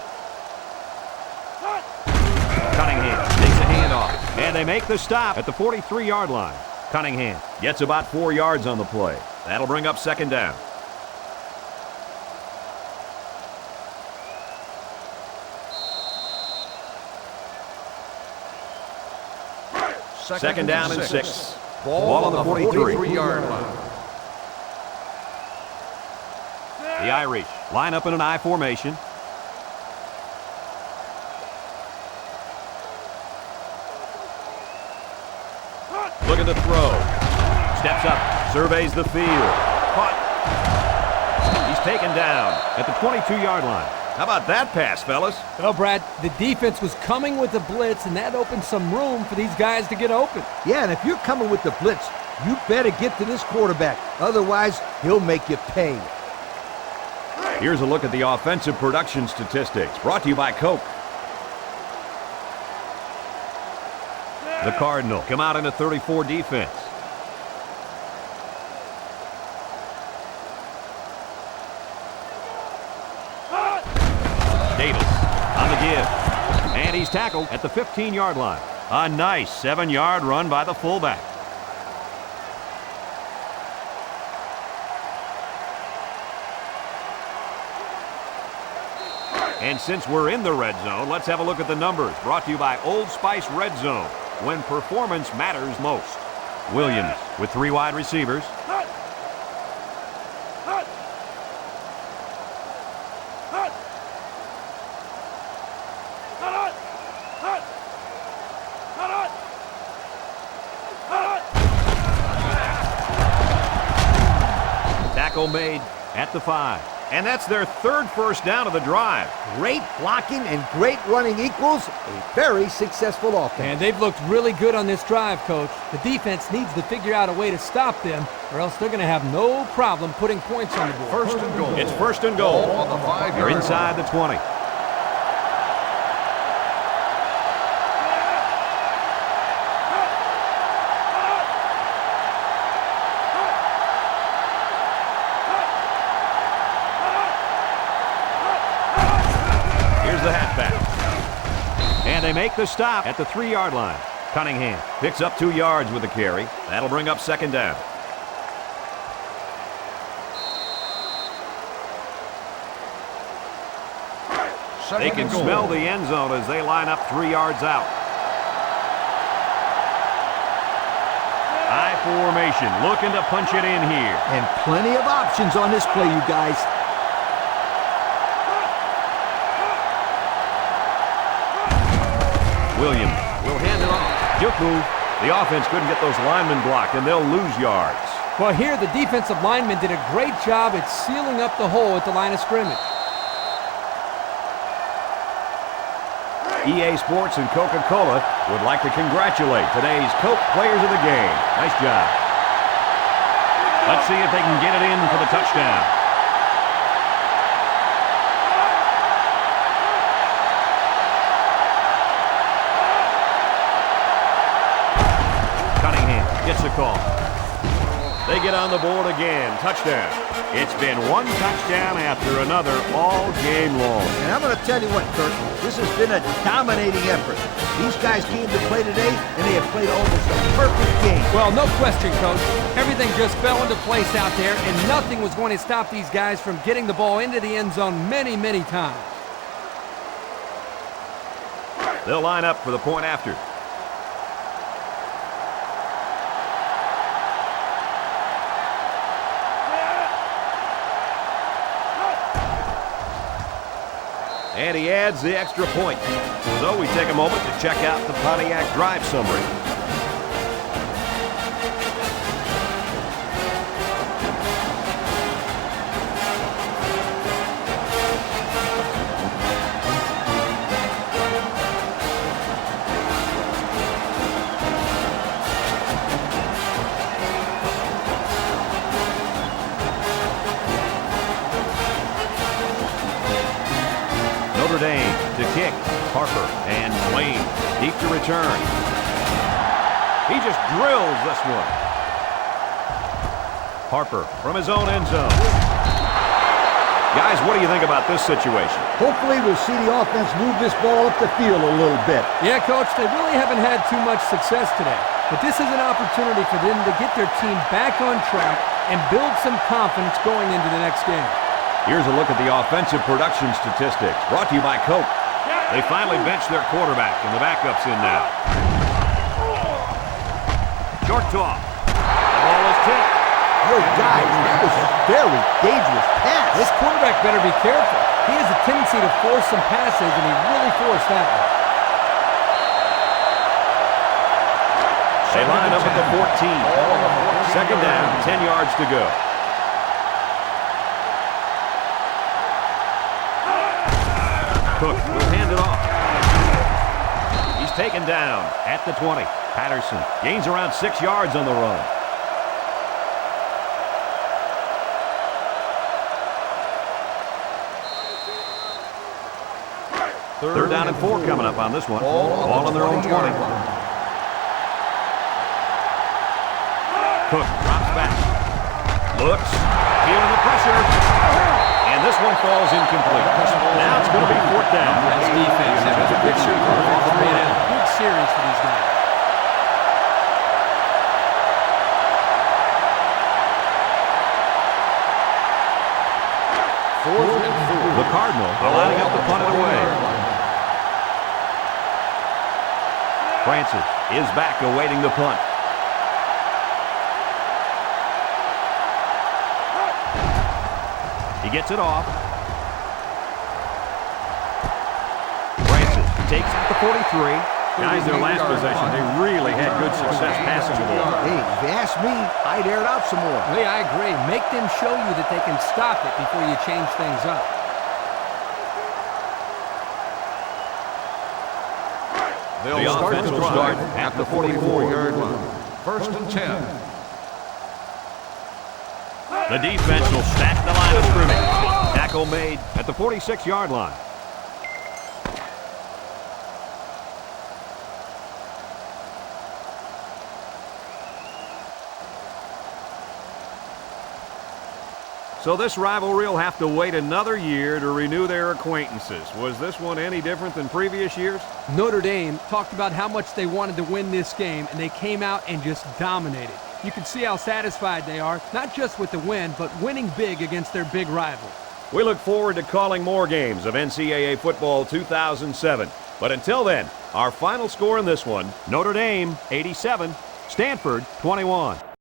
Cunningham takes a handoff, and they make the stop at the 43-yard line. Cunningham gets about 4 yards on the play. That'll bring up second down. Second down and 6. Ball on the 43-yard line. The Irish line up in an I formation. Looking to throw. Steps up, surveys the field. Caught. He's taken down at the 22-yard line. How about that pass, fellas? Well, Brad, the defense was coming with the blitz, and that opened some room for these guys to get open. Yeah, and if you're coming with the blitz, you better get to this quarterback. Otherwise, he'll make you pay. Here's a look at the offensive production statistics, brought to you by Coke. The Cardinal come out in a 34 defense. Davis on the give. And he's tackled at the 15-yard line. A nice 7-yard run by the fullback. And since we're in the red zone, let's have a look at the numbers. Brought to you by Old Spice Red Zone, when performance matters most. Williams with 3 wide receivers. Tackle made at the 5. And that's their third first down of the drive. Great blocking and great running equals a very successful offense. And they've looked really good on this drive, Coach. The defense needs to figure out a way to stop them, or else they're going to have no problem putting points on the board. First and goal. It's first and goal. On the 5-yard They're inside the 20. The halfback. And they make the stop at the 3-yard line. Cunningham picks up 2 yards with the carry. That'll bring up second down. They can smell the end zone as they line up 3 yards out. I formation, looking to punch it in here. And plenty of options on this play, you guys. Williams will hand it off. Good move. The offense couldn't get those linemen blocked, and they'll lose yards. Well, here the defensive lineman did a great job at sealing up the hole at the line of scrimmage. EA Sports and Coca-Cola would like to congratulate today's Coke players of the game. Nice job. Let's see if they can get it in for the touchdown. Cunningham gets the call. They get on the board again. Touchdown. It's been one touchdown after another all game long. And I'm going to tell you what, Kirk, this has been a dominating effort. These guys came to play today, and they have played almost a perfect game. Well, no question, Coach. Everything just fell into place out there, and nothing was going to stop these guys from getting the ball into the end zone many, many times. They'll line up for the point after. And he adds the extra point. So we take a moment to check out the Pontiac drive summary. Notre Dame to kick. Harper and Lane deep to return. He just drills this one. Harper from his own end zone. Guys, what do you think about this situation? Hopefully we'll see the offense move this ball up the field a little bit. Yeah, Coach, they really haven't had too much success today. But this is an opportunity for them to get their team back on track and build some confidence going into the next game. Here's a look at the offensive production statistics, brought to you by Coke. They finally benched their quarterback, and the backup's in now. Short toss. The ball is tipped. Yo, guys, that was a very dangerous pass. This quarterback better be careful. He has a tendency to force some passes, and he really forced that one. They line up at the 14. Second down, 10 yards to go. Cook will hand it off. He's taken down at the 20. Patterson gains around 6 yards on the run. Third down and 4 coming up on this one. Ball on their own 20. Cook drops back. Looks. Feeling the pressure. And this one falls incomplete. Now it's going to be fourth down. That's defense. That was a picture of a big series for these guys. Fourth and 4. The Cardinal are lining up to punt it away. Francis is back awaiting the punt. He gets it off. Francis takes out the 43. Guys, their last possession, they really had good success passing the ball. Hey, if you ask me, I'd air it out some more. Lee, I agree. Make them show you that they can stop it before you change things up. They'll start the drive at the 44-yard line. First and 10. The defense will stack the line of scrimmage. Tackle made at the 46-yard line. So this rivalry will have to wait another year to renew their acquaintances. Was this one any different than previous years? Notre Dame talked about how much they wanted to win this game, and they came out and just dominated. You can see how satisfied they are, not just with the win, but winning big against their big rival. We look forward to calling more games of NCAA football 2007. But until then, our final score in this one, Notre Dame 87, Stanford 21.